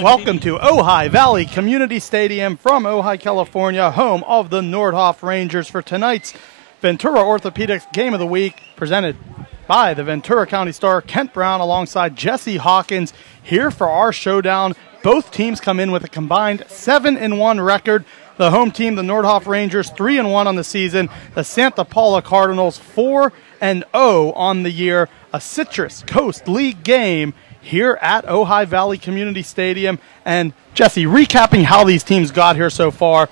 Welcome to Ojai Valley Community Stadium from Ojai, California, home of the Nordhoff Rangers for tonight's Ventura Orthopedics Game of the Week, presented by the Ventura County Star Kent Brown alongside Jesse Hawkins here for our showdown. Both teams come in with a combined 7-1 record. The home team, the Nordhoff Rangers, 3-1 on the season. The Santa Paula Cardinals, 4-0 on the year. A Citrus Coast League game here at Ojai Valley Community Stadium. And Jesse, recapping how these teams got here so far.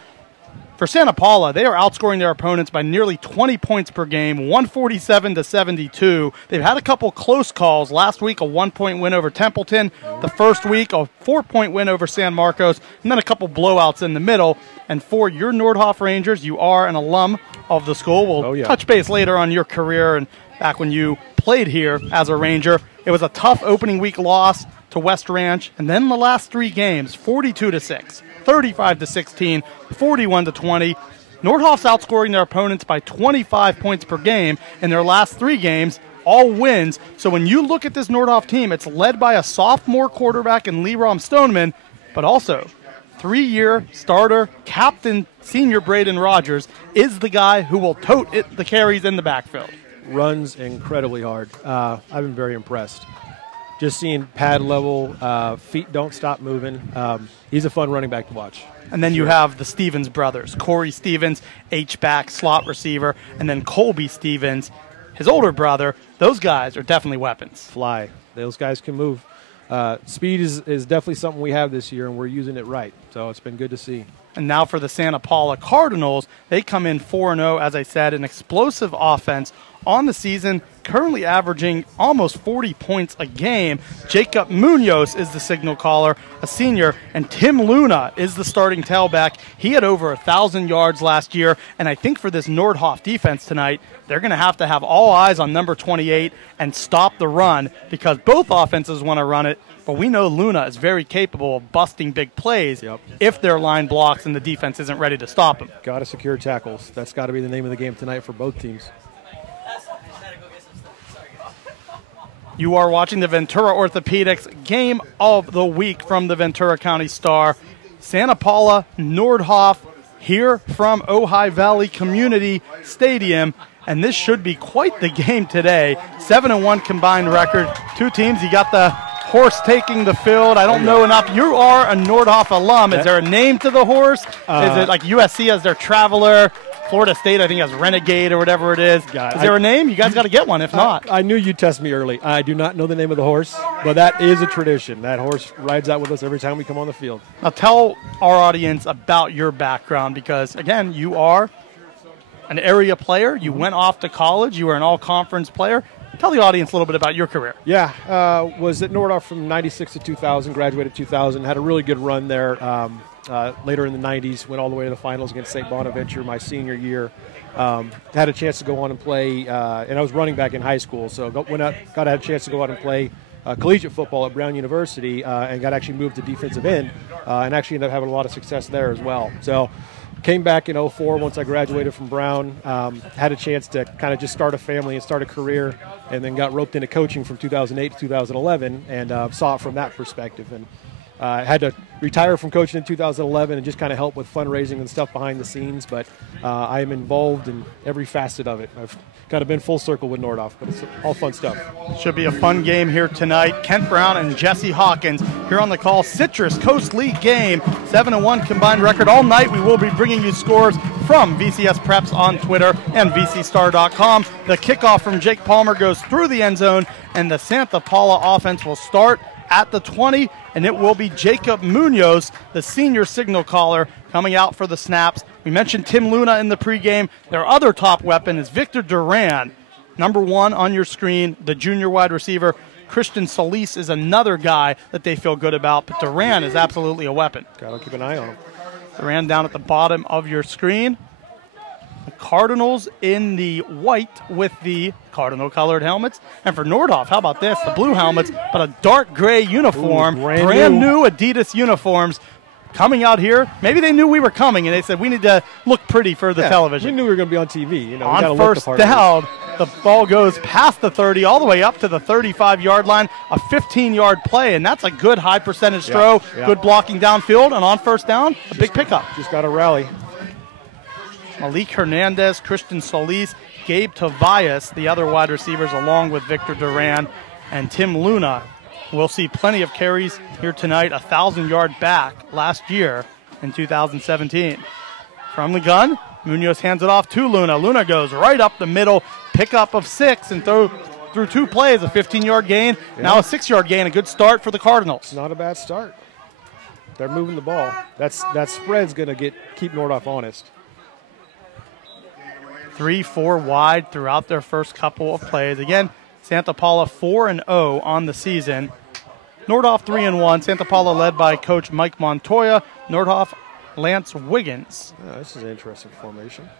For Santa Paula, they are outscoring their opponents by nearly 20 points per game, 147-72. They've had a couple close calls. Last week, a 1-point win over Templeton. The first week, a 4-point win over San Marcos, and then a couple blowouts in the middle. And for your Nordhoff Rangers, you are an alum of the school. We'll touch base later on your career and back when you played here as a Ranger. It was a tough opening week loss to West Ranch, and then the last three games, 42-6, 35-16, 41-20. Nordhoff's outscoring their opponents by 25 points per game in their last three games, all wins. So when you look at this Nordhoff team, it's led by a sophomore quarterback in Lerom Stoneman, but also three-year starter, captain, senior Braden Rogers is the guy who will tote the carries in the backfield. Runs incredibly hard. I've been very impressed. Just seeing pad level, feet don't stop moving. He's a fun running back to watch. And then you have the Stevens brothers, Corey Stevens, H-back, slot receiver, and then Colby Stevens, his older brother. Those guys are definitely weapons. Fly. Those guys can move. Speed is definitely something we have this year, and we're using it right. So it's been good to see. And now for the Santa Paula Cardinals, they come in 4-0, as I said, an explosive offense on the season, currently averaging almost 40 points a game. Jacob Munoz is the signal caller, a senior, and Tim Luna is the starting tailback. He had over 1,000 yards last year, and I think for this Nordhoff defense tonight, they're going to have all eyes on number 28 and stop the run, because both offenses want to run it, but we know Luna is very capable of busting big plays if their line blocks and the defense isn't ready to stop him. Got to secure tackles. That's got to be the name of the game tonight for both teams. You are watching the Ventura Orthopedics Game of the Week from the Ventura County Star. Santa Paula, Nordhoff, here from Ojai Valley Community Stadium. And this should be quite the game today. 7-1 combined record. Two teams, you got the horse taking the field. I don't know enough. You are a Nordhoff alum. Is there a name to the horse? Is it like USC as their Traveler? Florida State, I think, has Renegade or whatever it is. Is there a name? You guys got to get one, if not. I knew you'd test me early. I do not know the name of the horse, but that is a tradition. That horse rides out with us every time we come on the field. Now tell our audience about your background, because, again, you are an area player. You went off to college. You were an all-conference player. Tell the audience a little bit about your career. Yeah, was at Nordhoff from 96 to 2000, graduated 2000, had a really good run there. Later in the 90s, went all the way to the finals against St. Bonaventure my senior year. Had a chance to go on and play, and I was running back in high school, so got a chance to go out and play collegiate football at Brown University, and got actually moved to defensive end, and actually ended up having a lot of success there as well. So came back in 04 once I graduated from Brown, had a chance to kind of just start a family and start a career, and then got roped into coaching from 2008 to 2011, and saw it from that perspective. And I had to retire from coaching in 2011 and just kind of help with fundraising and stuff behind the scenes, but I am involved in every facet of it. I've kind of been full circle with Nordhoff, but it's all fun stuff. Should be a fun game here tonight. Kent Brown and Jesse Hawkins here on the call. Citrus Coast League game, 7-1 combined record. All night we will be bringing you scores from VCS Preps on Twitter and VCStar.com. The kickoff from Jake Palmer goes through the end zone, and the Santa Paula offense will start at the 20, and it will be Jacob Munoz, the senior signal caller, coming out for the snaps. We mentioned Tim Luna in the pregame. Their other top weapon is Victor Duran, number 1 on your screen, the junior wide receiver. Christian Solis is another guy that they feel good about, but Duran is absolutely a weapon. Got to keep an eye on him. Duran down at the bottom of your screen. The Cardinals in the white with the Cardinal-colored helmets. And for Nordhoff, how about this? The blue helmets, but a dark gray uniform. Ooh, brand new Adidas uniforms coming out here. Maybe they knew we were coming, and they said we need to look pretty for the television. We knew we were going to be on TV. You know, on first down, the ball goes past the 30, all the way up to the 35-yard line, a 15-yard play, and that's a good high-percentage throw, good blocking downfield, and on first down, a big pickup. Just got to rally. Malik Hernandez, Christian Solis, Gabe Tobias, the other wide receivers, along with Victor Duran and Tim Luna. We'll see plenty of carries here tonight, a 1,000-yard back last year in 2017. From the gun, Munoz hands it off to Luna. Luna goes right up the middle, pickup of 6, and through 2 plays, a 15-yard gain, now a 6-yard gain, a good start for the Cardinals. It's not a bad start. They're moving the ball. That spread's going to keep Nordhoff honest. 3-4 wide throughout their first couple of plays. Again, Santa Paula 4-0 on the season. Nordhoff 3-1. Santa Paula led by Coach Mike Montoya. Nordhoff, Lance Wiggins. Oh, this is an interesting formation.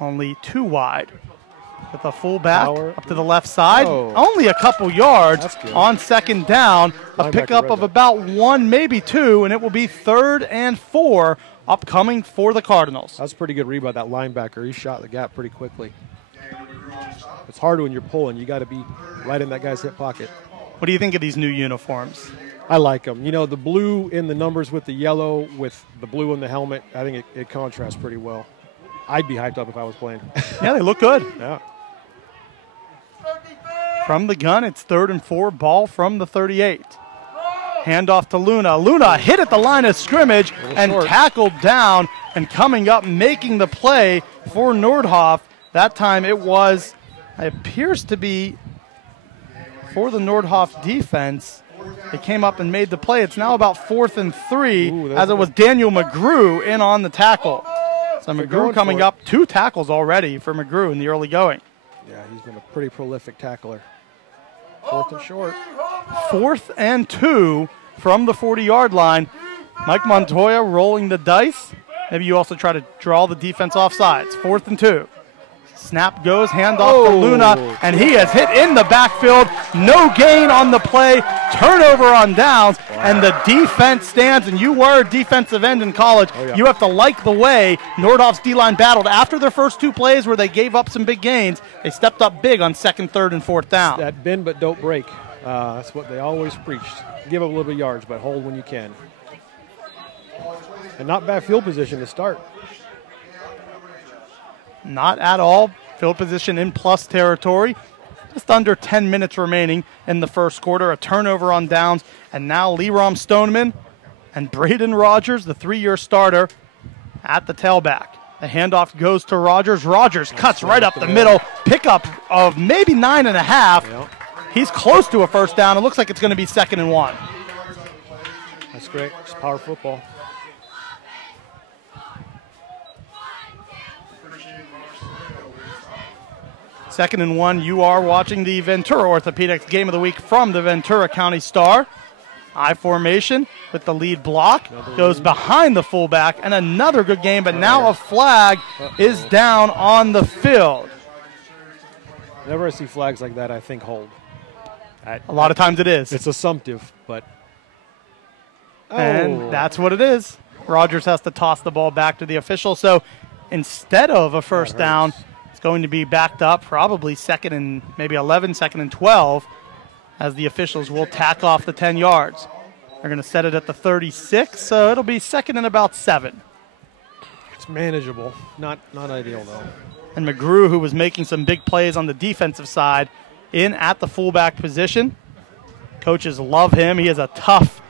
Only 2 wide. With a fullback Power. Up to the left side. Oh. Only a couple yards on second down. A pickup of about 1, maybe 2, and it will be 3rd and 4 upcoming for the Cardinals. That was a pretty good read by that linebacker. He shot the gap pretty quickly. It's hard when you're pulling. You got to be right in that guy's hip pocket. What do you think of these new uniforms? I like them. You know, the blue in the numbers with the yellow with the blue in the helmet, I think it contrasts pretty well. I'd be hyped up if I was playing. Yeah, they look good. Yeah. From the gun, it's 3rd and 4, ball from the 38. Handoff to Luna. Luna hit at the line of scrimmage and tackled down, and coming up making the play for Nordhoff. That time it appears to be for the Nordhoff defense. They came up and made the play. It's now about 4th and 3, as it was Daniel McGrew in on the tackle. So McGrew coming up, 2 tackles already for McGrew in the early going. Yeah, he's been a pretty prolific tackler. 4th and short. 4th and 2 from the 40-yard line. Mike Montoya rolling the dice. Maybe you also try to draw the defense off sides. 4th and 2. Snap goes, handoff to Luna, and he has hit in the backfield. No gain on the play, turnover on downs, and the defense stands, and you were a defensive end in college. You have to like the way Nordhoff's D-line battled. After their first 2 plays where they gave up some big gains, they stepped up big on 2nd, 3rd, and 4th down. That bend but don't break. That's what they always preached. Give up a little bit of yards, but hold when you can. And not bad field position to start. Not at all. Field position in plus territory. Just under 10 minutes remaining in the first quarter. A turnover on downs. And now Lerom Stoneman and Braden Rogers, the 3-year starter, at the tailback. The handoff goes to Rogers. Rogers cuts right up the middle. Pickup of maybe 9.5. Yep. He's close to a first down. It looks like it's going to be 2nd and 1. That's great. It's power football. Second and 1, you are watching the Ventura Orthopedics Game of the Week from the Ventura County Star. I formation with the lead block. Goes behind the fullback, and another good game, but now a flag is down on the field. Whenever I see flags like that, I think hold. A lot of times it is. It's assumptive, but... And that's what it is. Rogers has to toss the ball back to the official, so instead of a first down, it's going to be backed up, probably 2nd and maybe 11, 2nd and 12, as the officials will tack off the 10 yards. They're going to set it at the 36, so it'll be 2nd and about 7. It's manageable. Not ideal, though. And McGrew, who was making some big plays on the defensive side, in at the fullback position. Coaches love him. He is a tough,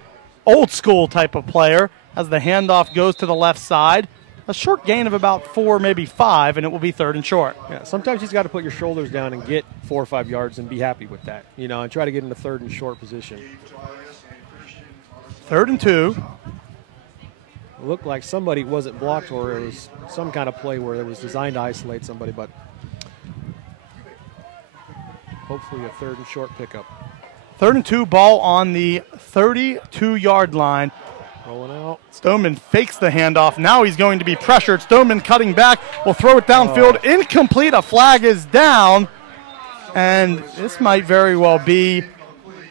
old-school type of player. As the handoff goes to the left side, a short gain of about 4, maybe 5, and it will be 3rd and short. Yeah, sometimes you just got to put your shoulders down and get 4 or 5 yards and be happy with that, you know, and try to get into 3rd and short position. 3rd and 2. It looked like somebody wasn't blocked, or it was some kind of play where it was designed to isolate somebody, but hopefully a 3rd and short pickup. 3rd and 2, ball on the 32-yard line. Rolling out. Stoneman fakes the handoff. Now he's going to be pressured. Stoneman cutting back. Will throw it downfield. Incomplete. A flag is down. And this might very well be,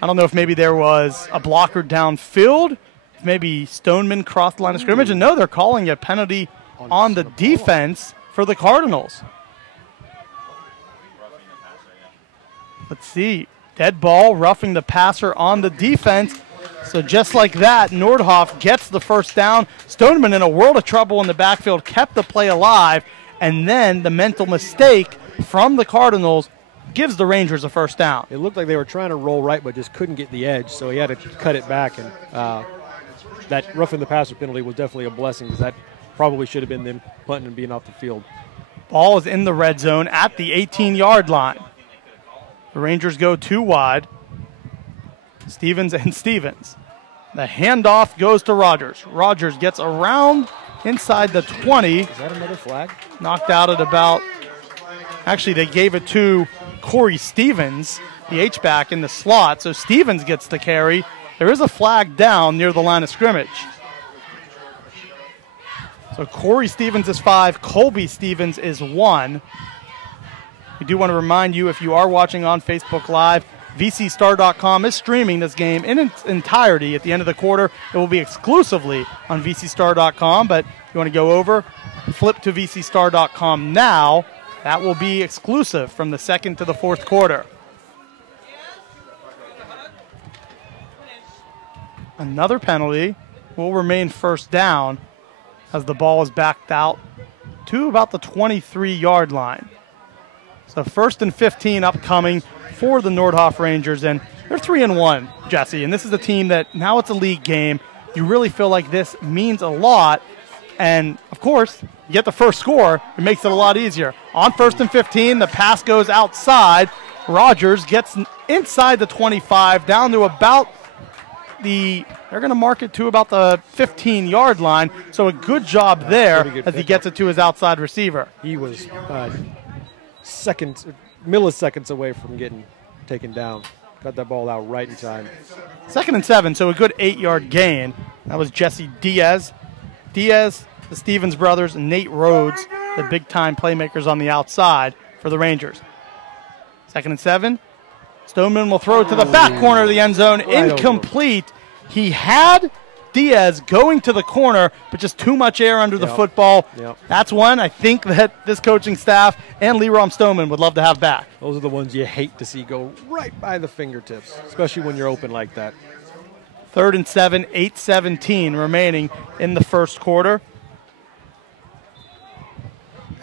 I don't know if maybe there was a blocker downfield. Maybe Stoneman crossed the line of scrimmage. And no, they're calling a penalty on the defense for the Cardinals. Let's see. Dead ball, roughing the passer on the defense. So just like that, Nordhoff gets the first down. Stoneman in a world of trouble in the backfield, kept the play alive, and then the mental mistake from the Cardinals gives the Rangers a first down. It looked like they were trying to roll right but just couldn't get the edge, so he had to cut it back. And that roughing the passer penalty was definitely a blessing because that probably should have been them punting and being off the field. Ball is in the red zone at the 18-yard line. The Rangers go 2 wide. Stevens and Stevens. The handoff goes to Rogers. Rogers gets around inside the 20. Is that another flag? Knocked out at about, actually they gave it to Corey Stevens, the H-back in the slot. So Stevens gets the carry. There is a flag down near the line of scrimmage. So Corey Stevens is 5, Colby Stevens is 1. We do want to remind you, if you are watching on Facebook Live, VCStar.com is streaming this game in its entirety at the end of the quarter. It will be exclusively on VCStar.com, but if you want to go over, flip to VCStar.com now. That will be exclusive from the second to the fourth quarter. Another penalty will remain first down as the ball is backed out to about the 23-yard line. So 1st and 15 upcoming for the Nordhoff Rangers, and they're 3-1, Jesse. And this is a team that now it's a league game. You really feel like this means a lot. And, of course, you get the first score. It makes it a lot easier. On 1st and 15, the pass goes outside. Rogers gets inside the 25, down to about they're going to mark it to about the 15-yard line. So a good job there as he gets it to his outside receiver. He was milliseconds away from getting taken down. Got that ball out right in time. 2nd and 7, so a good 8-yard gain. That was Jesse Diaz. Diaz, the Stevens brothers, and Nate Rhodes, the big-time playmakers on the outside for the Rangers. 2nd and 7. Stoneman will throw it to the back corner of the end zone. Incomplete. He had Diaz going to the corner, but just too much air under the football. That's one I think that this coaching staff and Lerom Stoneman would love to have back. Those are the ones you hate to see go right by the fingertips, especially when you're open like that. 3rd and 7, 8:17 remaining in the first quarter.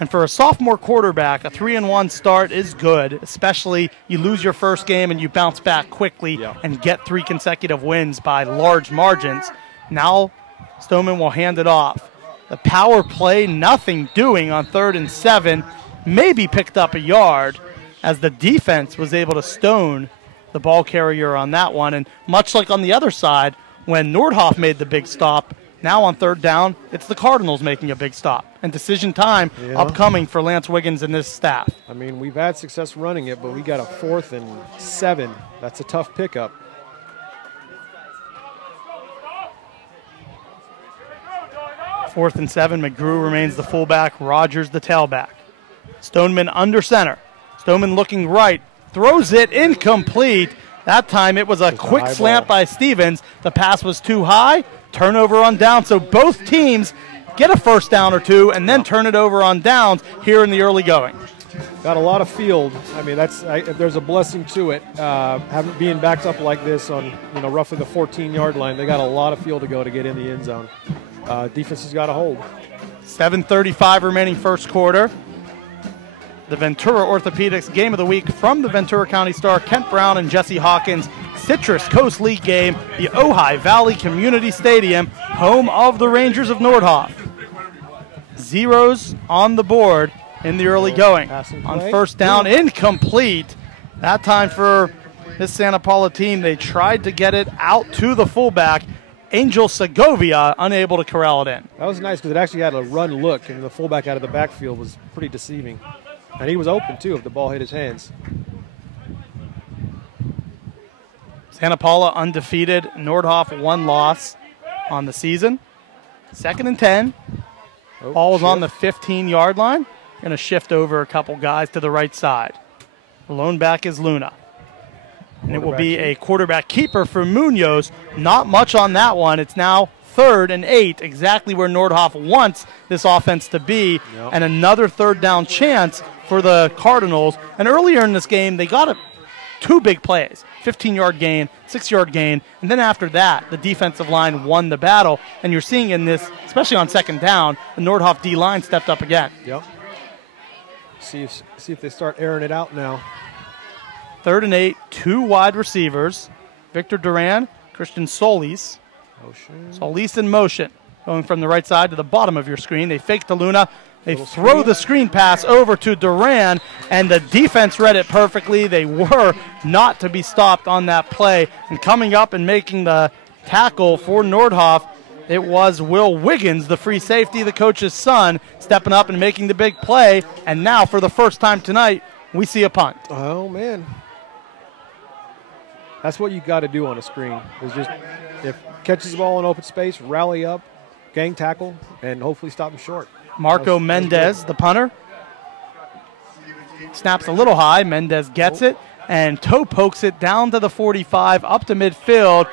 And for a sophomore quarterback, a 3-1 start is good, especially you lose your first game and you bounce back quickly and get 3 consecutive wins by large margins. Now Stoneman will hand it off. The power play, nothing doing on 3rd and 7, maybe picked up a yard as the defense was able to stone the ball carrier on that one. And much like on the other side, when Nordhoff made the big stop, now on 3rd down, it's the Cardinals making a big stop. And decision time upcoming for Lance Wiggins and his staff. I mean, we've had success running it, but we got a 4th and 7. That's a tough pickup. Fourth and 7, McGrew remains the fullback, Rogers the tailback. Stoneman under center. Stoneman looking right, throws it incomplete. That time it was a quick slant by Stevens. The pass was too high, turnover on down. So both teams get a first down or two and then turn it over on downs here in the early going. Got a lot of field. I mean, there's a blessing to it. Being backed up like this on roughly the 14-yard line, they got a lot of field to go to get in the end zone. Defense has got a hold. 7:35 remaining first quarter. The Ventura Orthopedics Game of the Week from the Ventura County Star, Kent Brown and Jesse Hawkins. Citrus Coast League game, the Ojai Valley Community Stadium, home of the Rangers of Nordhoff. Zeros on the board in the early going. On 1st down, incomplete. That time for this Santa Paula team, they tried to get it out to the fullback. Angel Segovia unable to corral it in. That was nice because it actually had a run look, and the fullback out of the backfield was pretty deceiving. And he was open, too, if the ball hit his hands. Santa Paula undefeated. Nordhoff 1 loss on the season. 2nd and 10. Ball is on the 15-yard line. Going to shift over a couple guys to the right side. The lone back is Luna. And it will be a quarterback keeper for Munoz. Not much on that one. It's now 3rd and 8, exactly where Nordhoff wants this offense to be. Yep. And another 3rd down chance for the Cardinals. And earlier in this game, they got 2 big plays, 15-yard gain, 6-yard gain, and then after that, the defensive line won the battle. And you're seeing in this, especially on 2nd down, the Nordhoff D-line stepped up again. Yep. See if they start airing it out now. 3rd and 8, 2 wide receivers, Victor Duran, Christian Solis. Solis in motion, going from the right side to the bottom of your screen. They fake to Luna. They throw the screen pass over to Duran, and the defense read it perfectly. They were not to be stopped on that play. And coming up and making the tackle for Nordhoff, it was Will Wiggins, the free safety, the coach's son, stepping up and making the big play. And now, for the first time tonight, we see a punt. Oh, man. That's what you got to do on a screen, is just if catches the ball in open space, rally up, gang tackle, and hopefully stop him short. Marco Mendez, the punter, snaps a little high. Mendez gets it and toe pokes it down to the 45, up to midfield.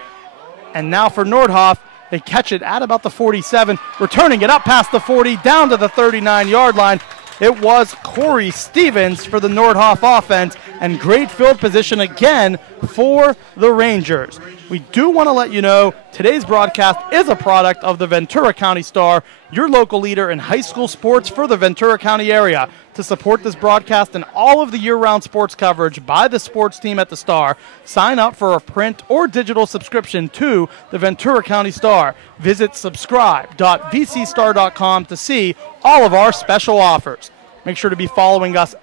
And now for Nordhoff, they catch it at about the 47, returning it up past the 40, down to the 39-yard line. It was Corey Stevens for the Nordhoff offense, and great field position again for the Rangers. We do want to let you know today's broadcast is a product of the Ventura County Star, your local leader in high school sports for the Ventura County area. To support this broadcast and all of the year-round sports coverage by the sports team at the Star, sign up for a print or digital subscription to the Ventura County Star. Visit subscribe.vcstar.com to see all of our special offers. Make sure to be following us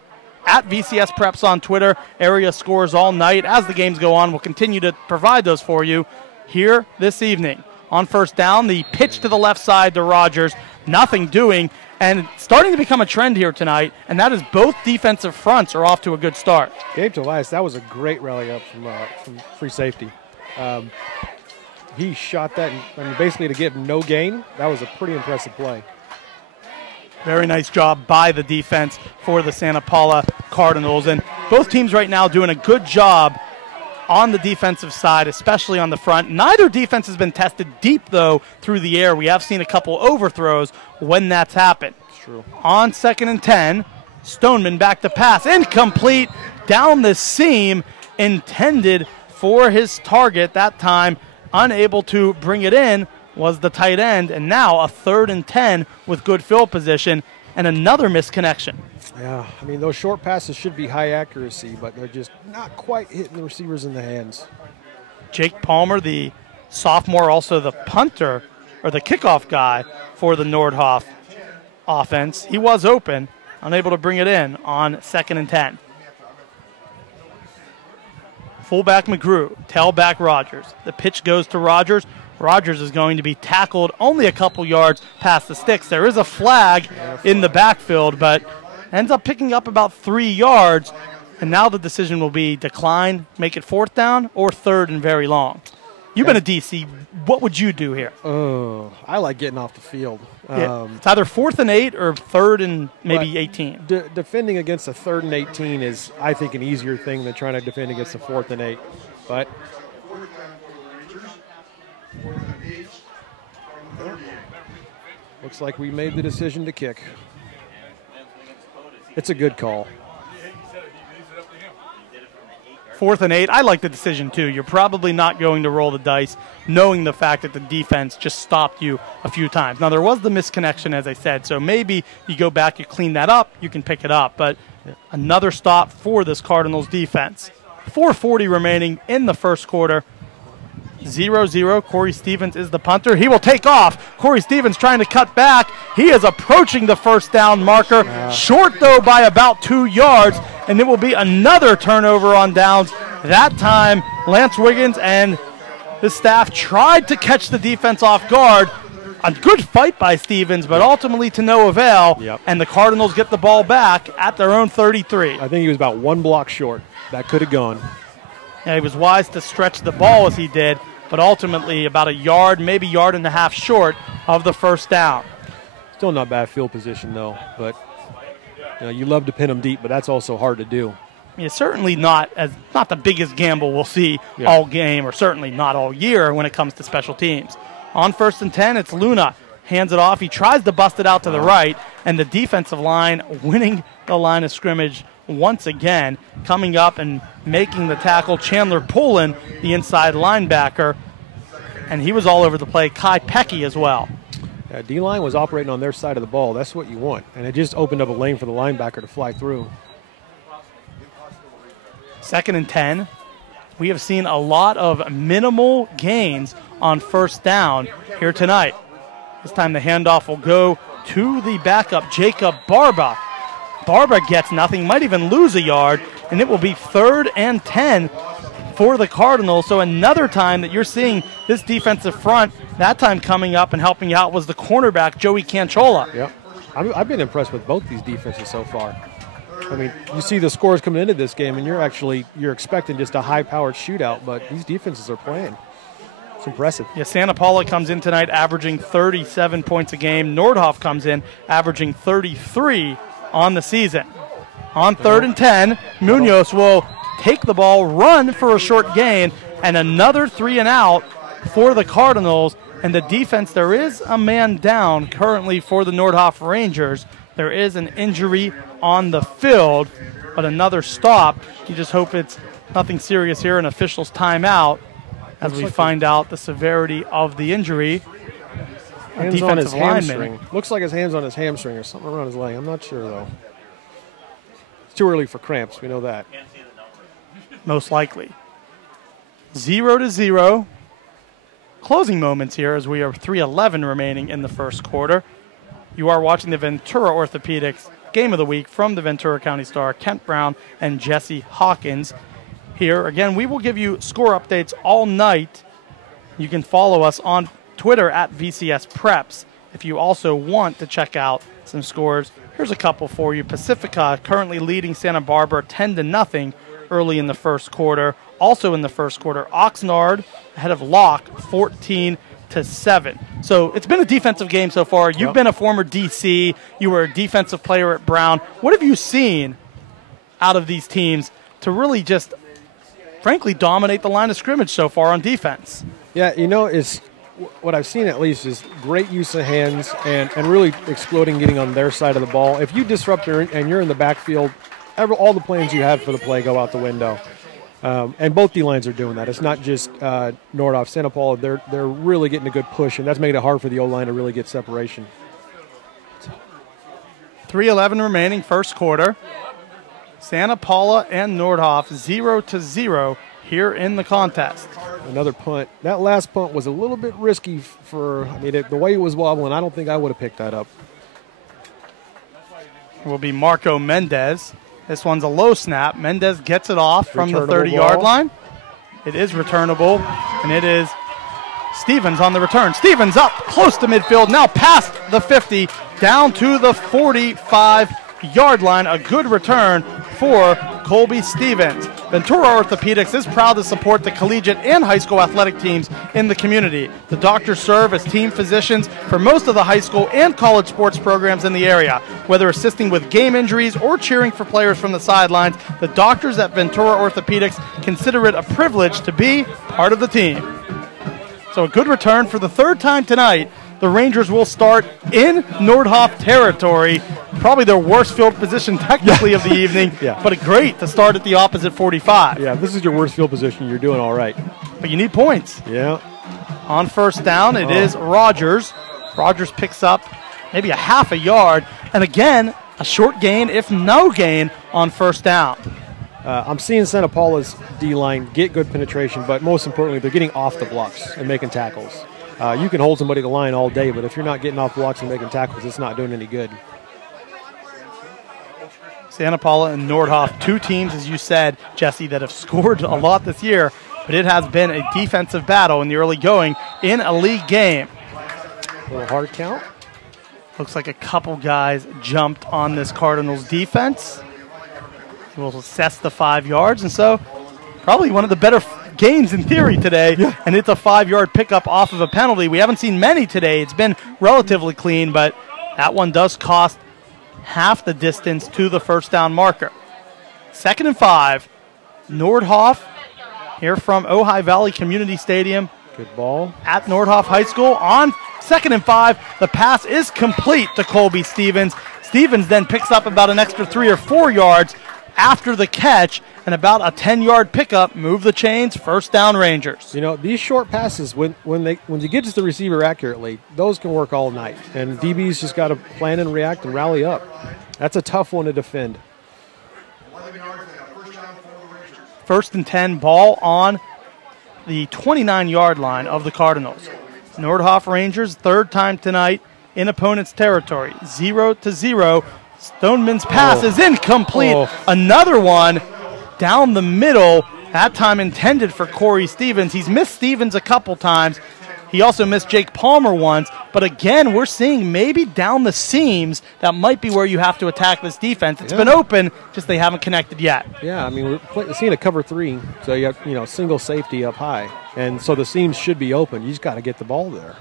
at VCS Preps on Twitter. Area scores all night. As the games go on, we'll continue to provide those for you here this evening. On 1st down, the pitch to the left side to Rogers. Nothing doing. And starting to become a trend here tonight, and that is both defensive fronts are off to a good start. Gabe Tobias, that was a great rally up from free safety. He shot that, and basically to get no gain, that was a pretty impressive play. Very nice job by the defense for the Santa Paula Cardinals. And both teams right now doing a good job on the defensive side, especially on the front. Neither defense has been tested deep, though, through the air. We have seen a couple overthrows when that's happened. It's true. On 2nd and 10, Stoneman back to pass. Incomplete down the seam, intended for his target. That time, unable to bring it in was the tight end. And now a 3rd and 10 with good field position and another misconnection. Yeah, I mean, those short passes should be high accuracy, but they're just not quite hitting the receivers in the hands. Jake Palmer, the sophomore, also the punter, or the kickoff guy for the Nordhoff offense. He was open, unable to bring it in on 2nd and 10. Fullback McGrew, tailback Rogers. The pitch goes to Rogers. Rogers is going to be tackled only a couple yards past the sticks. There is a flag in the backfield, but ends up picking up about 3 yards. And now the decision will be decline, make it 4th down, or 3rd and very long. You've been a DC. What would you do here? Oh, I like getting off the field. It's either 4th and 8 or 3rd and maybe 18. Defending against a 3rd and 18 is, I think, an easier thing than trying to defend against a 4th and 8. But looks like we made the decision to kick. It's a good call. 4th and 8, I like the decision too. You're probably not going to roll the dice knowing the fact that the defense just stopped you a few times. Now, there was the misconnection, as I said, so maybe you go back, you clean that up, you can pick it up. But another stop for this Cardinals defense. 4:40 remaining in the first quarter. 0-0. Corey Stevens is the punter. He will take off. Corey Stevens trying to cut back. He is approaching the 1st down marker. Short, though, by about 2 yards. And it will be another turnover on downs. That time, Lance Wiggins and the staff tried to catch the defense off guard. A good fight by Stevens, but ultimately to no avail. Yep. And the Cardinals get the ball back at their own 33. I think he was about 1 block short. That could have gone. Yeah, he was wise to stretch the ball as he did. but ultimately about a yard, maybe yard and a half short of the first down. Still not bad field position, though. But you love to pin them deep, but that's also hard to do. It's certainly not the biggest gamble we'll see all game, or certainly not all year when it comes to special teams. On 1st and 10, it's Luna. Hands it off. He tries to bust it out to the right, and the defensive line winning the line of scrimmage once again, coming up and making the tackle. Chandler Poulin, the inside linebacker, and he was all over the play. Kai Pecky as well. Yeah, D-line was operating on their side of the ball. That's what you want, and it just opened up a lane for the linebacker to fly through. 2nd and 10. We have seen a lot of minimal gains on 1st down here tonight. This time the handoff will go to the backup, Jacob Barba. Barba gets nothing, might even lose a yard, and it will be 3rd and 10 for the Cardinals. So another time that you're seeing this defensive front, that time coming up and helping out was the cornerback, Joey Canchola. Yep. I've been impressed with both these defenses so far. I mean, you see the scores coming into this game, and you're expecting just a high-powered shootout, but these defenses are playing. It's impressive. Yeah, Santa Paula comes in tonight averaging 37 points a game. Nordhoff comes in averaging 33 on the season. On 3rd and 10, Munoz will take the ball, run for a short gain, and another 3 and out for the Cardinals. And the defense, there is a man down currently for the Nordhoff Rangers. There is an injury on the field, but another stop. You just hope it's nothing serious here, an official's timeout as we find out the severity of the injury. Hands on his hamstring. Looks like his hand's on his hamstring or something around his leg. I'm not sure, though. It's too early for cramps. We know that. Most likely. 0-0. Closing moments here as we are 3:11 remaining in the first quarter. You are watching the Ventura Orthopedics Game of the Week from the Ventura County Star, Kent Brown and Jesse Hawkins. Here, again, we will give you score updates all night. You can follow us on Twitter at VCS Preps. If you also want to check out some scores, here's a couple for you. Pacifica currently leading Santa Barbara 10-0 early in the first quarter. Also in the first quarter, Oxnard ahead of Locke 14-7. So it's been a defensive game so far. You've been a former DC. You were a defensive player at Brown. What have you seen out of these teams to really just, frankly, dominate the line of scrimmage so far on defense? Yeah, it's what I've seen at least is great use of hands and really exploding, getting on their side of the ball. If you disrupt and you're in the backfield, all the plans you had for the play go out the window. And both D-lines are doing that. It's not just Nordhoff. Santa Paula, they're really getting a good push, and that's making it hard for the O-line to really get separation. 3:11 remaining, first quarter. Santa Paula and Nordhoff 0-0 here in the contest. Another punt. That last punt was a little bit risky the way it was wobbling, I don't think I would have picked that up. It will be Marco Mendez. This one's a low snap. Mendez gets it off from the 30-yard line. It is returnable, and it is Stevens on the return. Stevens up close to midfield, now past the 50, down to the 45-yard line. A good return for Colby Stevens. Ventura Orthopedics is proud to support the collegiate and high school athletic teams in the community. The doctors serve as team physicians for most of the high school and college sports programs in the area. Whether assisting with game injuries or cheering for players from the sidelines, the doctors at Ventura Orthopedics consider it a privilege to be part of the team. So a good return for the third time tonight. The Rangers will start in Nordhoff territory. Probably their worst field position technically of the evening, but great to start at the opposite 45. Yeah, if this is your worst field position, you're doing all right. But you need points. Yeah. On first down, it is Rogers. Rogers picks up maybe a half a yard. And again, a short gain, if no gain, on first down. I'm seeing Santa Paula's D-line get good penetration, but most importantly, they're getting off the blocks and making tackles. You can hold somebody to the line all day, but if you're not getting off blocks and making tackles, it's not doing any good. Santa Paula and Nordhoff, two teams, as you said, Jesse, that have scored a lot this year, but it has been a defensive battle in the early going in a league game. A little hard count. Looks like a couple guys jumped on this Cardinals defense. We'll assess the 5 yards, and so probably one of the better gains in theory today, and it's a 5-yard pickup off of a penalty. We haven't seen many today. It's been relatively clean, but that one does cost half the distance to the first down marker. 2nd and 5. Nordhoff here from Ojai Valley Community Stadium. Good ball. At Nordhoff High School on 2nd and 5. The pass is complete to Colby Stevens. Stevens then picks up about an extra 3 or 4 yards after the catch, and about a 10-yard pickup. Move the chains, first down Rangers. You know, these short passes, when you get to the receiver accurately, those can work all night. And DB's just got to plan and react and rally up. That's a tough one to defend. 1st and 10, ball on the 29-yard line of the Cardinals. Nordhoff Rangers, 3rd time tonight in opponent's territory. 0-0. Stoneman's pass is incomplete. Another one down the middle, that time intended for Corey Stevens. He's missed Stevens a couple times. He also missed Jake Palmer once. But again, we're seeing maybe down the seams, that might be where you have to attack this defense. It's been open, just they haven't connected yet. Yeah, I mean, we're seeing a cover 3, so you have, single safety up high. And so the seams should be open. You just got to get the ball there.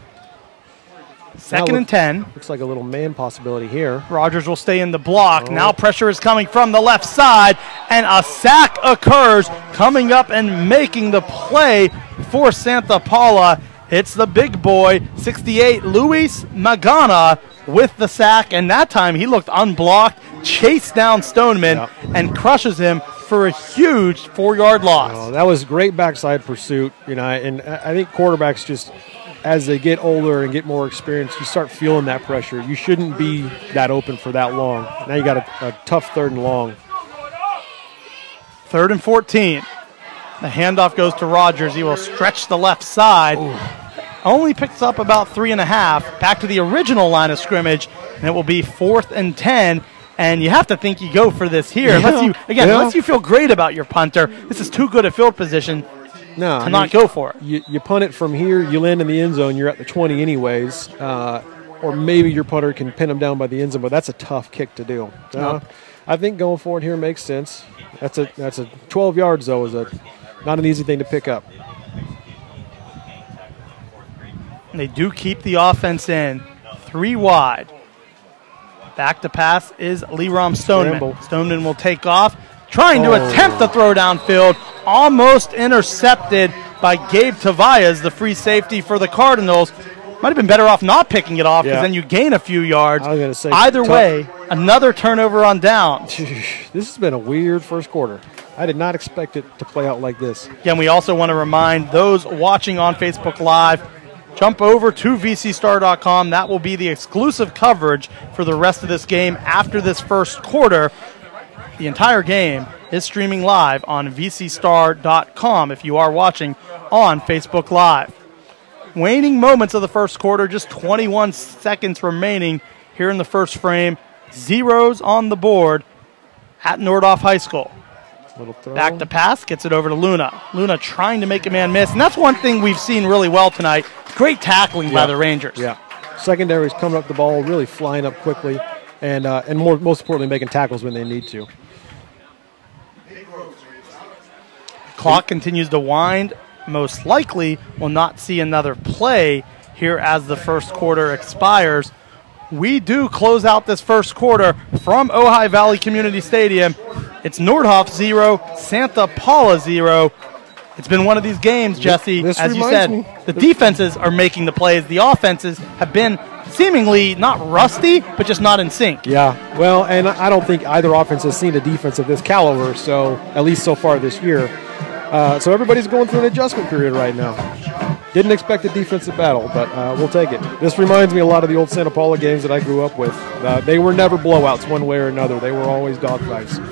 2nd and 10. Looks like a little man possibility here. Rogers will stay in the block. Now pressure is coming from the left side, and a sack occurs. Coming up and making the play for Santa Paula, it's the big boy, 68, Luis Magana, with the sack, and that time he looked unblocked, chased down Stoneman, and crushes him for a huge 4-yard loss. That was great backside pursuit, and I think quarterbacks just, as they get older and get more experience, you start feeling that pressure. You shouldn't be that open for that long. Now you got a tough 3rd and long. 3rd and 14. The handoff goes to Rogers. He will stretch the left side. Only picks up about 3.5. Back to the original line of scrimmage, and it will be 4th and 10. And you have to think you go for this here. Unless you feel great about your punter, this is too good a field position to not go for it. You punt it from here, you land in the end zone, you're at the 20 anyways. Or maybe your punter can pin them down by the end zone, but that's a tough kick to do. I think going for it here makes sense. That's a 12 yards, though, is not an easy thing to pick up. They do keep the offense in. 3 wide. Back to pass is Lerom Stoneman. Stoneman will take off, trying to attempt to throw downfield. Almost intercepted by Gabe Tavares, the free safety for the Cardinals. Might have been better off not picking it off, because then you gain a few yards. I was gonna say, either way, another turnover on downs. This has been a weird first quarter. I did not expect it to play out like this. Again, we also want to remind those watching on Facebook Live, jump over to vcstar.com. That will be the exclusive coverage for the rest of this game after this first quarter. The entire game is streaming live on vcstar.com if you are watching on Facebook Live. Waning moments of the first quarter, just 21 seconds remaining here in the first frame. Zeros on the board at Nordhoff High School. Back to pass, gets it over to Luna. Luna trying to make a man miss, and that's one thing we've seen really well tonight. Great tackling by the Rangers. Yeah, secondary's coming up the ball, really flying up quickly, and most importantly, making tackles when they need to. Clock continues to wind. Most likely will not see another play here as the first quarter expires. We do close out this first quarter from Ojai Valley Community Stadium. It's Nordhoff 0, Santa Paula 0. It's been one of these games, Jesse, as you said. The defenses are making the plays. The offenses have been seemingly not rusty, but just not in sync. Yeah, well, and I don't think either offense has seen a defense of this caliber, so at least so far this year. So everybody's going through an adjustment period right now. Didn't expect a defensive battle, but we'll take it. This reminds me a lot of the old Santa Paula games that I grew up with. They were never blowouts one way or another. They were always dogfights.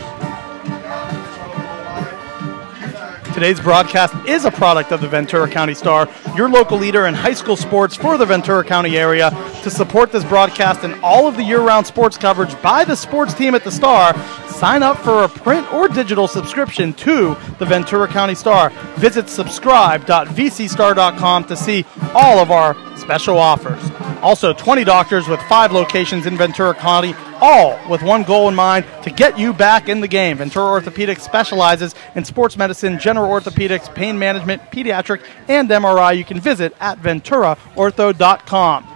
Today's broadcast is a product of the Ventura County Star, your local leader in high school sports for the Ventura County area. To support this broadcast and all of the year-round sports coverage by the sports team at the Star, sign up for a print or digital subscription to the Ventura County Star. Visit subscribe.vcstar.com to see all of our special offers. Also, 20 doctors with 5 locations in Ventura County, all with one goal in mind, to get you back in the game. Ventura Orthopedics specializes in sports medicine, general orthopedics, pain management, pediatric, and MRI. You can visit at venturaortho.com.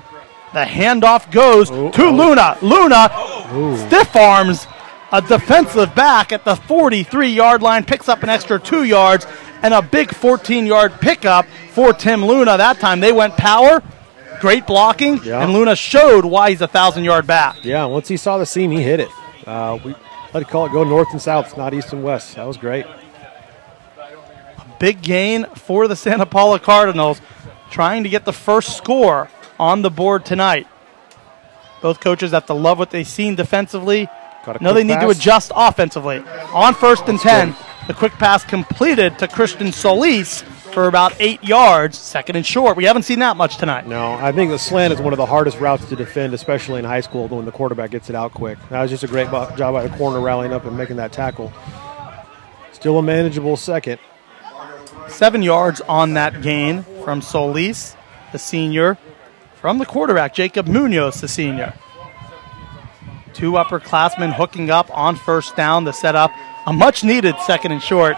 The handoff goes to Luna. Luna stiff arms a defensive back at the 43-yard line, picks up an extra 2 yards, and a big 14-yard pickup for Tim Luna. That time they went power. Great blocking, and Luna showed why he's a 1,000-yard back. Yeah, once he saw the seam, he hit it. We let it call it go north and south, not east and west. That was great. Big gain for the Santa Paula Cardinals, trying to get the first score on the board tonight. Both coaches have to love what they've seen defensively. Now they need to adjust offensively. On 1st and 10, the quick pass completed to Christian Solis for about 8 yards, 2nd and short. We haven't seen that much tonight. No, I think the slant is one of the hardest routes to defend, especially in high school when the quarterback gets it out quick. That was just a great job by the corner rallying up and making that tackle. Still a manageable 2nd. 7 yards on that gain from Solis, the senior, from the quarterback, Jacob Munoz, the senior. 2 upperclassmen hooking up on 1st down to set up a much-needed 2nd and short.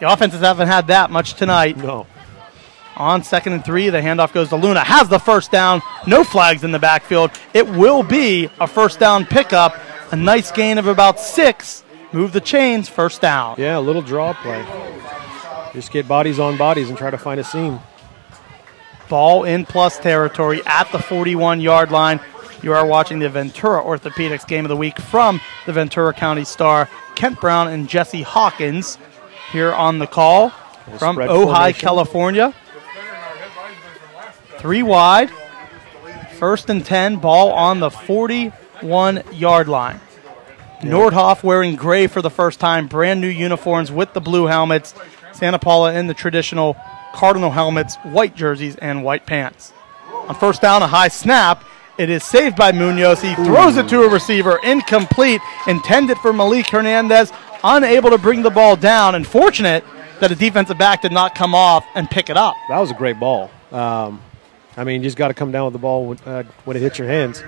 The offenses haven't had that much tonight. No. On 2nd and 3, the handoff goes to Luna. Has the 1st down. No flags in the backfield. It will be a 1st down pickup. A nice gain of about 6. Move the chains, 1st down. Yeah, a little draw play. Just get bodies on bodies and try to find a seam. Ball in plus territory at the 41-yard line. You are watching the Ventura Orthopedics Game of the Week from the Ventura County Star. Kent Brown and Jesse Hawkins here on the call from Ojai, California. 3 wide. 1st and 10, ball on the 41-yard line. Yeah. Nordhoff wearing gray for the first time, brand new uniforms with the blue helmets. Santa Paula in the traditional Cardinal helmets, white jerseys, and white pants. On 1st down, a high snap. It is saved by Munoz. He throws it to a receiver, incomplete, intended for Malik Hernandez, unable to bring the ball down, and fortunate that a defensive back did not come off and pick it up. That was a great ball. I mean, you just got to come down with the ball when it hits your hands.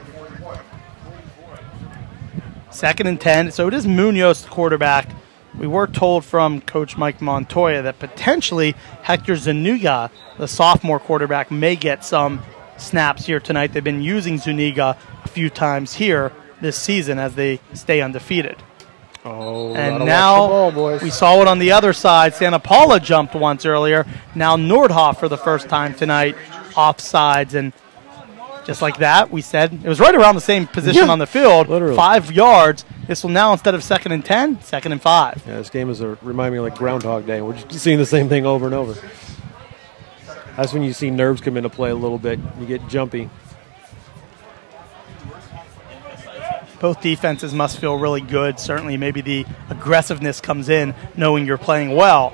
2nd and 10, so it is Munoz, the quarterback. We were told from Coach Mike Montoya that potentially Hector Zuniga, the sophomore quarterback, may get some snaps here tonight. They've been using Zuniga a few times here this season as they stay undefeated. Oh, and now ball, boys. We saw it on the other side. Santa Paula jumped once earlier. Now Nordhoff for the first time tonight, offsides, and just like that, we said it was right around the same position on the field, literally. 5 yards. This will now, instead of 2nd and 10, 2nd and 5. Yeah, this game is remind me of like Groundhog Day. We're just seeing the same thing over and over. That's when you see nerves come into play a little bit. You get jumpy. Both defenses must feel really good. Certainly maybe the aggressiveness comes in knowing you're playing well.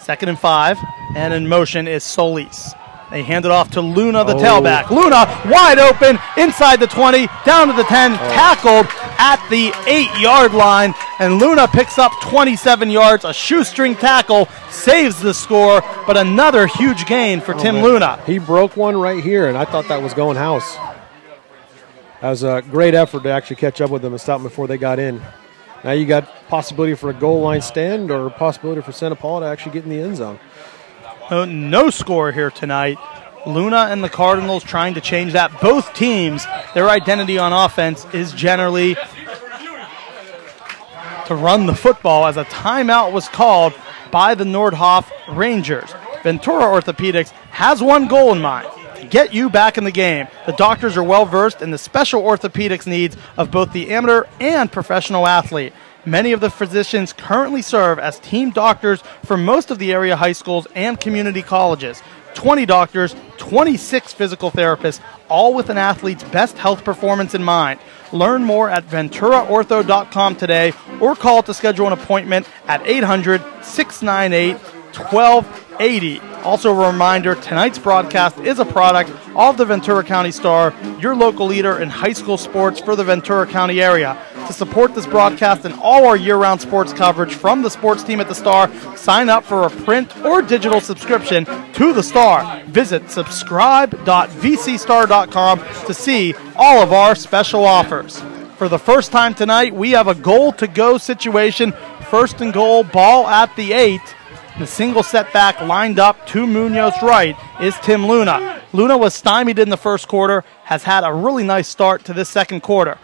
2nd and 5, and in motion is Solis. They hand it off to Luna, the tailback. Luna wide open, inside the 20, down to the 10, tackled at the 8-yard line, and Luna picks up 27 yards. A shoestring tackle saves the score, but another huge gain for Tim Luna. He broke one right here, and I thought that was going house. That was a great effort to actually catch up with them and stop them before they got in. Now you got possibility for a goal line stand or possibility for Santa Paula to actually get in the end zone. No score here tonight. Luna and the Cardinals trying to change that. Both teams, their identity on offense is generally to run the football, as a timeout was called by the Nordhoff Rangers. Ventura Orthopedics has one goal in mind: to get you back in the game. The doctors are well versed in the special orthopedics needs of both the amateur and professional athlete. Many of the physicians currently serve as team doctors for most of the area high schools and community colleges. 20 doctors, 26 physical therapists, all with an athlete's best health performance in mind. Learn more at venturaortho.com today or call to schedule an appointment at 800-698-1280. Also a reminder, tonight's broadcast is a product of the Ventura County Star, your local leader in high school sports for the Ventura County area. To support this broadcast and all our year-round sports coverage from the sports team at the Star, sign up for a print or digital subscription to the Star. Visit subscribe.vcstar.com to see all of our special offers. For the first time tonight, we have a goal-to-go situation. First and goal, ball at the 8. The single setback lined up to Munoz right is Tim Luna. Luna was stymied in the first quarter, has had a really nice start to this second quarter.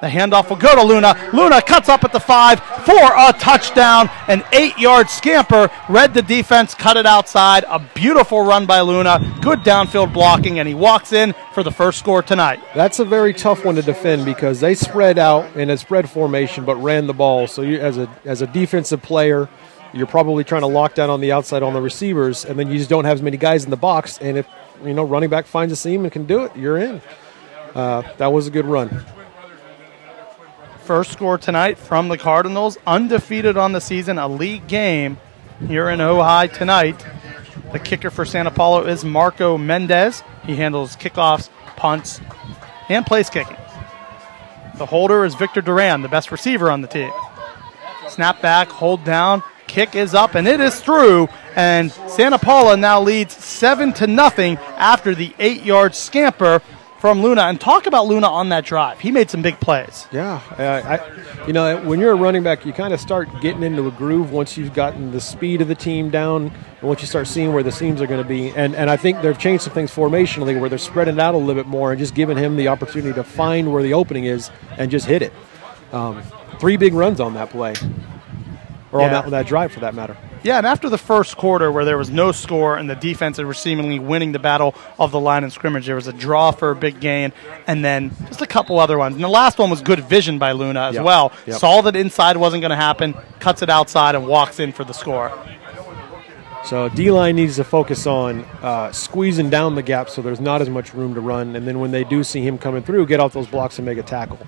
The handoff will go to Luna. Luna cuts up at the 5 for a touchdown. An 8-yard scamper. Read the defense, cut it outside. A beautiful run by Luna. Good downfield blocking, and he walks in for the first score tonight. That's a very tough one to defend because they spread out in a spread formation but ran the ball. So you, as a defensive player, you're probably trying to lock down on the outside on the receivers, and then you just don't have as many guys in the box. And if running back finds a seam and can do it, you're in. That was a good run. First score tonight from the Cardinals, undefeated on the season, a league game here in Ojai tonight. The kicker for Santa Paula is Marco Mendez. He handles kickoffs, punts, and place kicking. The holder is Victor Duran, the best receiver on the team. Snap back, hold down, kick is up, and it is through. And Santa Paula now leads 7-0 after the 8-yard scamper from Luna. And talk about Luna on that drive. He made some big plays. Yeah. When you're a running back, you kind of start getting into a groove once you've gotten the speed of the team down and once you start seeing where the seams are going to be. And I think they've changed some things formationally where they're spreading it out a little bit more and just giving him the opportunity to find where the opening is and just hit it. 3 big runs on that play. Or on that drive, for that matter. Yeah, and after the first quarter where there was no score and the defense was seemingly winning the battle of the line of scrimmage, there was a draw for a big gain and then just a couple other ones. And the last one was good vision by Luna as well. Yep. Saw that inside wasn't going to happen, cuts it outside, and walks in for the score. So D-line needs to focus on squeezing down the gap so there's not as much room to run. And then when they do see him coming through, get out those blocks and make a tackle.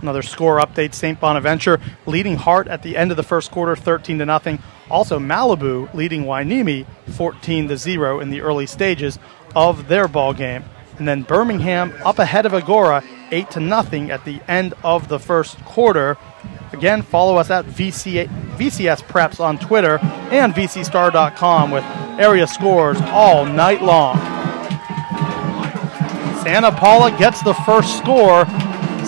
Another score update, St. Bonaventure leading Hart at the end of the first quarter, 13-0. Also Malibu leading Wainimi 14-0 in the early stages of their ball game. And then Birmingham up ahead of Agora 8-0 at the end of the first quarter. Again, follow us at VCS Preps on Twitter and VCStar.com with area scores all night long. Santa Paula gets the first score.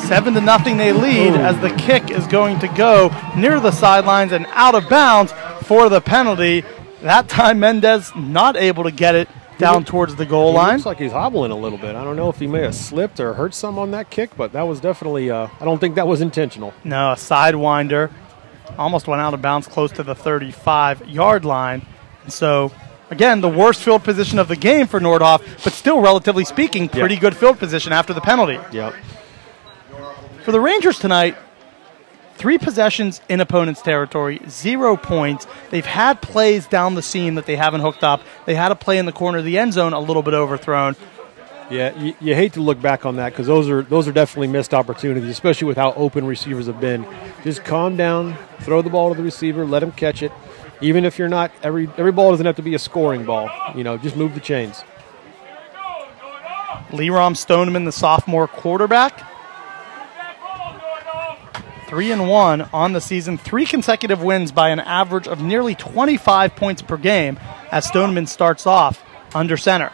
7-0 they lead as the kick is going to go near the sidelines and out of bounds for the penalty. That time Mendez not able to get it down towards the goal line. Looks like he's hobbling a little bit. I don't know if he may have slipped or hurt some on that kick, but that was definitely, I don't think that was intentional. No, a sidewinder. Almost went out of bounds close to the 35-yard line. And so, again, the worst field position of the game for Nordhoff, but still, relatively speaking, pretty good field position after the penalty. Yep. For the Rangers tonight, 3 possessions in opponent's territory, 0 points. They've had plays down the seam that they haven't hooked up. They had a play in the corner of the end zone a little bit overthrown. Yeah, you hate to look back on that because those are definitely missed opportunities, especially with how open receivers have been. Just calm down, throw the ball to the receiver, let him catch it. Even if you're not, every ball doesn't have to be a scoring ball. Just move the chains. Lerom Stoneman, the sophomore quarterback. 3-1 on the season, 3 consecutive wins by an average of nearly 25 points per game as Stoneman starts off under center.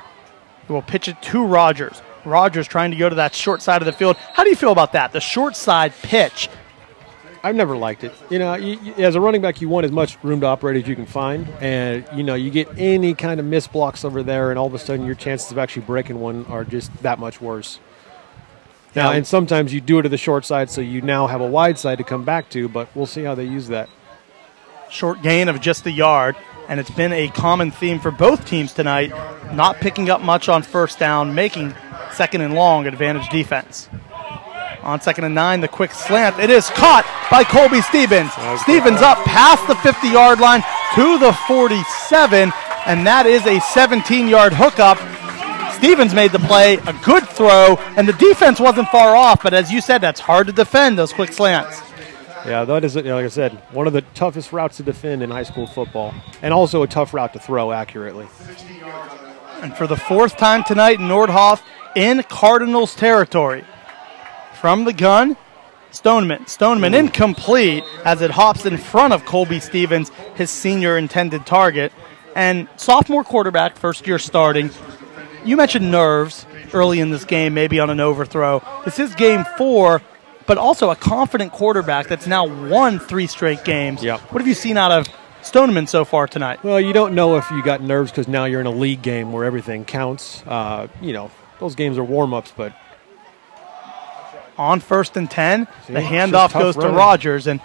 He will pitch it to Rogers. Rogers trying to go to that short side of the field. How do you feel about that, the short side pitch? I've never liked it. As a running back, you want as much room to operate as you can find. And, you get any kind of missed blocks over there, and all of a sudden your chances of actually breaking one are just that much worse. Now, and sometimes you do it to the short side, so you now have a wide side to come back to, but we'll see how they use that. Short gain of just a yard, and it's been a common theme for both teams tonight, not picking up much on first down, making second and long advantage defense. On 2nd and 9, the quick slant. It is caught by Colby Stevens. Stevens up past the 50-yard line to the 47, and that is a 17-yard hookup. Stevens made the play, a good throw, and the defense wasn't far off, but as you said, that's hard to defend, those quick slants. Yeah, that is, like I said, one of the toughest routes to defend in high school football, and also a tough route to throw accurately. And for the 4th time tonight, Nordhoff in Cardinals territory. from the gun. Stoneman incomplete as it hops in front of Colby Stevens, his senior intended target. And sophomore quarterback, first year starting. You mentioned nerves early in this game, maybe on an overthrow. This is game 4, but also a confident quarterback that's now won 3 straight games. Yep. What have you seen out of Stoneman so far tonight? Well, you don't know if you got nerves because now you're in a league game where everything counts. Those games are warm-ups, but on 1st and 10, the handoff goes to Rogers, and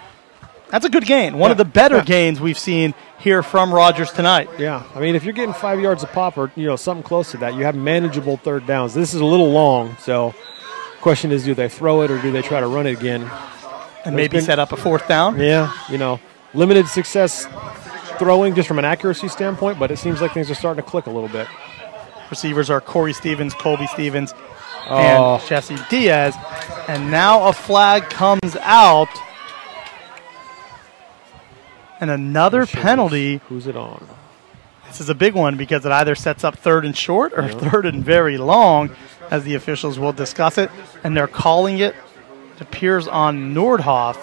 that's a good gain. One of the better gains we've seen here from Rogers tonight. Yeah, I mean, if you're getting 5 yards a pop or something close to that, you have manageable third downs. This is a little long, so question is, do they throw it or do they try to run it again? And maybe set up a 4th down? Yeah, limited success throwing just from an accuracy standpoint, but it seems like things are starting to click a little bit. Receivers are Corey Stevens, Colby Stevens, and Jesse Diaz. And now a flag comes out. And another penalty. Who's it on? This is a big one because it either sets up 3rd and short or 3rd and very long, as the officials will discuss it. And they're calling it. It appears on Nordhoff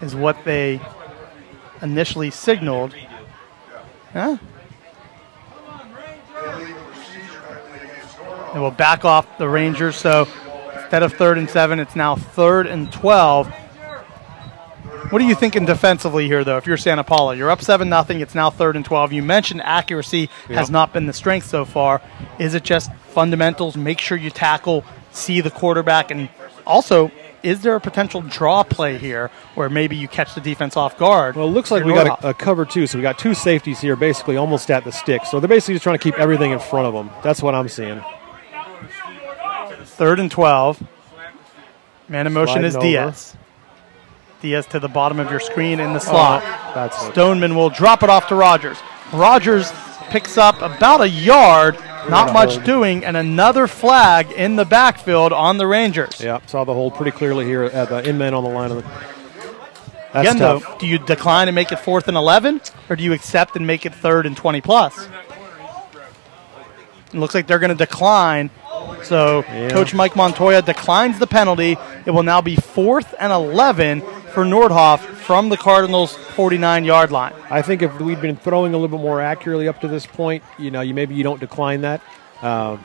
is what they initially signaled. Huh? They will back off the Rangers, so instead of 3rd and 7, it's now 3rd and 12. What are you thinking defensively here, though, if you're Santa Paula? You're up 7-0, it's now 3rd and 12. You mentioned accuracy has not been the strength so far. Is it just fundamentals, make sure you tackle, see the quarterback, and also, is there a potential draw play here where maybe you catch the defense off guard? Well, it looks like we got a cover 2, so we got 2 safeties here basically almost at the stick. So they're basically just trying to keep everything in front of them. That's what I'm seeing. 3rd and 12. Man in motion is Diaz. Diaz to the bottom of your screen in the slot. Stoneman will drop it off to Rogers. Rogers picks up about a yard, not much doing, and another flag in the backfield on the Rangers. Yeah, saw the hold pretty clearly here at the in-man on the line. That's Again, tough. though, do you decline and make it 4th and 11, or do you accept and make it 3rd and 20+? It looks like they're going to decline. So Coach Mike Montoya declines the penalty. It will now be 4th and 11 for Nordhoff from the Cardinals' 49-yard line. I think if we'd been throwing a little bit more accurately up to this point, maybe you don't decline that. But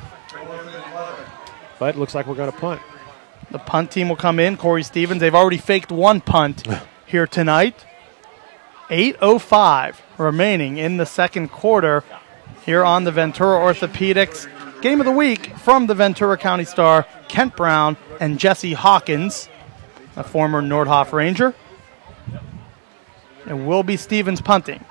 it looks like we're going to punt. The punt team will come in. Corey Stevens, they've already faked 1 punt here tonight. 8:05 remaining in the second quarter here on the Ventura Orthopedics Game of the Week from the Ventura County Star, Kent Brown and Jesse Hawkins, a former Nordhoff Ranger. It will be Stevens punting.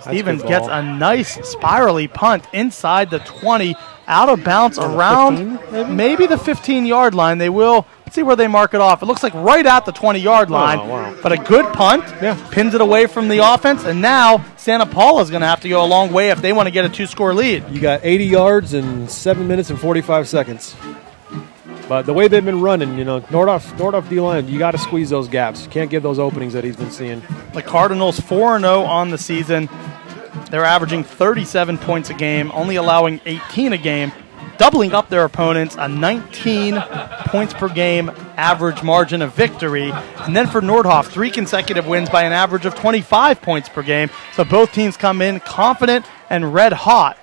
Stevens gets a nice spirally punt inside the 20, out of bounds around 15, maybe the 15-yard line. They will see where they mark it off. It looks like right at the 20-yard line, but a good punt. Pins it away from the offense, and now Santa Paula is going to have to go a long way if they want to get a 2-score lead. You got 80 yards in 7 minutes and 45 seconds. But the way they've been running, Nordhoff D-line, you got to squeeze those gaps. You can't give those openings that he's been seeing. The Cardinals 4-0 on the season. They're averaging 37 points a game, only allowing 18 a game, doubling up their opponents, a 19 points per game average margin of victory. And then for Nordhoff, 3 consecutive wins by an average of 25 points per game. So both teams come in confident and red hot.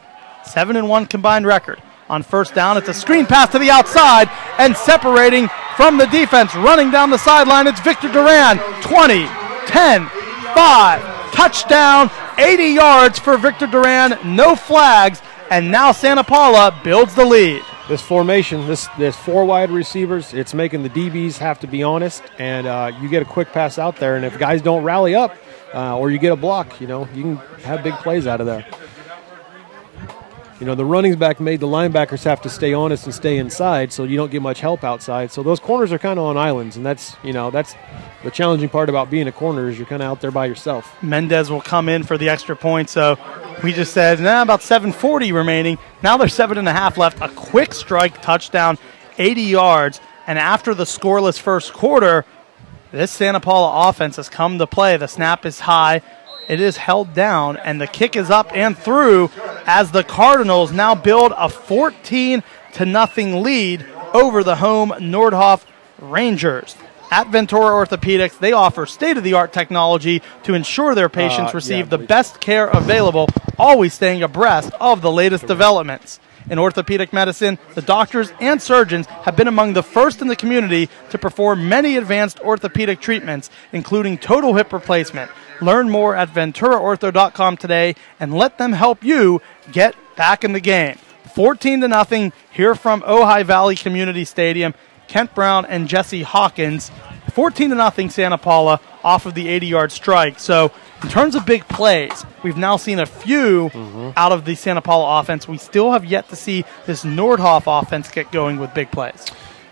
7-1 combined record. On first down, it's a screen pass to the outside, and separating from the defense, running down the sideline, it's Victor Duran. 20, 10, 5, touchdown, 80 yards for Victor Duran, no flags, and now Santa Paula builds the lead. This formation, there's 4 wide receivers. It's making the DBs have to be honest, and you get a quick pass out there, and if guys don't rally up or you get a block, you can have big plays out of there. The running back made the linebackers have to stay honest and stay inside, so you don't get much help outside. So those corners are kind of on islands, and that's the challenging part about being a corner is you're kind of out there by yourself. Mendez will come in for the extra point, so we just said about 7:40 remaining. Now there's 7.5 left. A quick strike touchdown, 80 yards, and after the scoreless first quarter, this Santa Paula offense has come to play. The snap is high. It is held down, and the kick is up and through as the Cardinals now build a 14-0 lead over the home Nordhoff Rangers. At Ventura Orthopedics, they offer state-of-the-art technology to ensure their patients receive the best care available, always staying abreast of the latest developments. In orthopedic medicine, the doctors and surgeons have been among the first in the community to perform many advanced orthopedic treatments, including total hip replacement. Learn more at VenturaOrtho.com today and let them help you get back in the game. 14-0 here from Ojai Valley Community Stadium. Kent Brown and Jesse Hawkins. 14-0 Santa Paula off of the 80-yard strike. So in terms of big plays, we've now seen a few out of the Santa Paula offense. We still have yet to see this Nordhoff offense get going with big plays.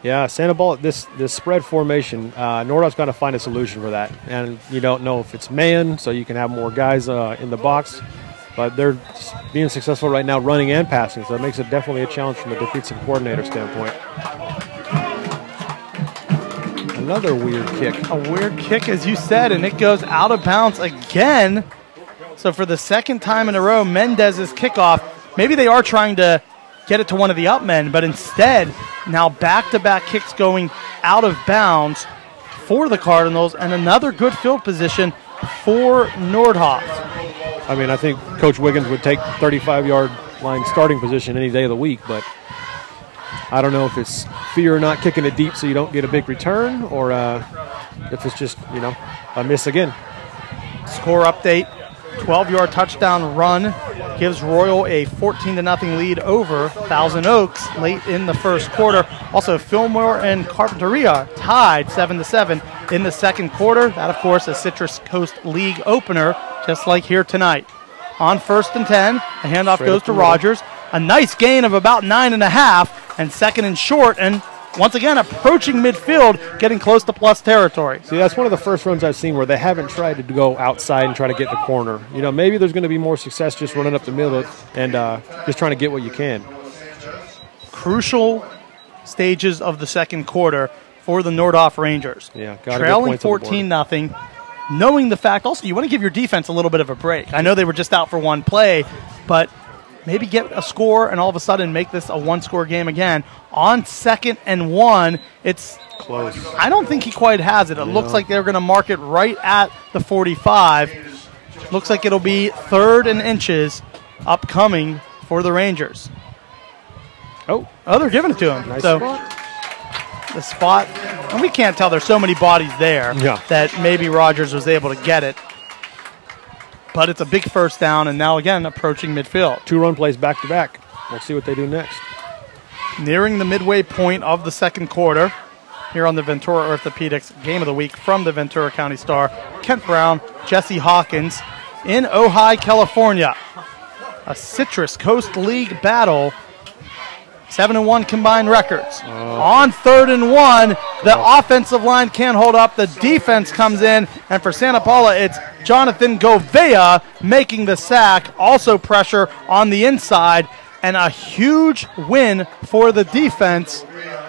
Yeah, Santa Paula, this spread formation, Nordhoff's got to find a solution for that. And you don't know if it's man, so you can have more guys in the box. But they're being successful right now running and passing, so it makes it definitely a challenge from a defensive coordinator standpoint. Another weird kick. A weird kick, as you said, and it goes out of bounds again. So for the second time in a row, Mendez's kickoff, maybe they are trying to get it to one of the up men, but instead, now back-to-back kicks going out of bounds for the Cardinals, and another good field position for Nordhoff. I mean, I think Coach Wiggins would take 35-yard line starting position any day of the week, but I don't know if it's fear of not kicking it deep so you don't get a big return, or if it's just, a miss again. Score update, 12-yard touchdown run gives Royal a 14-0 lead over Thousand Oaks late in the first quarter. Also, Fillmore and Carpinteria tied 7-7 in the second quarter. That, of course, a Citrus Coast League opener, just like here tonight. On 1st and 10, the handoff goes to Rogers. A nice gain of about 9.5, and second and short, and once again approaching midfield, getting close to plus territory. See, that's one of the first runs I've seen where they haven't tried to go outside and try to get the corner. Maybe there's going to be more success just running up the middle and just trying to get what you can. Crucial stages of the second quarter for the Nordhoff Rangers. Yeah, trailing 14-0. Knowing the fact, also, you want to give your defense a little bit of a break. I know they were just out for one play, but maybe get a score and all of a sudden make this a one-score game again. On 2nd and 1, it's close. I don't think he quite has it. It looks like they're going to mark it right at the 45. Looks like it'll be 3rd and inches upcoming for the Rangers. Oh, they're giving it to him. Nice so spot. The spot, and we can't tell. There's so many bodies there that maybe Rogers was able to get it. But it's a big first down, and now again approaching midfield. 2 run plays back-to-back. We'll see what they do next. Nearing the midway point of the second quarter, here on the Ventura Orthopedics Game of the Week from the Ventura County Star, Kent Brown, Jesse Hawkins in Ojai, California. A Citrus Coast League battle. 7-1 combined records. On 3rd and 1, the offensive line can't hold up. The defense comes in, and for Santa Paula, it's Jonathan Govea making the sack. Also pressure on the inside, and a huge win for the defense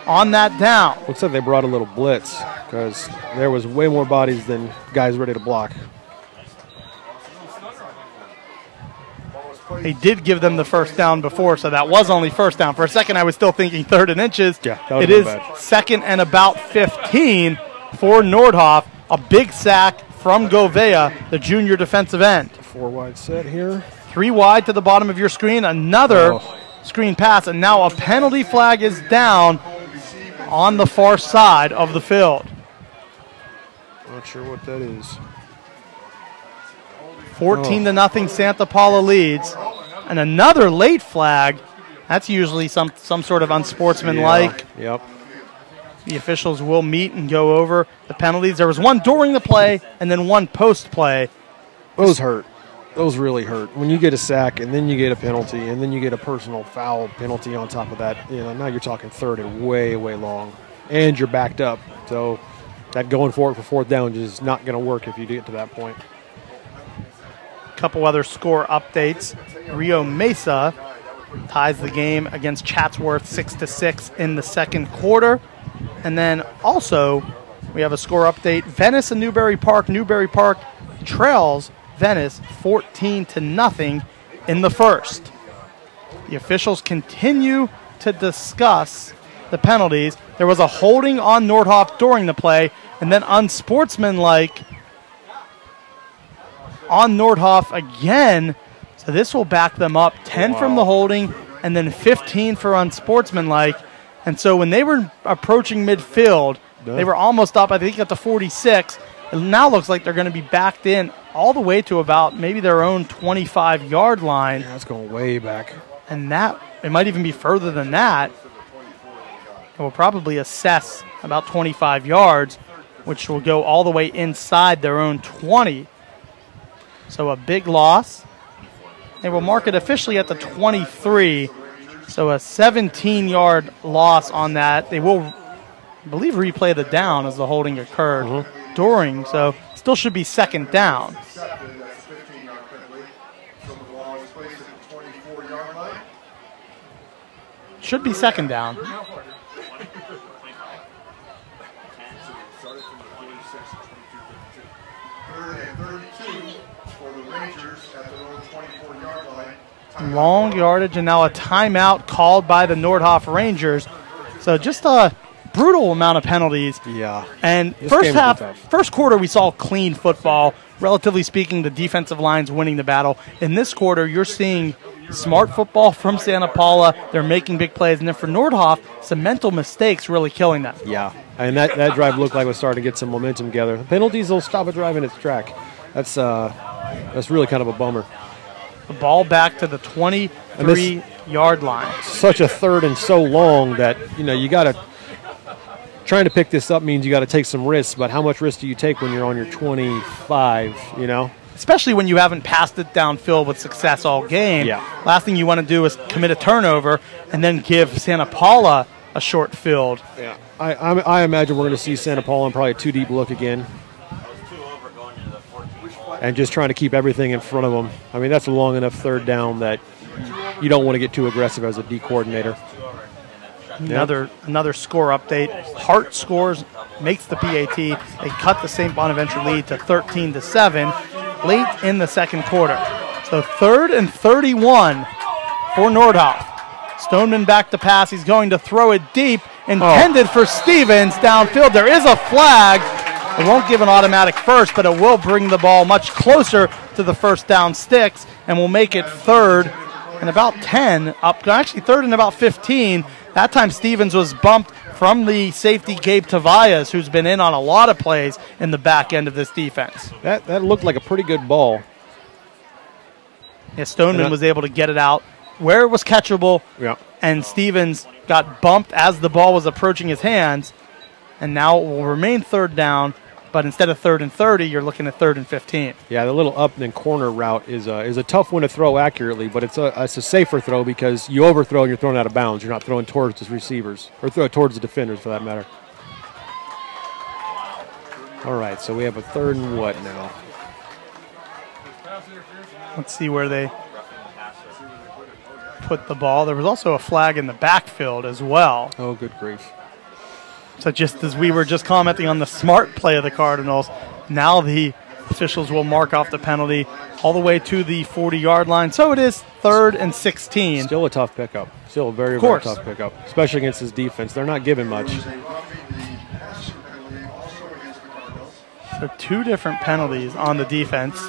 on that down. Looks like they brought a little blitz because there was way more bodies than guys ready to block. They did give them the first down before, so that was only first down. For a second, I was still thinking 3rd and inches. Yeah, it is bad. 2nd and about 15 for Nordhoff. A big sack from Govea, the junior defensive end. 4 wide set here. 3 wide to the bottom of your screen. Another screen pass, and now a penalty flag is down on the far side of the field. Not sure what that is. 14-0 Santa Paula leads. And another late flag. That's usually some sort of unsportsmanlike. Yep. The officials will meet and go over the penalties. There was one during the play and then one post-play. Those hurt. Those really hurt. When you get a sack and then you get a penalty and then you get a personal foul penalty on top of that, now you're talking 3rd and way, way long. And you're backed up. So that going for it for 4th down is not going to work if you get to that point. Couple other score updates. Rio Mesa ties the game against Chatsworth 6-6 in the second quarter. And then also we have a score update. Venice and Newberry Park. Newberry Park trails Venice 14-0 in the first. The officials continue to discuss the penalties. There was a holding on Nordhoff during the play, and then unsportsmanlike on Nordhoff again. So this will back them up. 10 from the holding, and then 15 for unsportsmanlike. And so when they were approaching midfield, they were almost up, I think, at the 46. It now looks like they're going to be backed in all the way to about maybe their own 25-yard line. Yeah, that's going way back. And that, it might even be further than that. It will probably assess about 25 yards, which will go all the way inside their own 20. So a big loss. They will mark it officially at the 23. So a 17-yard loss on that. They will, I believe, replay the down as the holding occurred during. So still should be second down. Should be second down. Long yardage, and now a timeout called by the Nordhoff Rangers. So just a brutal amount of penalties. Yeah. And this first quarter, we saw clean football. Relatively speaking, the defensive line's winning the battle. In this quarter, you're seeing smart football from Santa Paula. They're making big plays. And then for Nordhoff, some mental mistakes really killing them. Yeah. And that drive looked like it was starting to get some momentum together. The penalties will stop a drive in its track. That's really kind of a bummer. The ball back to the 23-yard line. Such a third and so long that, you got to – trying to pick this up means you got to take some risks, but how much risk do you take when you're on your 25, Especially when you haven't passed it downfield with success all game. Yeah. Last thing you want to do is commit a turnover and then give Santa Paula a short field. Yeah. I imagine we're going to see Santa Paula in probably a two-deep look again. And just trying to keep everything in front of them. I mean, that's a long enough third down that you don't want to get too aggressive as a D coordinator. Another score update. Hart scores, makes the PAT. They cut the St. Bonaventure lead to 13-7 late in the second quarter. So 3rd and 31 for Nordhoff. Stoneman back to pass. He's going to throw it deep, intended for Stevens downfield. There is a flag. It won't give an automatic first, but it will bring the ball much closer to the first down sticks, and will make it 3rd and about 10, actually 3rd and about 15. That time Stevens was bumped from the safety Gabe Tavares, who's been in on a lot of plays in the back end of this defense. That looked like a pretty good ball. Yeah, Stoneman was able to get it out where it was catchable, and Stevens got bumped as the ball was approaching his hands, and now it will remain 3rd down. But instead of 3rd and 30, you're looking at 3rd and 15. Yeah, the little up and corner route is a tough one to throw accurately, but it's a safer throw because you overthrow and you're throwing out of bounds. You're not throwing towards the receivers or towards the defenders for that matter. All right, so we have a 3rd and what now? Let's see where they put the ball. There was also a flag in the backfield as well. Oh, good grief. So just as we were just commenting on the smart play of the Cardinals, now the officials will mark off the penalty all the way to the 40-yard line. So it is 3rd and 16. Still a tough pickup. Still a very, very tough pickup, especially against this defense. They're not giving much. So 2 different penalties on the defense,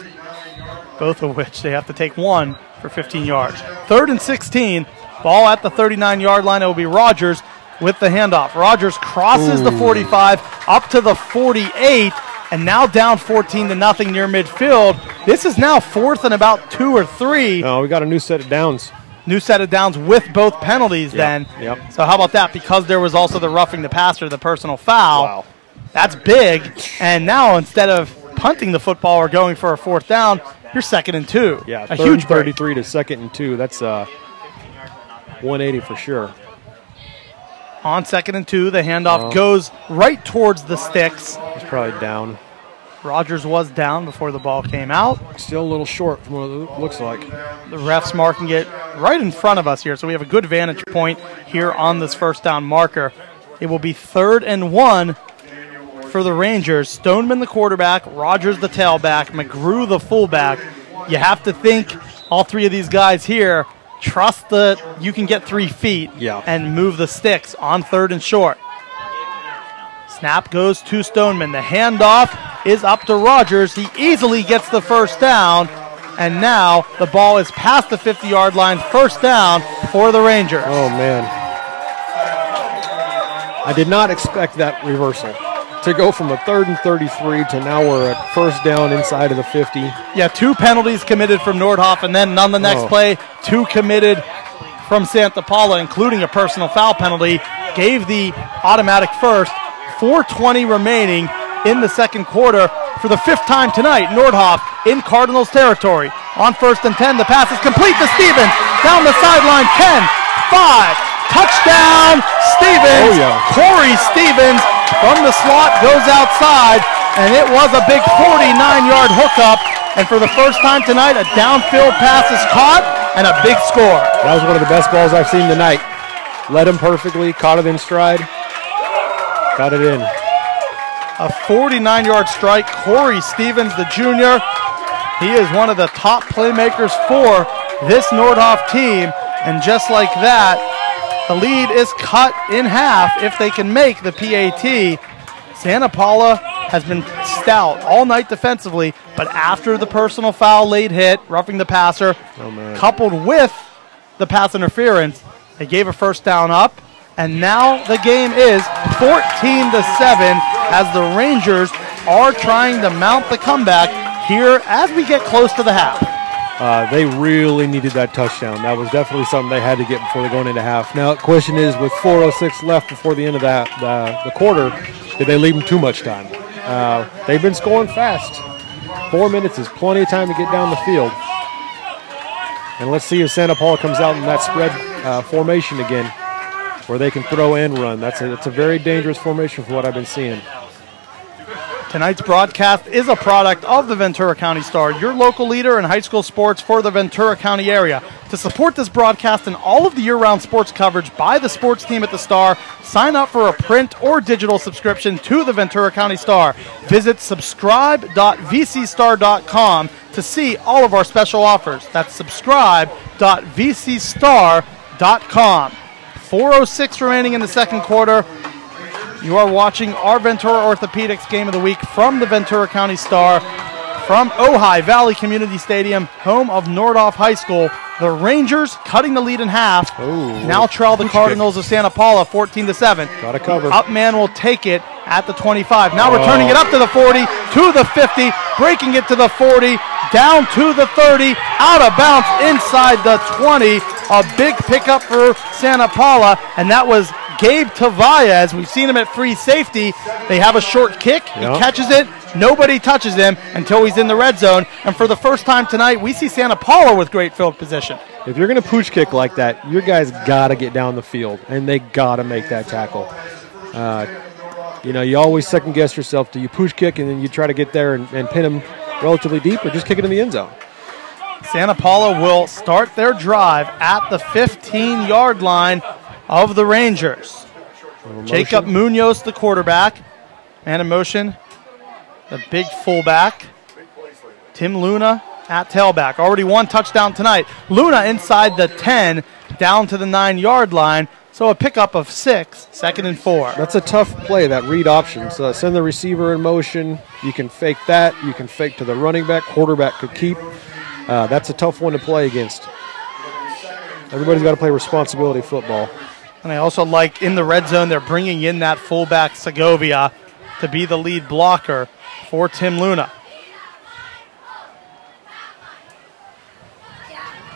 both of which they have to take one for 15 yards. 3rd and 16, ball at the 39-yard line. It will be Rogers with the handoff. Rogers crosses the 45 up to the 48, and now down 14-0 near midfield. This is now 4th and about 2 or 3. Oh, we got a new set of downs. New set of downs with both penalties then. Yep. So how about that? Because there was also the roughing the passer, the personal foul. Wow. That's big. And now instead of punting the football or going for a 4th down, you're 2nd and 2. Yeah, a huge 33 to 2nd and 2. That's 180 for sure. On 2nd and 2, the handoff goes right towards the sticks. He's probably down. Rogers was down before the ball came out. Still a little short from what it looks like. The ref's marking it right in front of us here, so we have a good vantage point here on this first down marker. It will be 3rd and 1 for the Rangers. Stoneman the quarterback, Rogers the tailback, McGrew the fullback. You have to think all 3 of these guys here trust that you can get 3 feet and move the sticks on 3rd and short. Snap goes to Stoneman. The handoff is up to Rogers. He easily gets the first down, and now the ball is past the 50-yard line. First down for the Rangers. Oh, man. I did not expect that reversal. To go from a 3rd and 33 to now we're at first down inside of the 50. Yeah, 2 penalties committed from Nordhoff, and then on the next play, 2 committed from Santa Paula, including a personal foul penalty, gave the automatic first. 4:20 remaining in the second quarter. For the 5th time tonight, Nordhoff in Cardinals territory. On 1st and 10, the pass is complete to Stevens. Down the sideline, 10, 5, touchdown, Stevens. Oh, yeah. Corey Stevens from the slot goes outside, and it was a big 49-yard hookup. And for the first time tonight, a downfield pass is caught and a big score. That was one of the best balls I've seen tonight. Led him perfectly, caught it in stride, got it in. A 49-yard strike. Corey Stevens, the junior, he is one of the top playmakers for this Nordhoff team. And just like that, the lead is cut in half if they can make the PAT. Santa Paula has been stout all night defensively, but after the personal foul late hit, roughing the passer, coupled with the pass interference, they gave a first down up, and now the game is 14-7 as the Rangers are trying to mount the comeback here as we get close to the half. They really needed that touchdown. That was definitely something they had to get before they're going into half. Now, the question is, with 4:06 left before the end of the quarter, did they leave them too much time? They've been scoring fast. 4 minutes is plenty of time to get down the field. And let's see if Santa Paula comes out in that spread formation again, where they can throw and run. That's a very dangerous formation for what I've been seeing. Tonight's broadcast is a product of the Ventura County Star, your local leader in high school sports for the Ventura County area. To support this broadcast and all of the year-round sports coverage by the sports team at the Star, sign up for a print or digital subscription to the Ventura County Star. Visit subscribe.vcstar.com to see all of our special offers. That's subscribe.vcstar.com. 4:06 remaining in the second quarter. You are watching our Ventura Orthopedics Game of the Week from the Ventura County Star, from Ojai Valley Community Stadium, home of Nordhoff High School. The Rangers cutting the lead in half. Now trail the Cardinals of Santa Paula 14-7. Got a cover. Upman will take it at the 25. Now returning it up to the 40, to the 50, breaking it to the 40, down to the 30, out of bounds inside the 20. A big pickup for Santa Paula, and that was Gabe Tavares. We've seen him at free safety. They have a short kick. He catches it. Nobody touches him until he's in the red zone. And for the first time tonight, we see Santa Paula with great field position. If you're going to pooch kick like that, your guys got to get down the field, and they got to make that tackle. You always second guess yourself. Do you pooch kick and then you try to get there and pin him relatively deep, or just kick it in the end zone? Santa Paula will start their drive at the 15-yard line of the Rangers. Jacob Munoz, the quarterback. Man in motion, the big fullback. Tim Luna at tailback. Already one touchdown tonight. Luna inside the 10, down to the 9-yard line. So a pickup of 6, 2nd and 4. That's a tough play, that read option. So send the receiver in motion. You can fake that. You can fake to the running back. Quarterback could keep. That's a tough one to play against. Everybody's got to play responsibility football. And I also like in the red zone, they're bringing in that fullback Segovia to be the lead blocker for Tim Luna.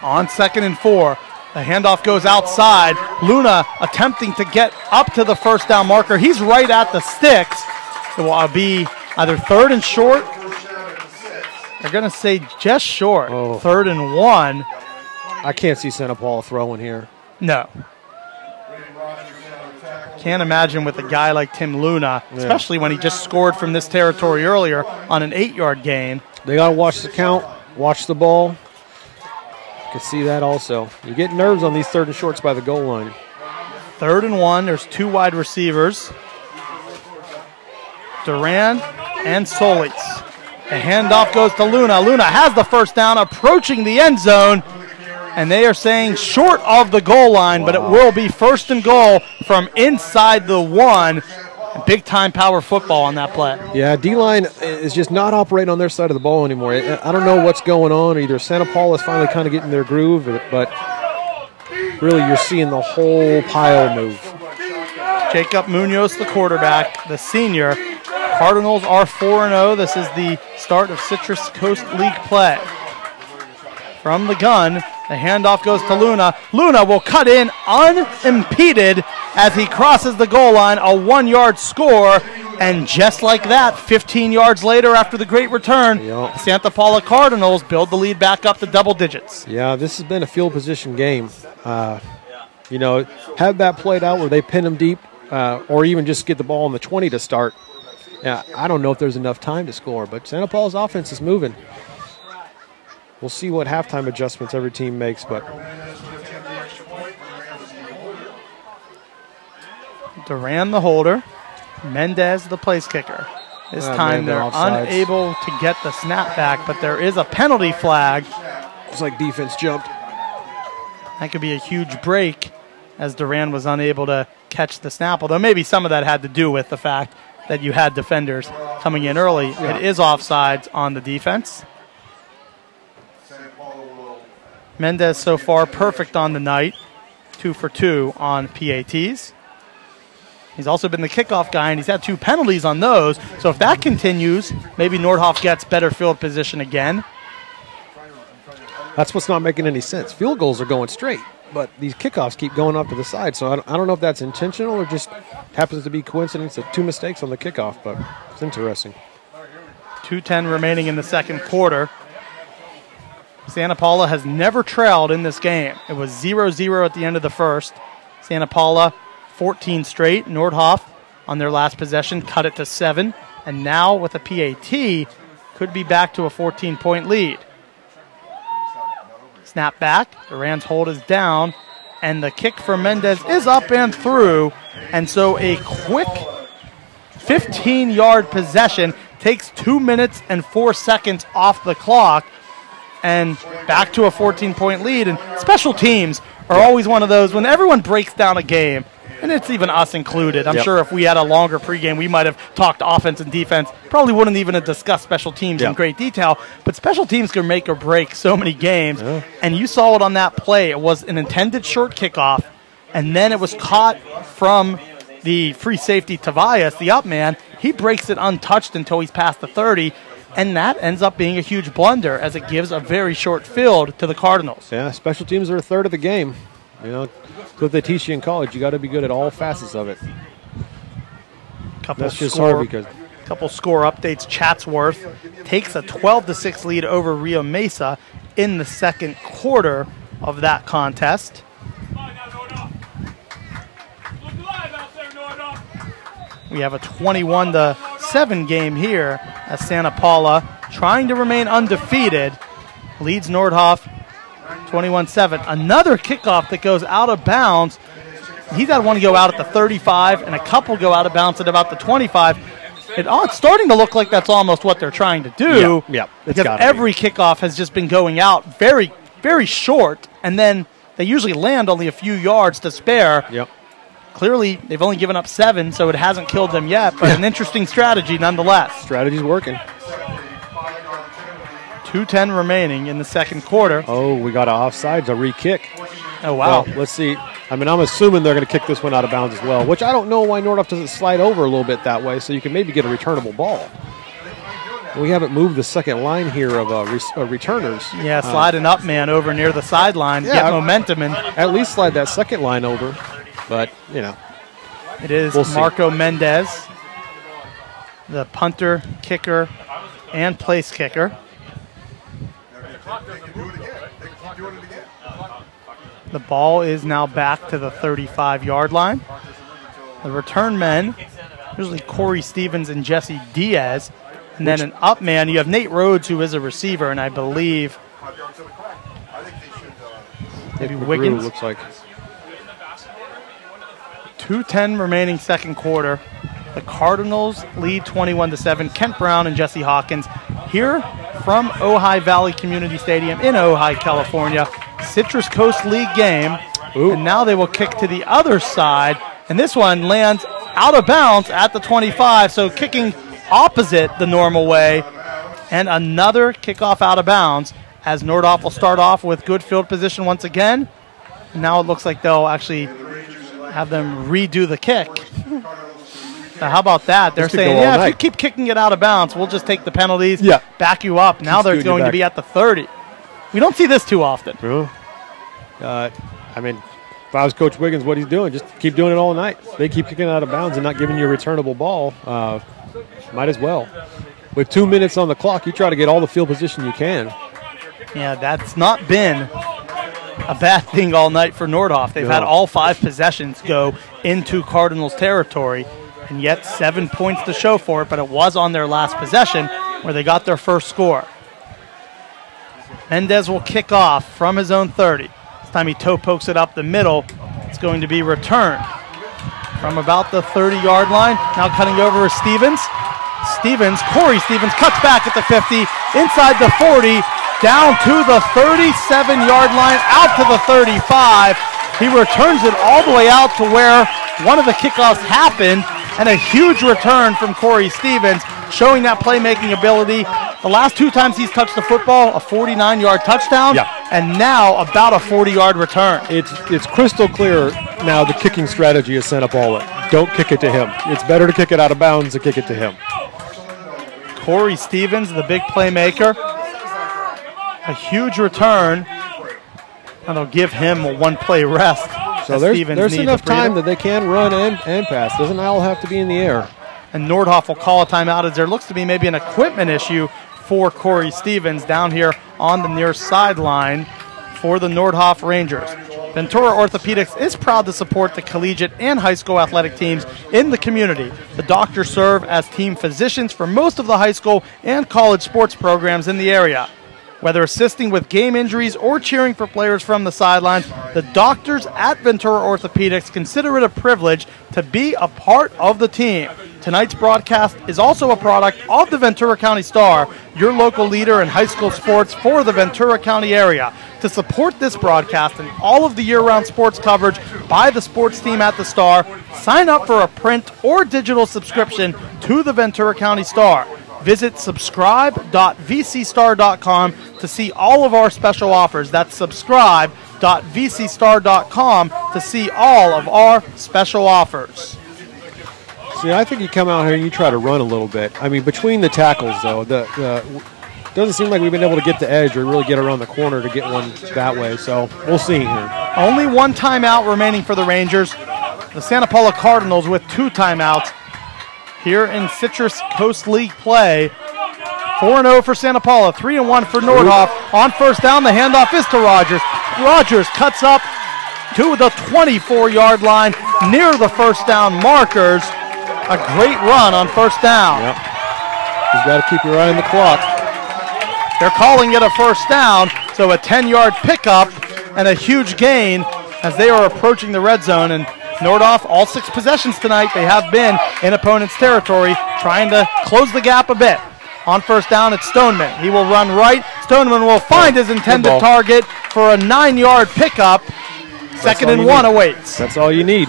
On 2nd and 4, the handoff goes outside. Luna attempting to get up to the first down marker. He's right at the sticks. It will be either 3rd and short. They're going to say just short. 3rd and 1. I can't see Santa Paula throwing here. No. Can't imagine with a guy like Tim Luna, especially when he just scored from this territory earlier on an 8-yard gain. They got to watch the count, watch the ball. You can see that also. You get nerves on these 3rd and shorts by the goal line. 3rd and 1. There's 2 wide receivers. Duran and Solis. The handoff goes to Luna. Luna has the first down, approaching the end zone. And they are saying short of the goal line, but it will be 1st and goal from inside the 1 Big-time power football on that play. Yeah, D-line is just not operating on their side of the ball anymore. I don't know what's going on. Either Santa Paula is finally kind of getting their groove, but really you're seeing the whole pile move. Jacob Munoz, the quarterback, the senior. Cardinals are 4-0. This is the start of Citrus Coast League play. From the gun, the handoff goes to Luna. Luna will cut in unimpeded as he crosses the goal line, a 1-yard score. And just like that, 15 yards later after the great return, the Santa Paula Cardinals build the lead back up to double digits. Yeah, this has been a field position game. You know, have that played out where they pin them deep or even just get the ball on the 20 to start. Yeah, I don't know if there's enough time to score, but Santa Paula's offense is moving. We'll see what halftime adjustments every team makes, but Duran the holder, Mendez the place kicker. This time they're unable to get the snap back, but there is a penalty flag. It's like defense jumped. That could be a huge break as Duran was unable to catch the snap, although maybe some of that had to do with the fact that you had defenders coming in early. Yeah. It is offsides on the defense. Mendez so far perfect on the night, 2 for 2 on PATs. He's also been the kickoff guy, and he's had 2 penalties on those. So if that continues, maybe Nordhoff gets better field position again. That's what's not making any sense. Field goals are going straight, but these kickoffs keep going off to the side. So I don't know if that's intentional or just happens to be coincidence of 2 mistakes on the kickoff, but it's interesting. 2:10 remaining in the second quarter. Santa Paula has never trailed in this game. It was 0-0 at the end of the first. Santa Paula 14 straight. Nordhoff on their last possession cut it to 7. And now with a PAT, could be back to a 14-point lead. Snap back. Duran's hold is down. And the kick for Mendez is up and through. And so a quick 15-yard possession takes 2 minutes and 4 seconds off the clock. And back to a 14-point lead. And special teams are always one of those, when everyone breaks down a game, and it's even us included. I'm sure if we had a longer pregame, we might have talked offense and defense. Probably wouldn't even have discussed special teams in great detail. But special teams can make or break so many games. Yeah. And you saw it on that play. It was an intended short kickoff, and then it was caught from the free safety Tobias, the up man. He breaks it untouched until he's past the 30. And that ends up being a huge blunder as it gives a very short field to the Cardinals. Yeah, special teams are a third of the game. You know, that's what they teach you in college. You got to be good at all facets of it. That's just hard because couple score updates. Chatsworth takes a 12-6 lead over Rio Mesa in the second quarter of that contest. We have a 21-7 game here as Santa Paula, trying to remain undefeated, leads Nordhoff 21-7. Another kickoff that goes out of bounds. He's had one go out at the 35 and a couple go out of bounds at about the 25. It's starting to look like that's almost what they're trying to do. Yeah, because every kickoff has just been going out very, very short, and then they usually land only a few yards to spare. Yep. Clearly, they've only given up 7, so it hasn't killed them yet, but an interesting strategy nonetheless. Strategy's working. 2:10 remaining in the second quarter. Oh, we got an offsides, a re-kick. Oh, wow. Well, let's see. I mean, I'm assuming they're going to kick this one out of bounds as well, which I don't know why Nordhoff doesn't slide over a little bit that way so you can maybe get a returnable ball. We haven't moved the second line here of returners. Yeah, slide an up man over near the sideline, get momentum. And at least slide that second line over. But, you know. It is Marco Mendez, the punter, kicker, and place kicker. The ball is now back to the 35-yard line. The return men, usually Corey Stevens and Jesse Diaz. And then an up man, you have Nate Rhodes, who is a receiver, and I believe maybe Wiggins. Looks like. 2:10 remaining second quarter. The Cardinals lead 21-7. Kent Brown and Jesse Hawkins here from Ojai Valley Community Stadium in Ojai, California. Citrus Coast League game. Ooh. And now they will kick to the other side. And this one lands out of bounds at the 25, so kicking opposite the normal way. And another kickoff out of bounds as Nordhoff will start off with good field position once again. Now it looks like they'll actually have them redo the kick. Now how about that? They're saying, yeah, if you keep kicking it out of bounds, we'll just take the penalties, back you up. Now they're going to be at the 30. We don't see this too often. I mean, if I was Coach Wiggins, what he's doing, just keep doing it all night. They keep kicking it out of bounds and not giving you a returnable ball. Might as well. With 2 minutes on the clock, you try to get all the field position you can. Yeah, that's not been a bad thing all night for Nordhoff. They've had all 5 possessions go into Cardinals territory, and yet 7 points to show for it, but it was on their last possession where they got their first score. Mendez will kick off from his own 30. This time he toe pokes it up the middle. It's going to be returned from about the 30-yard line. Now cutting over is Stevens. Corey Stevens cuts back at the 50, inside the 40, down to the 37-yard line, out to the 35. He returns it all the way out to where one of the kickoffs happened, and a huge return from Corey Stevens, showing that playmaking ability. The last 2 times he's touched the football, a 49-yard touchdown, and now about a 40-yard return. It's crystal clear now the kicking strategy is Santa Paula. Don't kick it to him. It's better to kick it out of bounds than kick it to him. Corey Stevens, the big playmaker. A huge return. And they'll give him a 1-play rest. So there's enough time that they can run and pass. Doesn't all have to be in the air. And Nordhoff will call a timeout as there looks to be maybe an equipment issue for Corey Stevens down here on the near sideline for the Nordhoff Rangers. Ventura Orthopedics is proud to support the collegiate and high school athletic teams in the community. The doctors serve as team physicians for most of the high school and college sports programs in the area. Whether assisting with game injuries or cheering for players from the sidelines, the doctors at Ventura Orthopedics consider it a privilege to be a part of the team. Tonight's broadcast is also a product of the Ventura County Star, your local leader in high school sports for the Ventura County area. To support this broadcast and all of the year-round sports coverage by the sports team at the Star, sign up for a print or digital subscription to the Ventura County Star. Visit subscribe.vcstar.com to see all of our special offers. That's subscribe.vcstar.com to see all of our special offers. See, I think you come out here and you try to run a little bit. I mean, between the tackles, though, doesn't seem like we've been able to get the edge or really get around the corner to get one that way. So we'll see here. Only 1 timeout remaining for the Rangers. The Santa Paula Cardinals with 2 timeouts here in Citrus Coast League play. 4-0 for Santa Paula, 3-1 for Nordhoff. On first down, the handoff is to Rogers. Rogers cuts up to the 24-yard line near the first down markers. A great run on first down. Yep. He's got to keep your eye on the clock. They're calling it a first down, so a 10-yard pickup and a huge gain as they are approaching the red zone. And Nordhoff, all 6 possessions tonight, they have been in opponent's territory, trying to close the gap a bit. On first down, it's Stoneman. He will run right. Stoneman will find his intended target for a 9-yard pickup. Second and 1 awaits. That's all you need.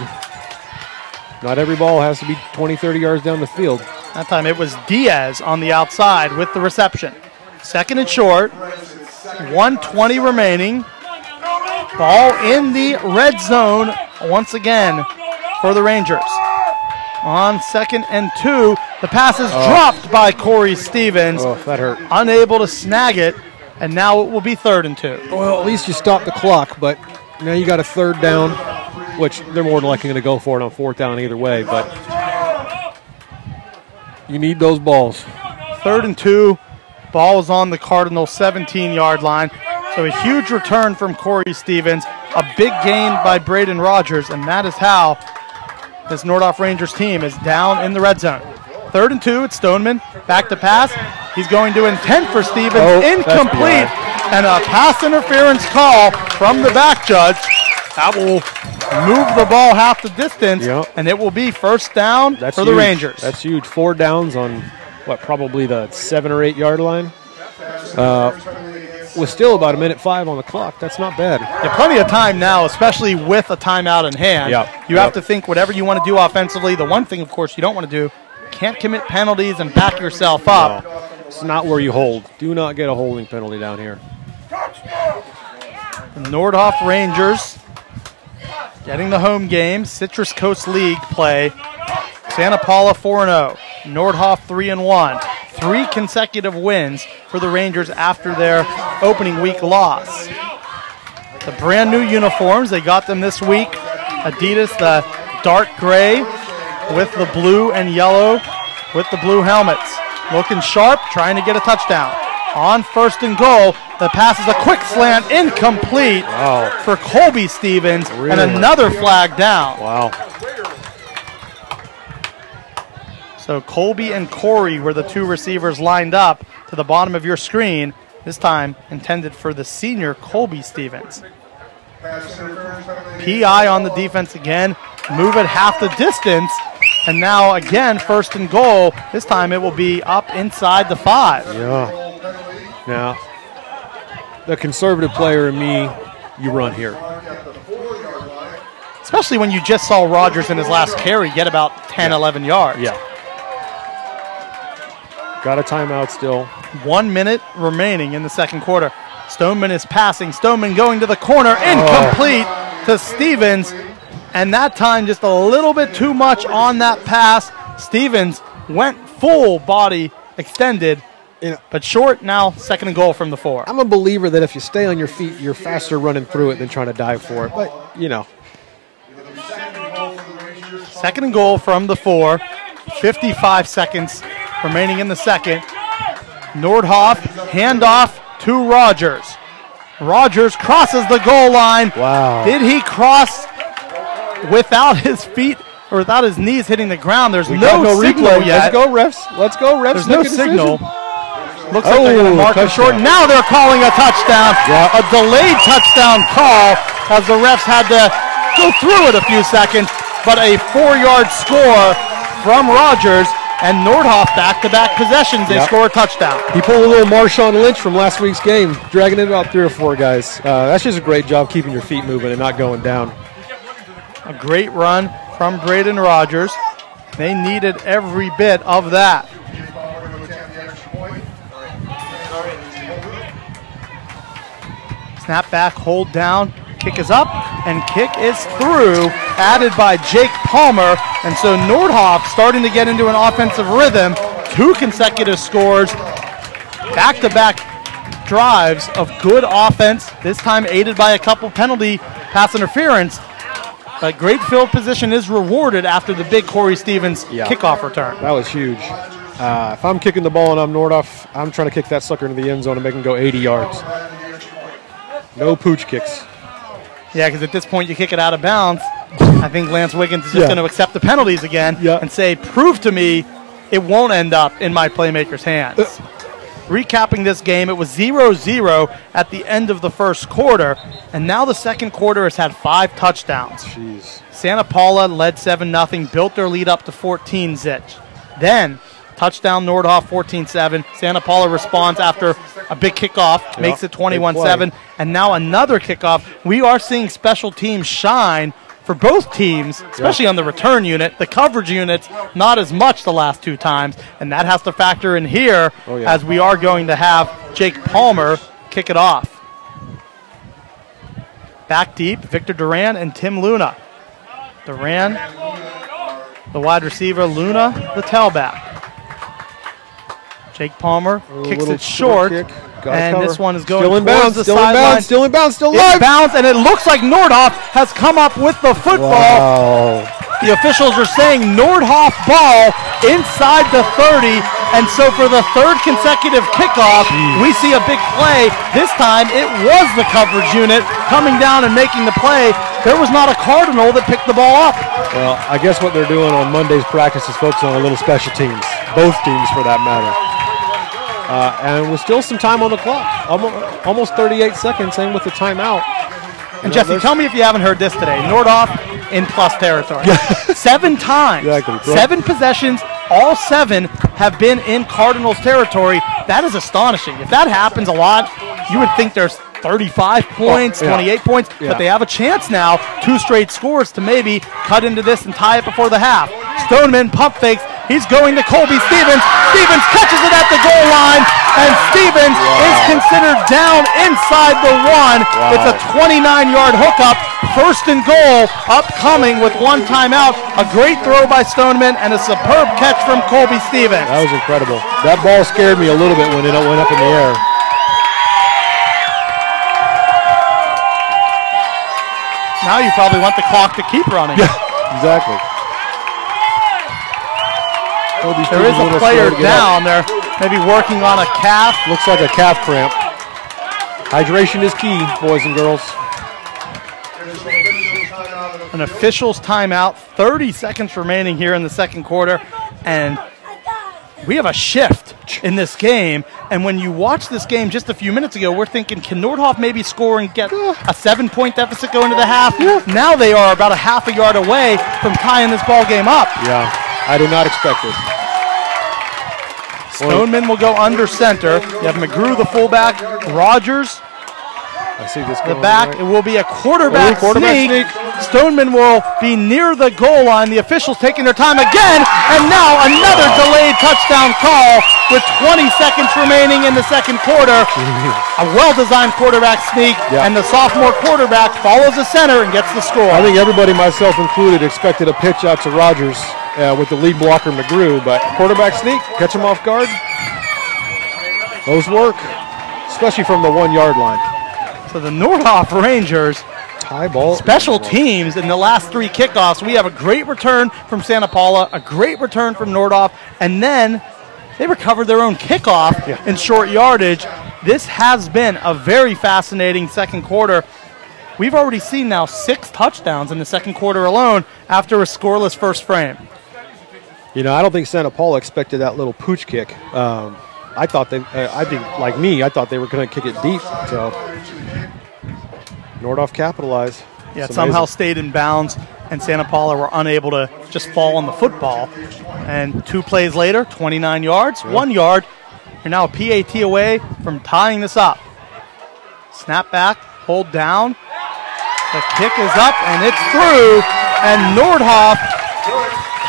Not every ball has to be 20, 30 yards down the field. That time it was Diaz on the outside with the reception. Second and short, 1:20 remaining. Ball in the red zone once again for the Rangers. On 2nd and 2, the pass is dropped by Corey Stevens. Oh, that hurt. Unable to snag it, and now it will be 3rd and 2. Well, at least you stopped the clock, but now you got a 3rd down, which they're more than likely going to go for it on 4th down either way, but you need those balls. 3rd and 2, ball is on the Cardinals' 17-yard line. So a huge return from Corey Stevens, a big gain by Braden Rogers, and that is how this Nordhoff Rangers team is down in the red zone. 3rd and 2, it's Stoneman, back to pass. He's going to intend for Stevens, incomplete, and a pass interference call from the back judge. That will move the ball half the distance, and it will be first down for the Rangers. That's huge. 4 downs on, what, probably the 7 or 8 yard line. with still about 1:05 on the clock. That's not bad. Yeah, plenty of time now, especially with a timeout in hand. You have to think whatever you want to do offensively. The one thing, of course, you don't want to do, can't commit penalties and back yourself up. No, it's not where you hold. Do not get a holding penalty down here. The Nordhoff Rangers getting the home game. Citrus Coast League play. Santa Paula 4-0. Nordhoff 3-1. 3 consecutive wins for the Rangers after their opening week loss. The brand new uniforms, they got them this week. Adidas, the dark gray with the blue and yellow with the blue helmets. Looking sharp, trying to get a touchdown. On 1st and goal, the pass is a quick slant, incomplete for Colby Stevens, and another flag down. Wow. So Colby and Corey were the 2 receivers lined up to the bottom of your screen, this time intended for the senior Colby Stevens. PI on the defense again, move it half the distance, and now again 1st and goal. This time it will be up inside the 5. Yeah. Now, the conservative player in me, you run here. Especially when you just saw Rogers in his last carry get about 10, 11 yards. Yeah. Got a timeout still. 1 minute remaining in the second quarter. Stoneman is passing. Stoneman going to the corner. Incomplete to Stevens. And that time just a little bit too much on that pass. Stevens went full body extended, but short. Now 2nd and goal from the 4. I'm a believer that if you stay on your feet, you're faster running through it than trying to dive for it. But, you know. 2nd and goal from the 4. 55 seconds remaining in the second. Nordhoff, handoff to Rogers. Rogers crosses the goal line. Wow. Did he cross without his feet or without his knees hitting the ground? There's no signal yet. Let's go, refs. Let's go, refs. There's no signal. Looks like they're going to mark it short. Now they're calling a touchdown. A delayed touchdown call as the refs had to go through it a few seconds. But a 4-yard score from Rogers. And Nordhoff back-to-back possessions, they score a touchdown. He pulled a little Marshawn Lynch from last week's game, dragging in about 3 or 4 guys. That's just a great job keeping your feet moving and not going down. A great run from Braden Rogers. They needed every bit of that. Snap back, hold down. Kick is up, and kick is through, added by Jake Palmer. And so Nordhoff starting to get into an offensive rhythm. 2 consecutive scores, back-to-back drives of good offense, this time aided by a couple penalty pass interference. But great field position is rewarded after the big Corey Stevens kickoff return. That was huge. If I'm kicking the ball and I'm Nordhoff, I'm trying to kick that sucker into the end zone and make him go 80 yards. No pooch kicks. Yeah, because at this point you kick it out of bounds. I think Lance Wiggins is just going to accept the penalties again and say, prove to me it won't end up in my playmaker's hands. Recapping this game, it was 0-0 at the end of the first quarter, and now the second quarter has had 5 touchdowns. Jeez. Santa Paula led 7-0, built their lead up to 14-0. Then, touchdown Nordhoff 14-7. Santa Paula responds after a big kickoff, makes it 21-7, and now another kickoff. We are seeing special teams shine for both teams, especially on the return unit. The coverage units, not as much the last 2 times, and that has to factor in here as we are going to have Jake Palmer kick it off. Back deep, Victor Duran and Tim Luna. Duran, the wide receiver, Luna, the tailback. Jake Palmer kicks it short, and this one is going towards the sideline. Still in bounds, still live. Inbounds, and it looks like Nordhoff has come up with the football. Wow. The officials are saying Nordhoff ball inside the 30, and so for the 3rd consecutive kickoff, we see a big play. This time it was the coverage unit coming down and making the play. There was not a Cardinal that picked the ball up. Well, I guess what they're doing on Monday's practice is focusing on a little special teams, both teams for that matter. And with still some time on the clock, almost 38 seconds, same with the timeout. And Jesse, tell me if you haven't heard this today. Nordhoff in plus territory. 7 times, 7 possessions, all 7 have been in Cardinals territory. That is astonishing. If that happens a lot, You would think there's 35 points, 28 points, but they have a chance now, 2 straight scores to maybe cut into this and tie it before the half. Stoneman pump fakes. He's going to Colby Stevens. Stevens catches it at the goal line, and Stevens is considered down inside the 1. It's a 29-yard hookup. First and goal upcoming with 1 timeout. A great throw by Stoneman and a superb catch from Colby Stevens. That was incredible. That ball scared me a little bit when it went up in the air. Now you probably want the clock to keep running. Yeah, exactly. There is a player down there, maybe working on a calf. Looks like a calf cramp. Hydration is key, boys and girls. An official's timeout, 30 seconds remaining here in the second quarter, and we have a shift in this game. And when you watch this game just a few minutes ago, we're thinking, can Nordhoff maybe score and get a 7-point deficit going into the half? Now they are about a half a yard away from tying this ball game up. Yeah, I did not expect it. Stoneman will go under center. You have McGrew, the fullback, Rogers, I see this the back. Right. It will be a quarterback sneak. Stoneman will be near the goal line. The officials taking their time again, and now another delayed touchdown call with 20 seconds remaining in the second quarter. A well-designed quarterback sneak, and the sophomore quarterback follows the center and gets the score. I think everybody, myself included, expected a pitch out to Rogers with the lead blocker McGrew, but quarterback sneak, catch him off guard. Those work, especially from the 1 yard line. So the Nordhoff Rangers, high ball, special teams in the last 3 kickoffs. We have a great return from Santa Paula, a great return from Nordhoff, and then they recovered their own kickoff in short yardage. This has been a very fascinating second quarter. We've already seen now 6 touchdowns in the second quarter alone after a scoreless first frame. You know, I don't think Santa Paula expected that little pooch kick. I thought I think like me, I thought they were going to kick it deep. So Nordhoff capitalized. Yeah, it somehow stayed in bounds, and Santa Paula were unable to just fall on the football. And 2 plays later, 29 yards, 1 yard. You're now a PAT away from tying this up. Snap back, hold down. The kick is up, and it's through. And Nordhoff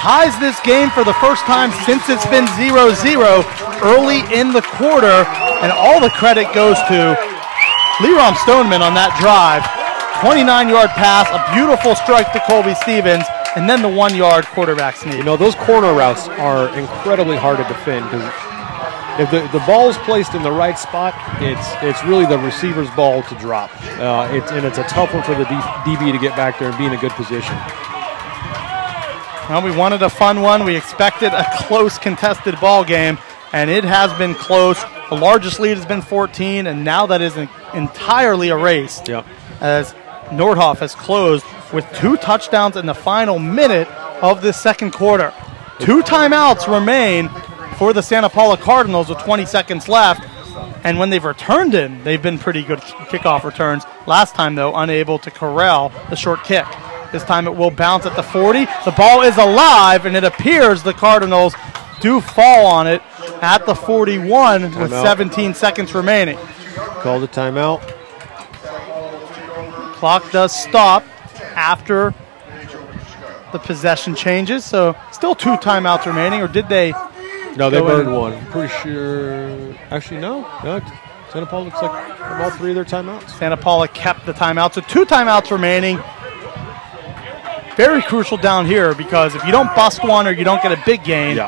ties this game for the first time since it's been 0-0 early in the quarter, and all the credit goes to Leron Stoneman on that drive. 29-yard pass, a beautiful strike to Colby Stevens, and then the 1 yard quarterback sneak. You know, those corner routes are incredibly hard to defend because if the ball is placed in the right spot, it's really the receiver's ball to drop. And it's a tough one for the DB to get back there and be in a good position. Well, we wanted a fun one. We expected a close, contested ball game, and it has been close. The largest lead has been 14, and now that is entirely erased as Nordhoff has closed with 2 touchdowns in the final minute of this second quarter. 2 timeouts remain for the Santa Paula Cardinals with 20 seconds left, and when they've returned in, they've been pretty good kickoff returns. Last time, though, unable to corral the short kick. This time it will bounce at the 40. The ball is alive, and it appears the Cardinals do fall on it at the 41 with 17 seconds remaining. Called a timeout. Clock does stop after the possession changes, so still 2 timeouts remaining, or did they? No, they burned one. I'm pretty sure. Actually, no. Santa Paula looks like all 3 of their timeouts. Santa Paula kept the timeout, so 2 timeouts remaining. Very crucial down here because if you don't bust one or you don't get a big gain,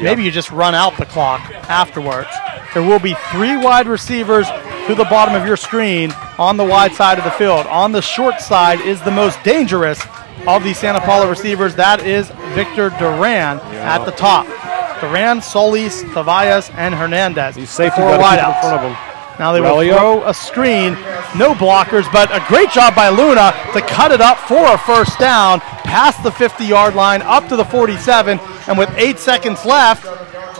maybe you just run out the clock afterwards. There will be 3 wide receivers to the bottom of your screen on the wide side of the field. On the short side is the most dangerous of the Santa Paula receivers. That is Victor Duran at the top. Duran, Solis, Tavallas, and Hernandez. He's safe. 4 wideouts in front of him. Now they will throw a screen. No blockers, but a great job by Luna to cut it up for a first down past the 50-yard line up to the 47. And with 8 seconds left,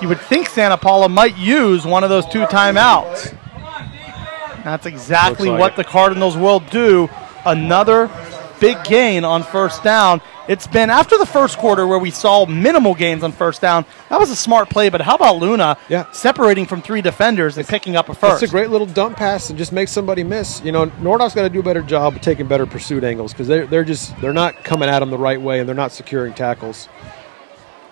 you would think Santa Paula might use one of those 2 timeouts. That's exactly what the Cardinals will do. Another big gain on first down. It's been after the first quarter where we saw minimal gains on first down. That was a smart play, but how about Luna separating from 3 defenders and picking up a first? It's a great little dump pass and just makes somebody miss. You know, Nordhoff's got to do a better job of taking better pursuit angles because they're not coming at them the right way and they're not securing tackles.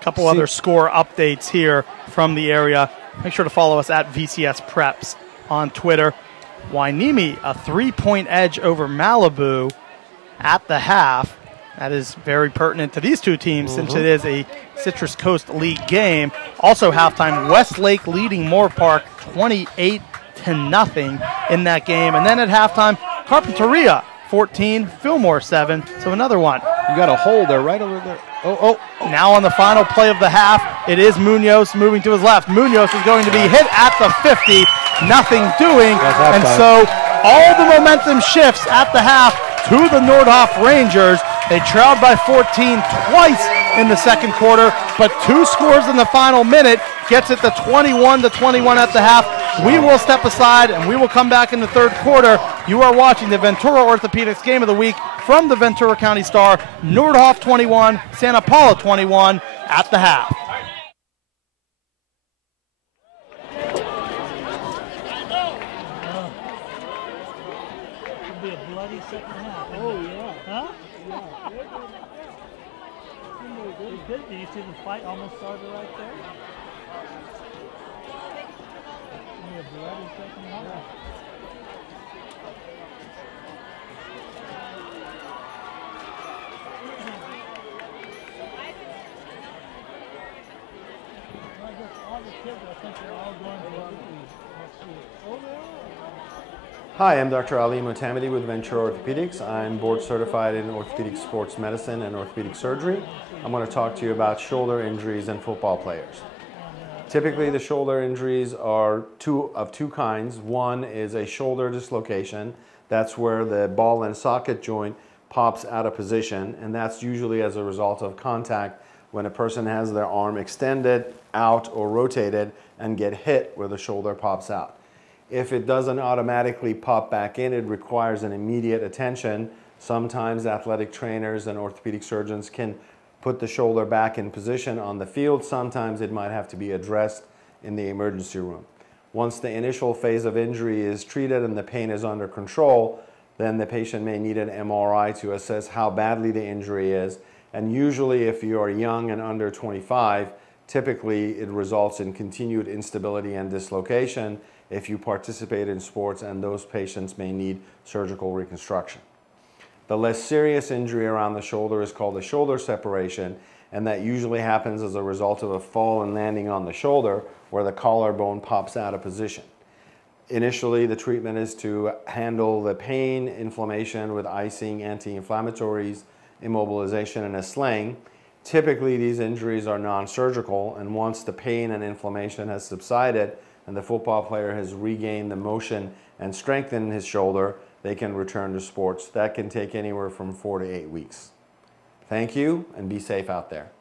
A couple other score updates here from the area. Make sure to follow us at VCS Preps on Twitter. Wainimi, a 3-point edge over Malibu at the half. That is very pertinent to these two teams since it is a Citrus Coast League game. Also halftime, Westlake leading Moore Park 28-0 in that game. And then at halftime, Carpinteria 14, Fillmore 7. So another one. You got a hole there, right over there. Oh. Now on the final play of the half, it is Munoz moving to his left. Munoz is going to be hit at the 50. Nothing doing. And so all the momentum shifts at the half to the Nordhoff Rangers. They trailed by 14 twice in the second quarter, but 2 scores in the final minute gets it to 21-21 at the half. We will step aside and we will come back in the third quarter. You are watching the Ventura Orthopedics Game of the Week from the Ventura County Star. Nordhoff 21, Santa Paula 21 at the half. It'll be a bloody second half. Oh, yeah. Huh? It could be. You see the fight almost started right there. It'll be a bloody second half. I guess all the kids, I think they're all going to next year. Oh, they are. Hi, I'm Dr. Ali Motamedi with Ventura Orthopedics. I'm board certified in orthopedic sports medicine and orthopedic surgery. I'm going to talk to you about shoulder injuries in football players. Typically, the shoulder injuries are of two kinds. One is a shoulder dislocation. That's where the ball and socket joint pops out of position, and that's usually as a result of contact when a person has their arm extended, out, or rotated and get hit where the shoulder pops out. If it doesn't automatically pop back in, it requires an immediate attention. Sometimes athletic trainers and orthopedic surgeons can put the shoulder back in position on the field. Sometimes it might have to be addressed in the emergency room. Once the initial phase of injury is treated and the pain is under control, then the patient may need an MRI to assess how badly the injury is. And usually if you are young and under 25, typically it results in continued instability and dislocation if you participate in sports, and those patients may need surgical reconstruction. The less serious injury around the shoulder is called a shoulder separation, and that usually happens as a result of a fall and landing on the shoulder where the collarbone pops out of position. Initially, the treatment is to handle the pain, inflammation with icing, anti-inflammatories, immobilization, and a sling. Typically, these injuries are non-surgical, and once the pain and inflammation has subsided and the football player has regained the motion and strengthened his shoulder, they can return to sports. That can take anywhere from 4 to 8 weeks. Thank you, and be safe out there.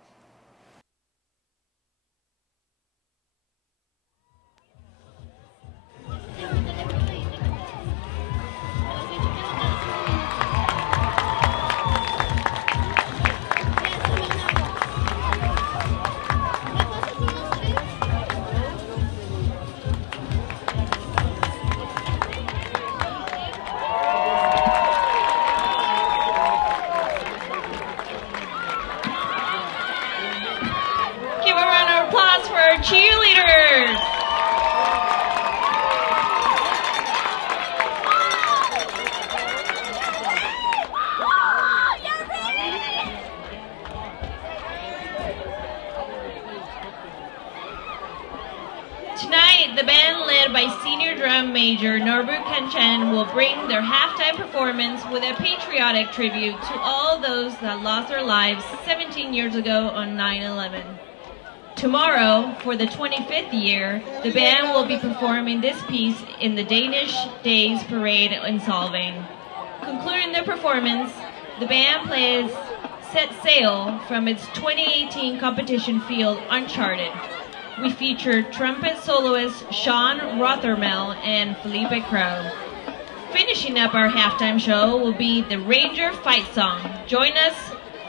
Cheerleaders! Tonight, the band led by senior drum major Norbu Kanchan will bring their halftime performance with a patriotic tribute to all those that lost their lives 17 years ago on 9/11. Tomorrow, for the 25th year, the band will be performing this piece in the Danish Days Parade in Solvang. Concluding their performance, the band plays Set Sail from its 2018 competition field, Uncharted. We featured trumpet soloist Sean Rothermel and Felipe Crow. Finishing up our halftime show will be the Ranger Fight Song. Join us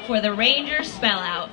for the Ranger Spell Out.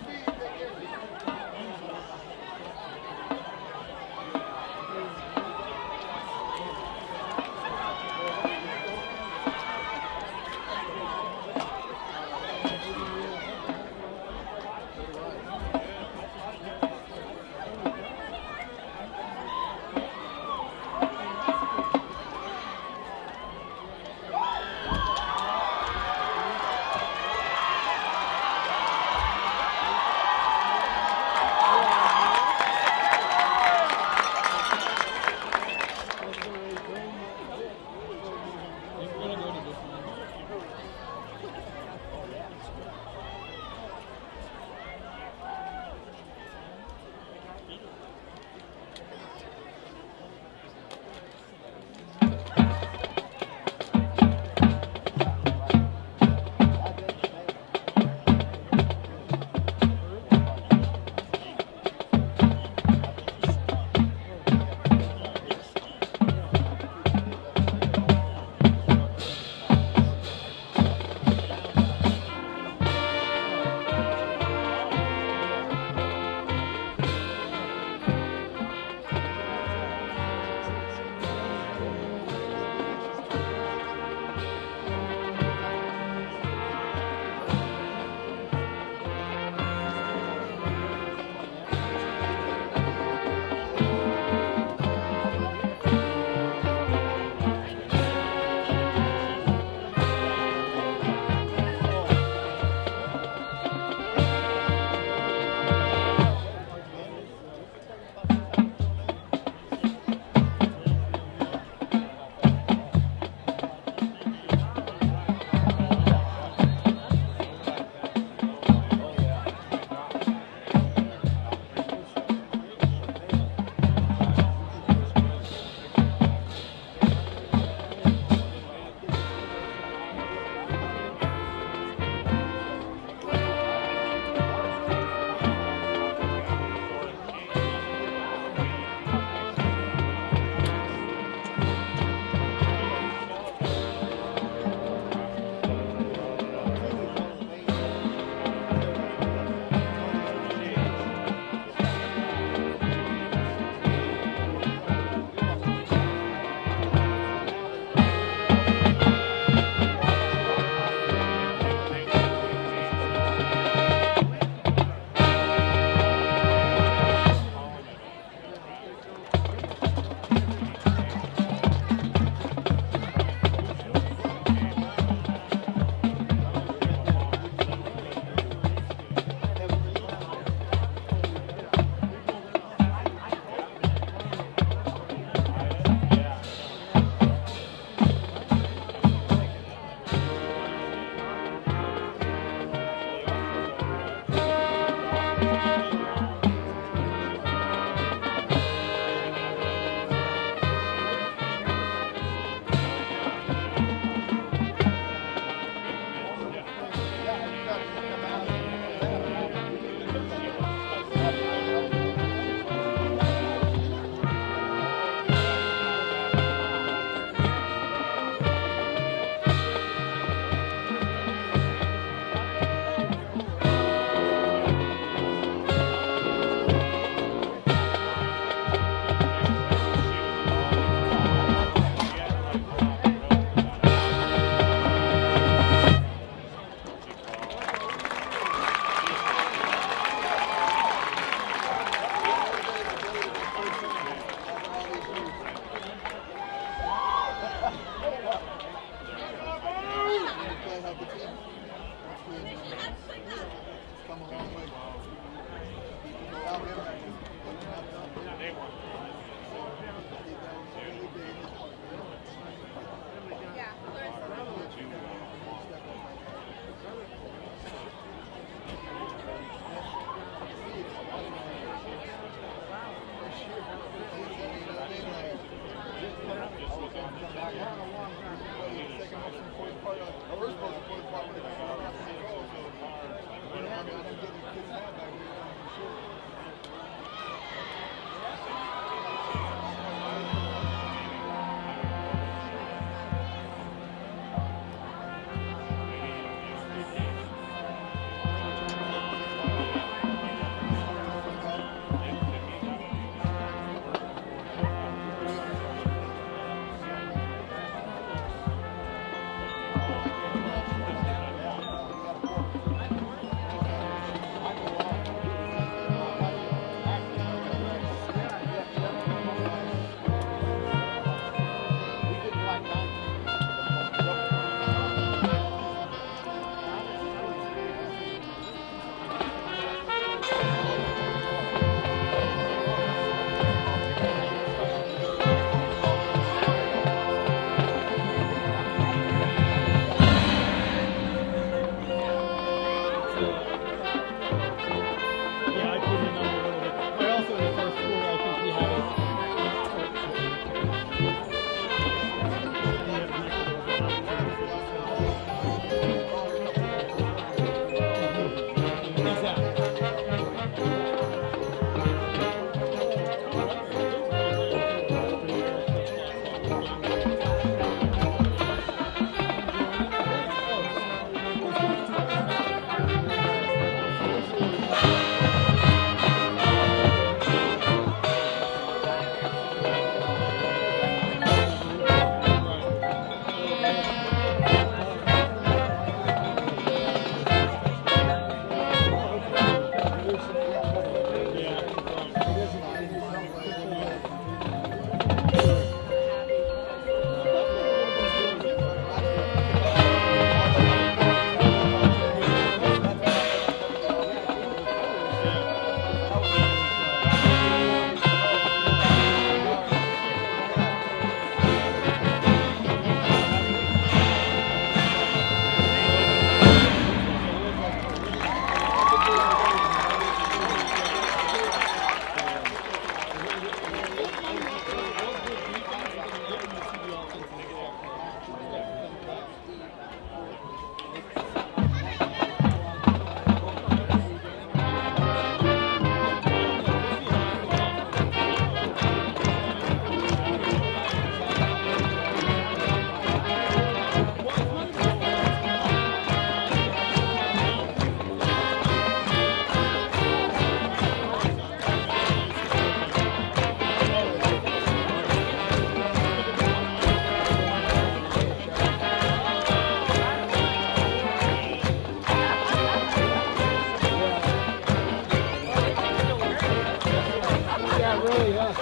Really, yeah.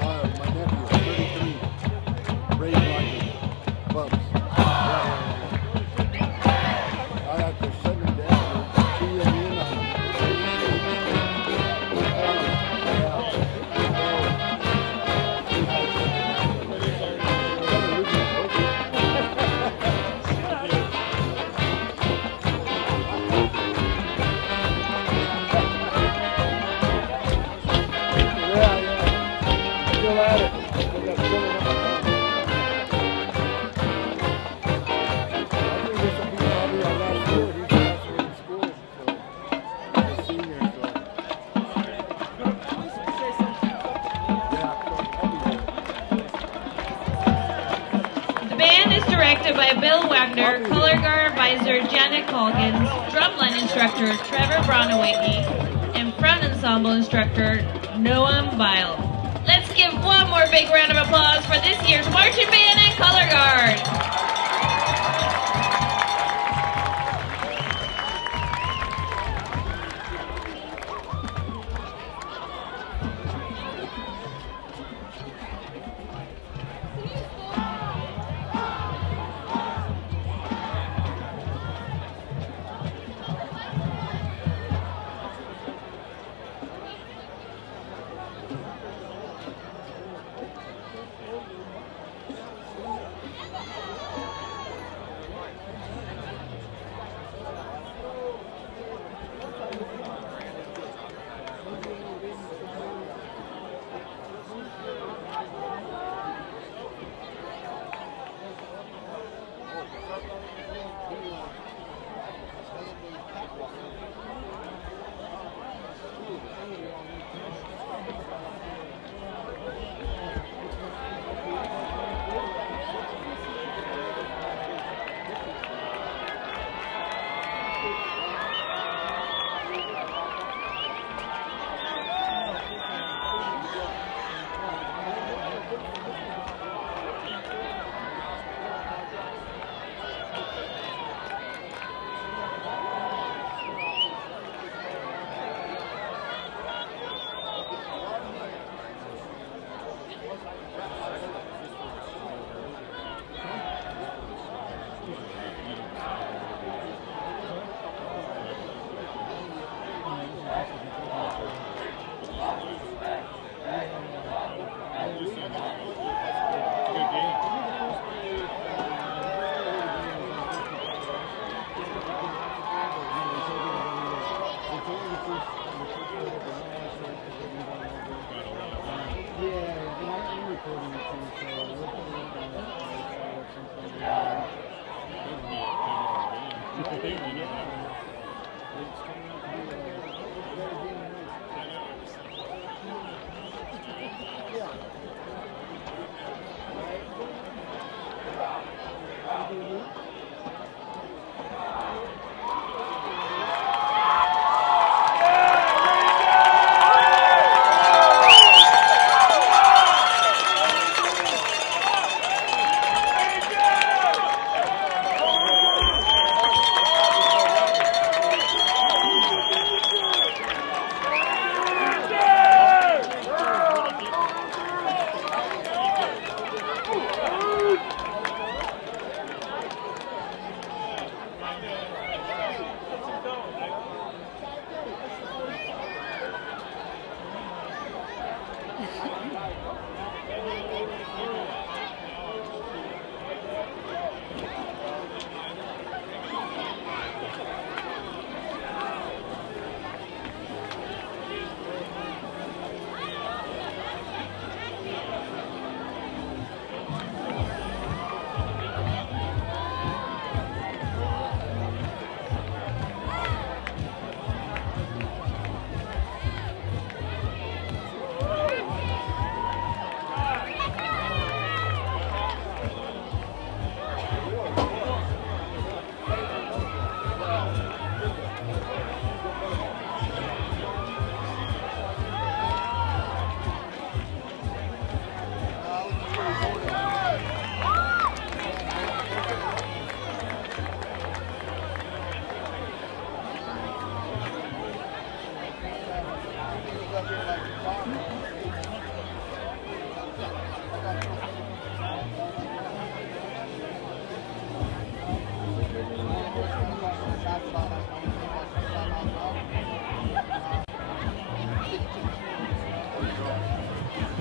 My nephew, 33, Braden Rogers, Bubs. I had to send him down and key him in on him. Still at it. They got still in it. I think this will be probably our last year. He's the last year in school, so he's a senior, so. The band is directed by Bill Wagner, color guard advisor Janet Calkins, drumline instructor Trevor Bronowicki, and front ensemble instructor Noam Weil. Let's give one more big round of applause for this year's marching band and color guard.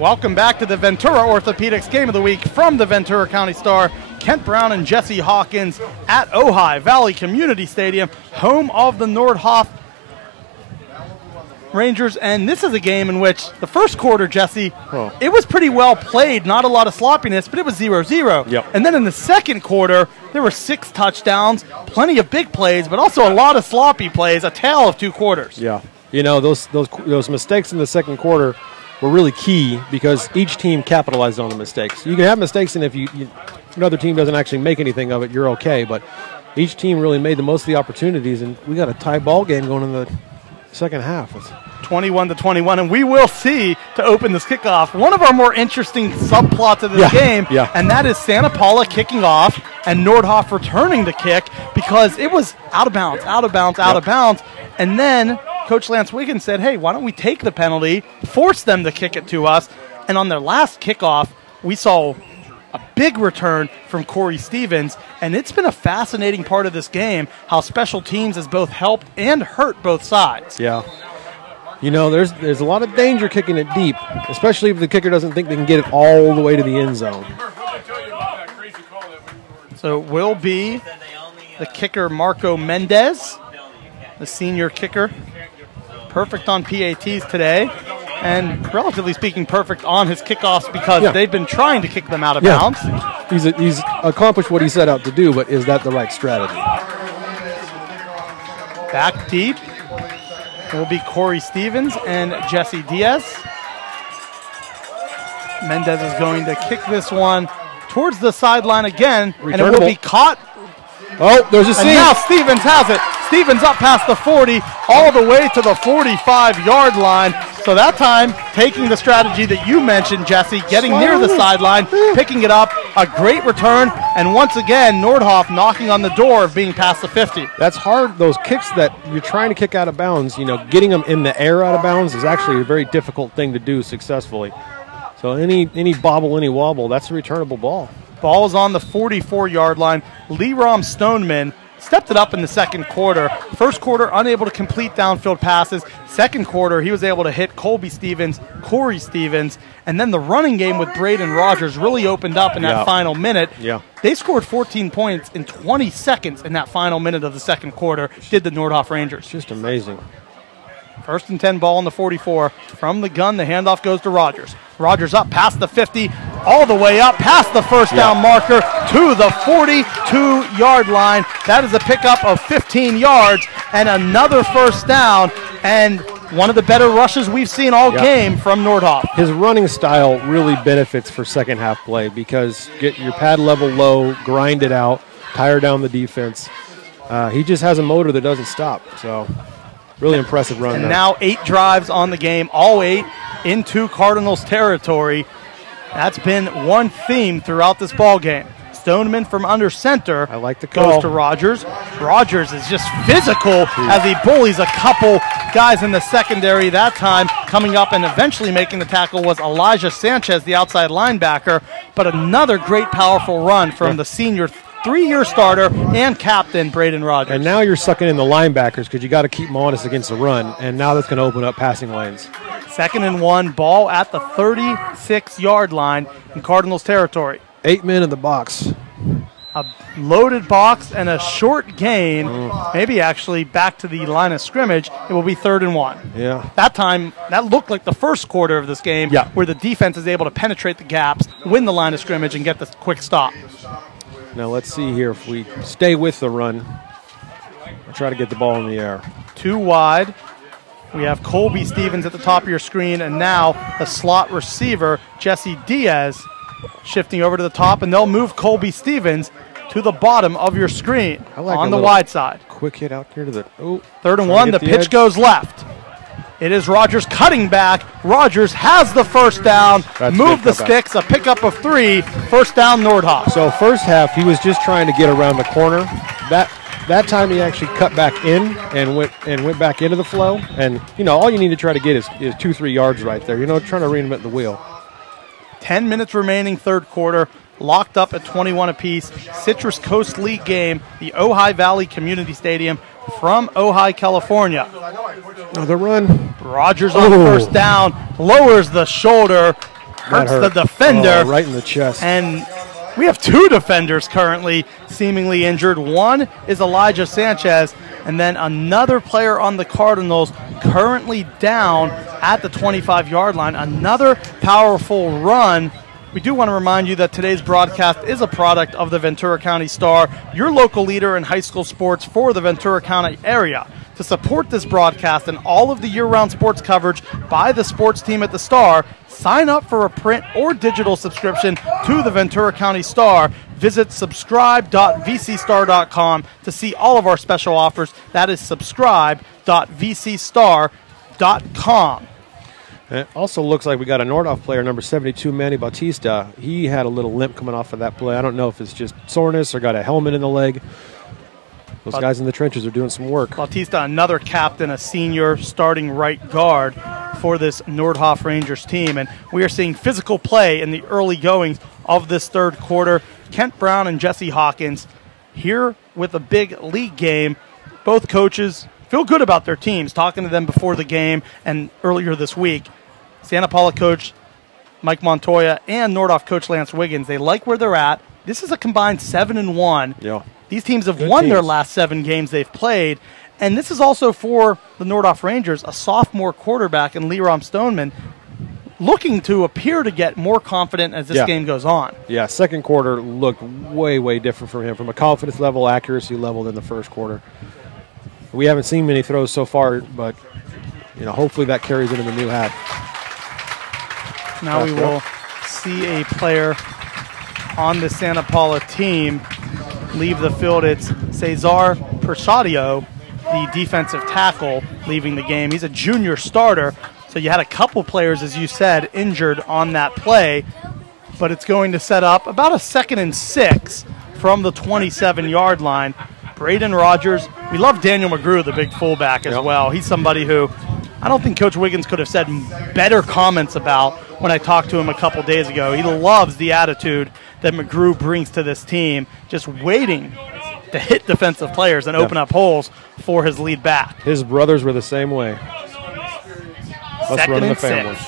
Welcome back to the Ventura Orthopedics Game of the Week from the Ventura County Star. Kent Brown and Jesse Hawkins at Ojai Valley Community Stadium, home of the Nordhoff Rangers. And this is a game in which the first quarter, Jesse, it was pretty well played, not a lot of sloppiness, but it was 0-0. Yep. And then in the second quarter, there were 6 touchdowns, plenty of big plays, but also a lot of sloppy plays, a tale of 2 quarters. Yeah. You know, those mistakes in the second quarter were really key because each team capitalized on the mistakes. You can have mistakes, and if another team doesn't actually make anything of it, you're okay. But each team really made the most of the opportunities, and we got a tie ball game going in the second half. 21-21, and we will see, to open this kickoff, one of our more interesting subplots of this game, and that is Santa Paula kicking off and Nordhoff returning the kick because it was out of bounds, out of bounds, out of bounds, and then Coach Lance Wiggins said, hey, why don't we take the penalty, force them to kick it to us, and on their last kickoff, we saw a big return from Corey Stevens, and it's been a fascinating part of this game, how special teams has both helped and hurt both sides. Yeah. You know, there's a lot of danger kicking it deep, especially if the kicker doesn't think they can get it all the way to the end zone. So it will be the kicker Marco Mendez, the senior kicker. Perfect on PATs today, and relatively speaking, perfect on his kickoffs because they've been trying to kick them out of bounds. He's accomplished what he set out to do, but is that the right strategy? Back deep will be Corey Stevens and Jesse Diaz. Mendez is going to kick this one towards the sideline again, and it will be caught. Oh, there's a seam. And now Stevens has it. Stevens up past the 40, all the way to the 45-yard line. So that time, taking the strategy that you mentioned, Jesse, getting near the sideline, picking it up, a great return, and once again, Nordhoff knocking on the door of being past the 50. That's hard. Those kicks that you're trying to kick out of bounds, you know, getting them in the air out of bounds is actually a very difficult thing to do successfully. So any bobble, any wobble, that's a returnable ball. Ball is on the 44-yard line. Lerom Stoneman stepped it up in the second quarter. First quarter, unable to complete downfield passes. Second quarter, he was able to hit Colby Stevens, Corey Stevens, and then the running game with Braden Rogers really opened up in that final minute. They scored 14 points in 20 seconds in that final minute of the second quarter, did the Nordhoff Rangers. Just amazing. First and 10, ball on the 44. From the gun, the handoff goes to Rogers. Rogers up past the 50, all the way up past the first down marker to the 42-yard line. That is a pickup of 15 yards and another first down, and one of the better rushes we've seen all game from Nordhoff. His running style really benefits for second half play because get your pad level low, grind it out, tire down the defense. He just has a motor that doesn't stop, so really impressive run. And now 8 drives on the game, all 8 into Cardinals territory. That's been one theme throughout this ball game. Stoneman from under center goes to Rogers. Rogers is just physical as he bullies a couple guys in the secondary. That time coming up and eventually making the tackle was Elijah Sanchez, the outside linebacker. But another great powerful run from the senior 3-year starter and captain Braden Rogers. And now you're sucking in the linebackers because you got to keep them honest against the run, and now that's going to open up passing lanes. 2nd and 1, ball at the 36-yard line in Cardinals territory. 8 men in the box. A loaded box and a short gain, maybe actually back to the line of scrimmage. It will be 3rd and 1. Yeah. That time, that looked like the first quarter of this game where the defense is able to penetrate the gaps, win the line of scrimmage, and get the quick stop. Now let's see here if we stay with the run. I'll try to get the ball in the air. 2 wide. We have Colby Stevens at the top of your screen, and now the slot receiver, Jesse Diaz, shifting over to the top, and they'll move Colby Stevens to the bottom of your screen on the wide side. Quick hit out here to the 3rd and 1, the pitch goes left. It is Rogers cutting back. Rogers has the first down. Move the sticks, a pickup of 3. First down, Nordhoff. So first half, he was just trying to get around the corner. That time he actually cut back in and went back into the flow. And, you know, all you need to try to get is 2-3 yards right there. You know, trying to reinvent the wheel. 10 minutes remaining, third quarter. Locked up at 21 apiece. Citrus Coast League game, the Ojai Valley Community Stadium from Ojai, California. Another run. Rogers on first down, lowers the shoulder, hurts the hurt. defender. Oh, right in the chest. And we have 2 defenders currently seemingly injured. One is Elijah Sanchez, and then another player on the Cardinals currently down at the 25-yard line. Another powerful run. We do want to remind you that today's broadcast is a product of the Ventura County Star, your local leader in high school sports for the Ventura County area. To support this broadcast and all of the year-round sports coverage by the sports team at the Star, sign up for a print or digital subscription to the Ventura County Star. Visit subscribe.vcstar.com to see all of our special offers. That is subscribe.vcstar.com. It also looks like we got a Nordhoff player, number 72, Manny Bautista. He had a little limp coming off of that play. I don't know if it's just soreness or got a helmet in the leg. Those guys in the trenches are doing some work. Bautista, another captain, a senior starting right guard for this Nordhoff Rangers team. And we are seeing physical play in the early goings of this third quarter. Kent Brown and Jesse Hawkins here with a big league game. Both coaches feel good about their teams, talking to them before the game and earlier this week. Santa Paula coach Mike Montoya and Nordhoff coach Lance Wiggins, they like where they're at. This is a combined 7-1. Yeah. These teams have won their last 7 games they've played. And this is also for the Nordhoff Rangers, a sophomore quarterback in Lerom Stoneman, looking to appear to get more confident as this game goes on. Yeah, second quarter looked way, way different for him from a confidence level, accuracy level than the first quarter. We haven't seen many throws so far, but hopefully that carries into the new half. Now we will see a player on the Santa Paula team leave the field. It's Cesar Persadio, the defensive tackle, leaving the game. He's a junior starter, so you had a couple players, as you said, injured on that play, but it's going to set up about a 2nd and 6 from the 27-yard line. Braden Rogers, we love Daniel McGrew, the big fullback as well. He's somebody who I don't think Coach Wiggins could have said better comments about when I talked to him a couple days ago. He loves the attitude that McGrew brings to this team, just waiting to hit defensive players and open up holes for his lead back. His brothers were the same way. Let's run in the family. 6.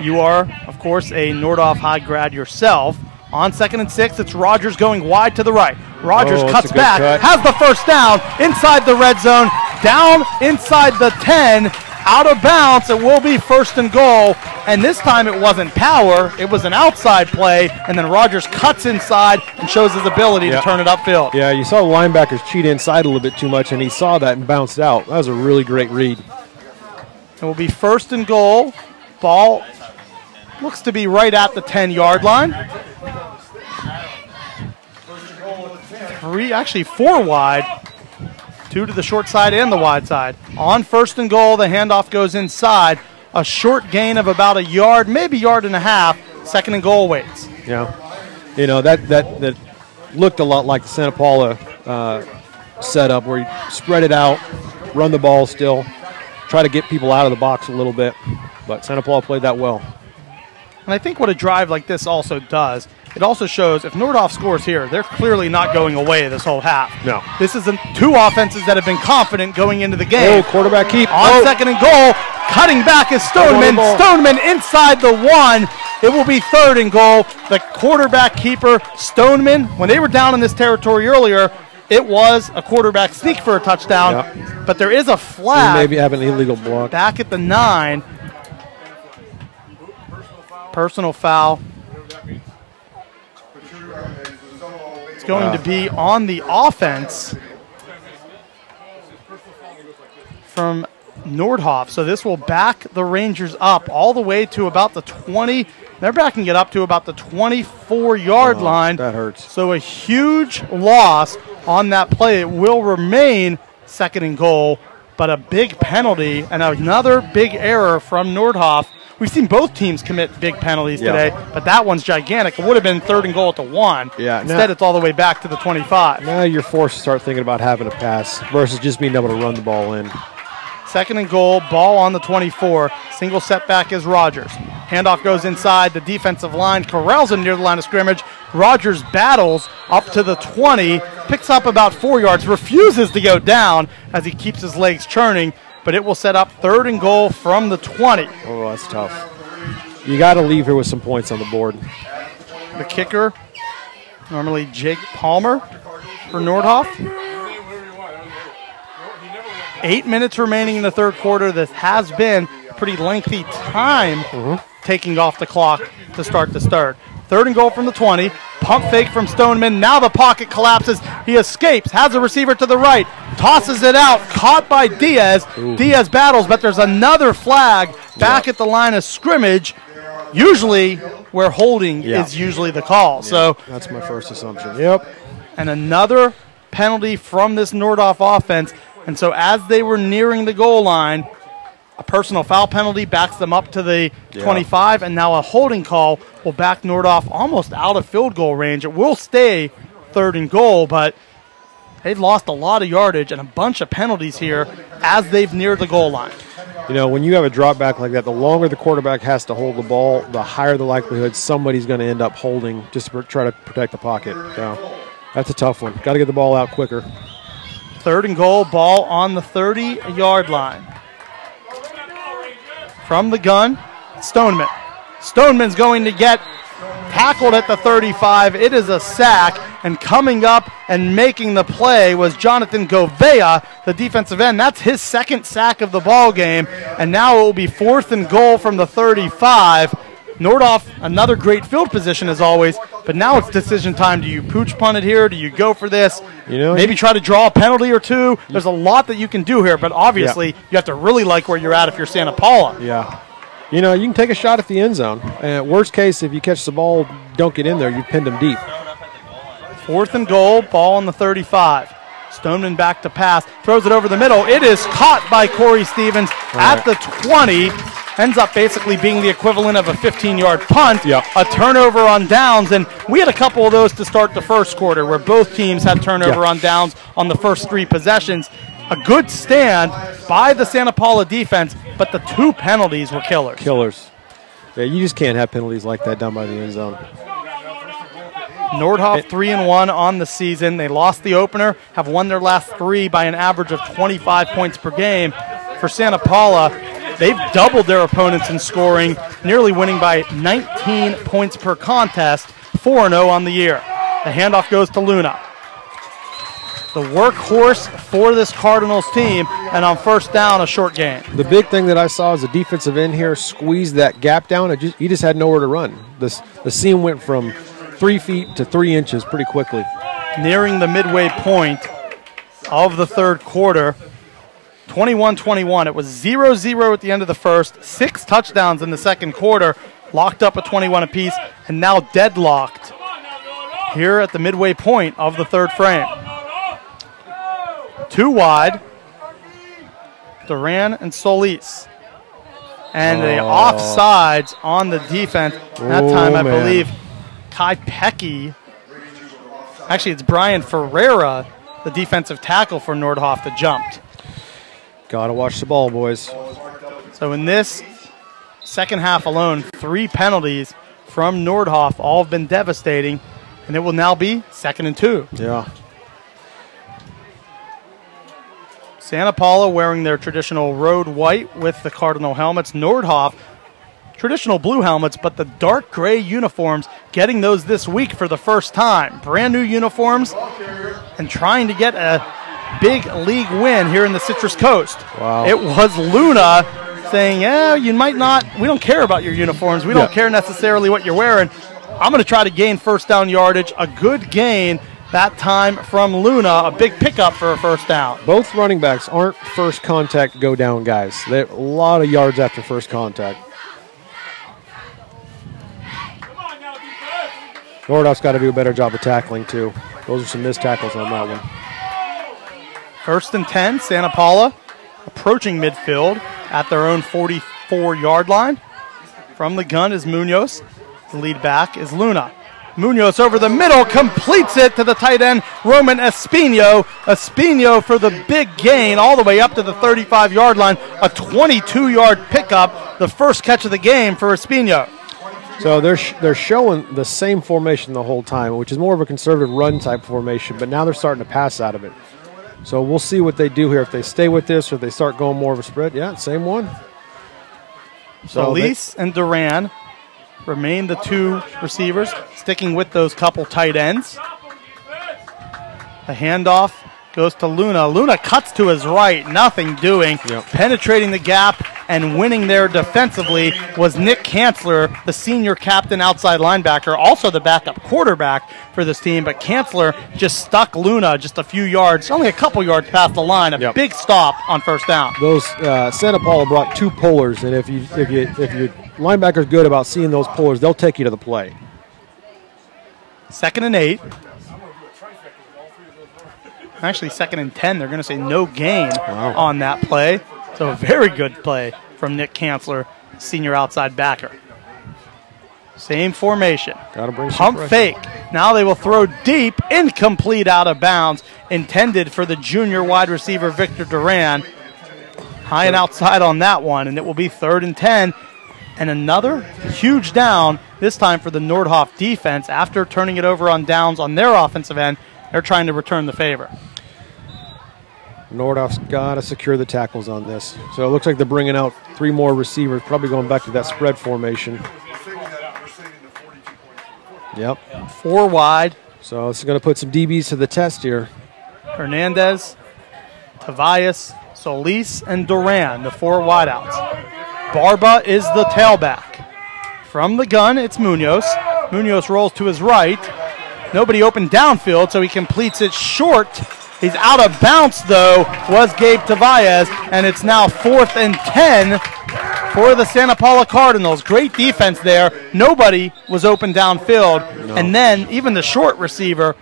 You are, of course, a Nordhoff High grad yourself. On 2nd and 6, it's Rogers going wide to the right. Rogers cuts back, has the first down inside the red zone, down inside the 10, out of bounds. It will be 1st and goal, and this time it wasn't power. It was an outside play, and then Rogers cuts inside and shows his ability to turn it upfield. Yeah, you saw the linebackers cheat inside a little bit too much, and he saw that and bounced out. That was a really great read. It will be 1st and goal. Ball looks to be right at the 10-yard line. 4 wide. 2 to the short side and the wide side. On 1st and goal, the handoff goes inside. A short gain of about a yard, maybe yard and a half. 2nd and goal waits. Yeah. That looked a lot like the Santa Paula setup where you spread it out, run the ball still, try to get people out of the box a little bit. But Santa Paula played that well. And I think what a drive like this also does, it also shows if Nordhoff scores here, they're clearly not going away this whole half. No. This isn't 2 offenses that have been confident going into the game. Oh, quarterback keep. On 2nd and goal, cutting back is Stoneman. Stoneman inside the 1. It will be 3rd and goal. The quarterback keeper, Stoneman, when they were down in this territory earlier, it was a quarterback sneak for a touchdown. But there is a flag. So maybe have an illegal block. Back at the 9. Personal foul. It's going to be on the offense from Nordhoff. So this will back the Rangers up all the way to about the 20. They're backing it up to about the 24-yard line. That hurts. So a huge loss on that play. It will remain 2nd and goal, but a big penalty and another big error from Nordhoff. We've seen both teams commit big penalties today, but that one's gigantic. It would have been 3rd and goal at the 1. Yeah, Instead, it's all the way back to the 25. Now you're forced to start thinking about having a pass versus just being able to run the ball in. 2nd and goal, ball on the 24. Single setback is Rogers. Handoff goes inside. The defensive line corrals him near the line of scrimmage. Rogers battles up to the 20, picks up about 4 yards, refuses to go down as he keeps his legs churning, but it will set up 3rd and goal from the 20. Oh, that's tough. You got to leave here with some points on the board. The kicker, normally Jake Palmer for Nordhoff. 8 minutes remaining in the third quarter. This has been a pretty lengthy time taking off the clock to start this third. Third and goal from the 20. Pump fake from Stoneman. Now the pocket collapses. He escapes, has a receiver to the right, tosses it out, caught by Diaz. Diaz battles, but there's another flag back at the line of scrimmage. Usually where holding is usually the call. So that's my first assumption. Yep. And another penalty from this Nordhoff offense. And so as they were nearing the goal line, a personal foul penalty backs them up to the 25, and now a holding call will back Nordhoff almost out of field goal range. It will stay third and goal, but they've lost a lot of yardage and a bunch of penalties here as they've neared the goal line. You know, when you have a drop back like that, the longer the quarterback has to hold the ball, the higher the likelihood somebody's going to end up holding just to try to protect the pocket. So that's a tough one. Got to get the ball out quicker. Third and goal, ball on the 30-yard line. From the gun, Stoneman. Stoneman's going to get tackled at the 35. It is a sack, and coming up and making the play was Jonathan Govea, the defensive end. That's his second sack of the ball game, and now it will be fourth and goal from the 35. Nordhoff, another great field position as always, but now it's decision time. Do you pooch punt it here? Do you go for this? You know, maybe try to draw a penalty or two. There's a lot that you can do here, but obviously you have to really like where you're at if you're Santa Paula. Yeah. You know, you can take a shot at the end zone. Worst case, if you catch the ball, don't get in there, you pinned him deep. Fourth and goal, ball on the 35. Stoneman back to pass, throws it over the middle. It is caught by Corey Stevens at the 20. Ends up basically being the equivalent of a 15-yard punt, a turnover on downs. And we had a couple of those to start the first quarter where both teams had turnover on downs on the first three possessions. A good stand by the Santa Paula defense, but the two penalties were killers. Killers. Yeah, you just can't have penalties like that down by the end zone. Nordhoff 3-1 on the season. They lost the opener, have won their last three by an average of 25 points per game. For Santa Paula, they've doubled their opponents in scoring, nearly winning by 19 points per contest, 4-0 on the year. The handoff goes to Luna. The workhorse for this Cardinals team, and on first down, a short gain. The big thing that I saw is the defensive end here squeezed that gap down. He just had nowhere to run. The seam went from 3 feet to 3 inches pretty quickly. Nearing the midway point of the third quarter, 21-21. It was 0-0 at the end of the first, 6 touchdowns in the second quarter, locked up at 21 apiece, and now deadlocked here at the midway point of the third frame. 2 wide, Duran and Solis. And the offsides on the defense. That time, I believe, Kai Pecky. Actually, it's Brian Ferreira, the defensive tackle for Nordhoff, that jumped. Got to watch the ball, boys. So in this second half alone, 3 penalties from Nordhoff, all have been devastating, and it will now be 2nd and 2. Yeah. Santa Paula wearing their traditional road white with the Cardinal helmets. Nordhoff, traditional blue helmets, but the dark gray uniforms, getting those this week for the first time. Brand new uniforms and trying to get a big league win here in the Citrus Coast. Wow. It was Luna saying, yeah, you might not, we don't care about your uniforms. We don't care necessarily what you're wearing. I'm going to try to gain first down yardage. A good gain that time from Luna, a big pickup for a first down. Both running backs aren't first contact go down guys. They have a lot of yards after first contact. Nordhoff's got to do a better job of tackling too. Those are some missed tackles on that one. 1st and 10, Santa Paula approaching midfield at their own 44-yard line. From the gun is Munoz. The lead back is Luna. Munoz over the middle, completes it to the tight end, Roman Espino. Espino for the big gain all the way up to the 35-yard line. A 22-yard pickup, the first catch of the game for Espino. So they're showing the same formation the whole time, which is more of a conservative run-type formation, but now they're starting to pass out of it. So we'll see what they do here. If they stay with this or if they start going more of a spread. Yeah, same one. So Solis and Duran remain the two receivers, sticking with those couple tight ends. The handoff goes to Luna. Luna cuts to his right, nothing doing. Yep. Penetrating the gap and winning there defensively was Nick Kanzler, the senior captain outside linebacker, also the backup quarterback for this team. But Kanzler just stuck Luna just a few yards, only a couple yards past the line. A big stop on first down. Those Santa Paula brought 2 pullers, and if your linebacker's good about seeing those pullers, they'll take you to the play. 2nd and 8. Actually, 2nd and 10. They're going to say no gain on that play. So a very good play from Nick Kanzler, senior outside backer. Same formation. Gotta bring some Pump pressure. fake. Now they will throw deep, incomplete, out of bounds, intended for the junior wide receiver Victor Duran. High and outside on that one, and it will be 3rd and 10. And another huge down, this time for the Nordhoff defense. After turning it over on downs on their offensive end, they're trying to return the favor. Nordhoff's got to secure the tackles on this. So it looks like they're bringing out 3 more receivers, probably going back to that spread formation. Yep. 4 wide. So it's going to put some DBs to the test here. Hernandez, Tobias, Solis, and Duran, the 4 wideouts. Barba is the tailback. From the gun, it's Munoz. Munoz rolls to his right. Nobody open downfield, so he completes it short. He's out of bounds, though, was Gabe Tobias, and it's now 4th and 10 for the Santa Paula Cardinals. Great defense there. Nobody was open downfield, and then even the short receiver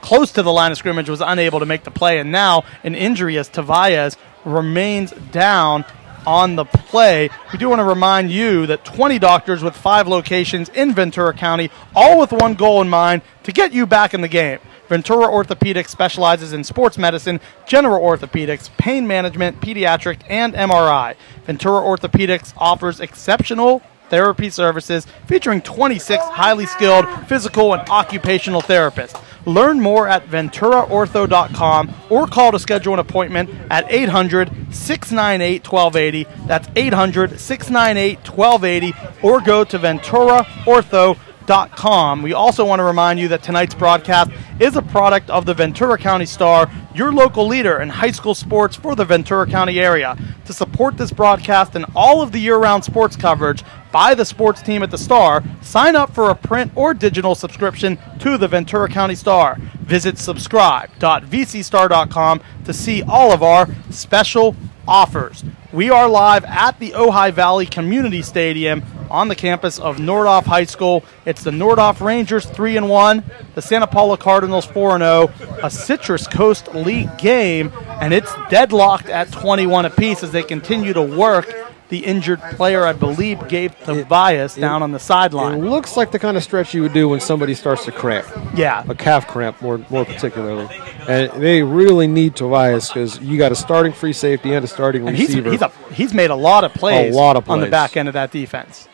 close to the line of scrimmage was unable to make the play, and now an injury as Tobias remains down on the play. We do want to remind you that 20 doctors with 5 locations in Ventura County, all with one goal in mind, to get you back in the game. Ventura Orthopedics specializes in sports medicine, general orthopedics, pain management, pediatric, and MRI. Ventura Orthopedics offers exceptional therapy services featuring 26 highly skilled physical and occupational therapists. Learn more at venturaortho.com or call to schedule an appointment at 800-698-1280. That's 800-698-1280, or go to venturaortho.com. We also want to remind you that tonight's broadcast is a product of the Ventura County Star, your local leader in high school sports for the Ventura County area. To support this broadcast and all of the year-round sports coverage by the sports team at the Star, sign up for a print or digital subscription to the Ventura County Star. Visit subscribe.vcstar.com to see all of our special offers. We are live at the Ojai Valley Community Stadium on the campus of Nordhoff High School. It's the Nordhoff Rangers 3-1, the Santa Paula Cardinals 4-0, a Citrus Coast League game, and it's deadlocked at 21 apiece as they continue to work the injured player, I believe, Gabe Tobias, down on the sideline. It looks like the kind of stretch you would do when somebody starts to cramp. Yeah. A calf cramp, more particularly. And they really need Tobias because you got a starting free safety and a starting receiver. He's made a lot of plays on the back end of that defense.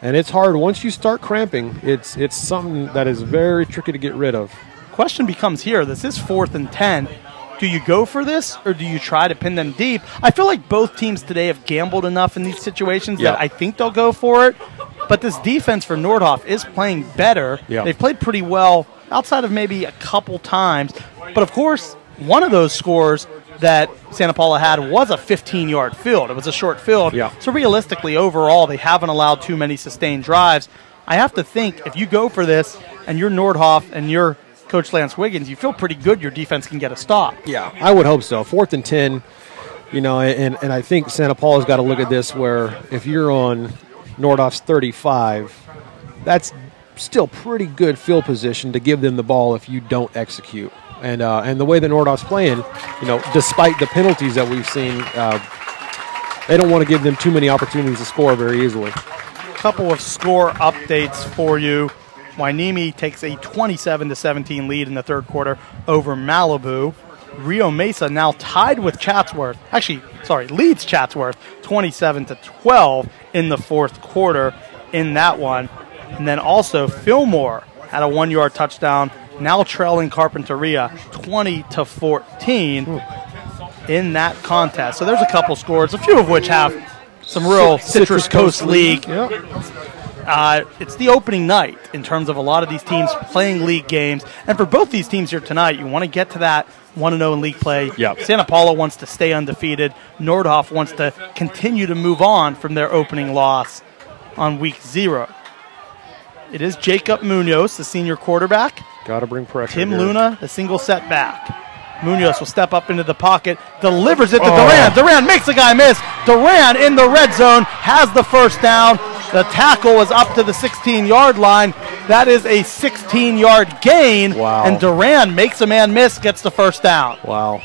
And it's hard. Once you start cramping, it's something that is very tricky to get rid of. Question becomes here. This is 4th and 10. Do you go for this, or do you try to pin them deep? I feel like both teams today have gambled enough in these situations that I think they'll go for it. But this defense for Nordhoff is playing better. They've played pretty well outside of maybe a couple times. But, of course, one of those scores that Santa Paula had was a 15-yard field. It was a short field. So realistically, overall, they haven't allowed too many sustained drives. I have to think if you go for this and you're Nordhoff and you're Coach Lance Wiggins, you feel pretty good your defense can get a stop. Yeah, I would hope so. 4th and 10, you know, and I think Santa Paula's got to look at this where if you're on Nordhoff's 35, that's still pretty good field position to give them the ball if you don't execute. And the way that Nordhoff's playing, you know, despite the penalties that we've seen, they don't want to give them too many opportunities to score very easily. A couple of score updates for you. Wainimi takes a 27-17 lead in the 3rd quarter over Malibu. Rio Mesa now tied with Chatsworth. Leads Chatsworth 27-12 in the 4th quarter in that one. And then also Fillmore had a 1-yard touchdown, now trailing Carpinteria 20-14 in that contest. So there's a couple scores, a few of which have some real Citrus Coast League it's the opening night in terms of a lot of these teams playing league games. And for both these teams here tonight, you want to get to that 1-0 in league play. Yep. Santa Paula wants to stay undefeated. Nordhoff wants to continue to move on from their opening loss on week 0. It is Jacob Munoz, the senior quarterback. Got to bring pressure. Tim here. Luna, the single setback. Munoz will step up into the pocket, delivers it to Duran. Duran makes the guy miss. Duran in the red zone has the first down. The tackle is up to the 16-yard line. That is a 16-yard gain. Wow. And Duran makes a man miss, gets the first down. Wow.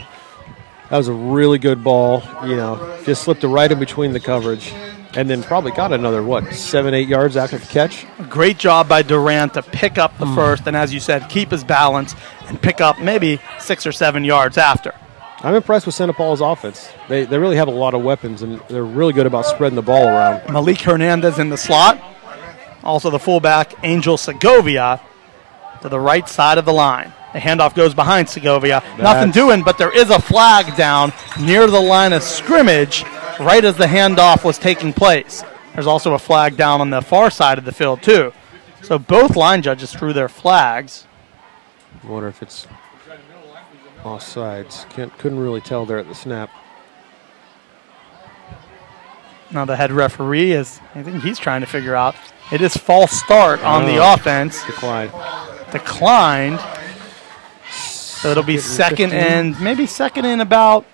That was a really good ball. You know, just slipped it right in between the coverage. And then probably got another, 7-8 yards after the catch? Great job by Duran to pick up the first, and as you said, keep his balance and pick up maybe 6 or 7 yards after. I'm impressed with Santa Paula's offense. They really have a lot of weapons, and they're really good about spreading the ball around. Malik Hernandez in the slot. Also the fullback, Angel Segovia, to the right side of the line. The handoff goes behind Segovia. Nothing doing, but there is a flag down near the line of scrimmage right as the handoff was taking place. There's also a flag down on the far side of the field, too. So both line judges threw their flags. I wonder if it's offsides. Couldn't really tell there at the snap. Now the head referee I think he's trying to figure out. It is false start on the offense. Declined. So it'll be second 15? and maybe second and about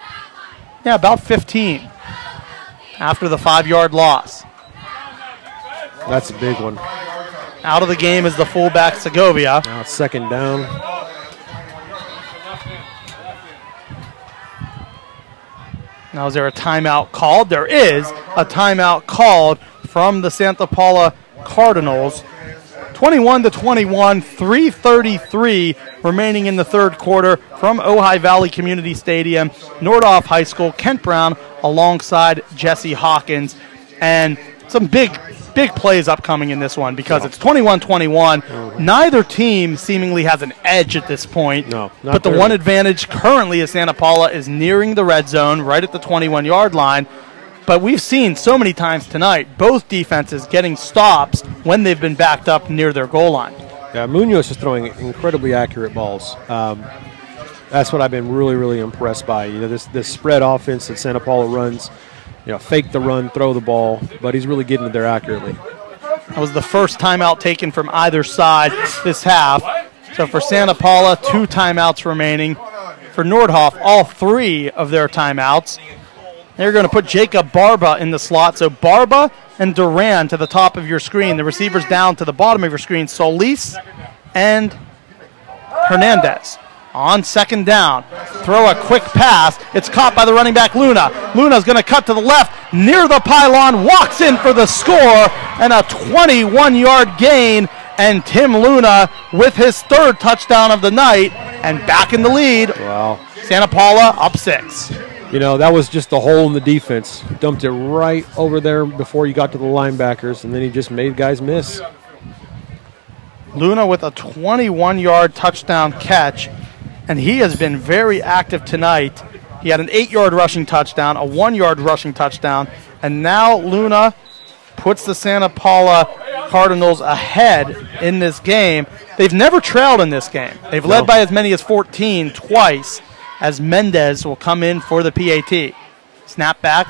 15 after the 5-yard loss. That's a big one. Out of the game is the fullback Segovia. Now it's second down. Now is there a timeout called? There is a timeout called from the Santa Paula Cardinals. 21-21, 3:33 remaining in the third quarter from Ojai Valley Community Stadium. Nordhoff High School, Kent Brown alongside Jesse Hawkins. And some big plays upcoming in this one because it's 21-21. Neither team seemingly has an edge at this point. No, but the one advantage currently is Santa Paula is nearing the red zone right at the 21-yard line. But we've seen so many times tonight both defenses getting stops when they've been backed up near their goal line. Yeah, Munoz is throwing incredibly accurate balls. That's what I've been really, really impressed by. You know, this spread offense that Santa Paula runs, fake the run, throw the ball, but he's really getting it there accurately. That was the first timeout taken from either side this half. So for Santa Paula, 2 timeouts remaining. For Nordhoff, all 3 of their timeouts. They're going to put Jacob Barba in the slot. So Barba and Duran to the top of your screen. The receivers down to the bottom of your screen. Solis and Hernandez. On second down, throw a quick pass. It's caught by the running back, Luna. Luna's going to cut to the left, near the pylon, walks in for the score, and a 21-yard gain. And Tim Luna with his 3rd touchdown of the night, and back in the lead. Wow. Santa Paula up 6. That was just the hole in the defense. Dumped it right over there before you got to the linebackers, and then he just made guys miss. Luna with a 21-yard touchdown catch, and he has been very active tonight. He had an 8-yard rushing touchdown, a 1-yard rushing touchdown, and now Luna puts the Santa Paula Cardinals ahead in this game. They've never trailed in this game. They've led by as many as 14 twice, as Mendez will come in for the PAT. Snap back,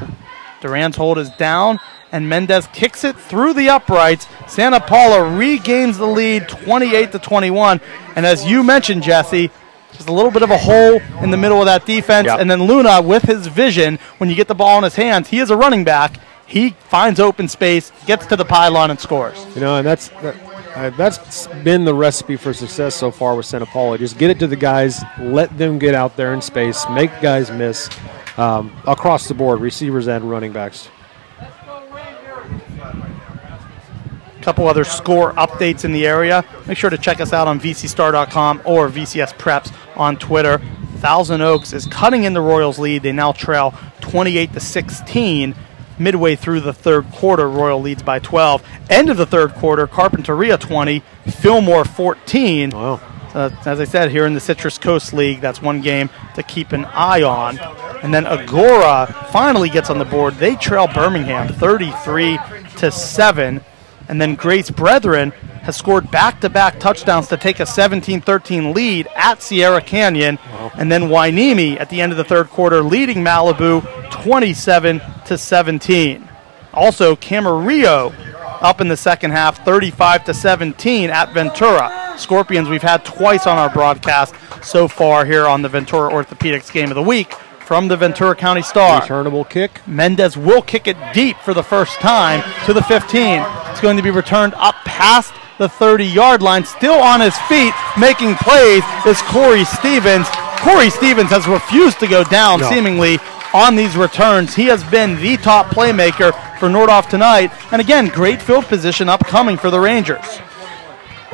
Duran's hold is down, and Mendez kicks it through the uprights. Santa Paula regains the lead 28-21, and as you mentioned, Jesse, just a little bit of a hole in the middle of that defense, and then Luna, with his vision, when you get the ball in his hands, he is a running back. He finds open space, gets to the pylon, and scores. And that's been the recipe for success so far with Santa Paula. Just get it to the guys, let them get out there in space, make guys miss across the board, receivers and running backs. A couple other score updates in the area. Make sure to check us out on vcstar.com or VCS Preps on Twitter. Thousand Oaks is cutting in the Royals' lead. They now trail 28-16. Midway through the third quarter, Royal leads by 12. End of the third quarter, Carpinteria 20, Fillmore 14. Wow. As I said, here in the Citrus Coast League, that's one game to keep an eye on. And then Agora finally gets on the board. They trail Birmingham 33-7. And then Grace Brethren has scored back-to-back touchdowns to take a 17-13 lead at Sierra Canyon. Wow. And then Wainimi at the end of the third quarter leading Malibu 27-17. Also, Camarillo up in the second half 35-17 at Ventura. Scorpions we've had twice on our broadcast so far here on the Ventura Orthopedics Game of the Week from the Ventura County Star. Returnable kick. Mendez will kick it deep for the first time to the 15. It's going to be returned up past the 30-yard line. Still on his feet, making plays, is Corey Stevens. Corey Stevens has refused to go down seemingly on these returns. He has been the top playmaker for Nordhoff tonight. And again, great field position upcoming for the Rangers.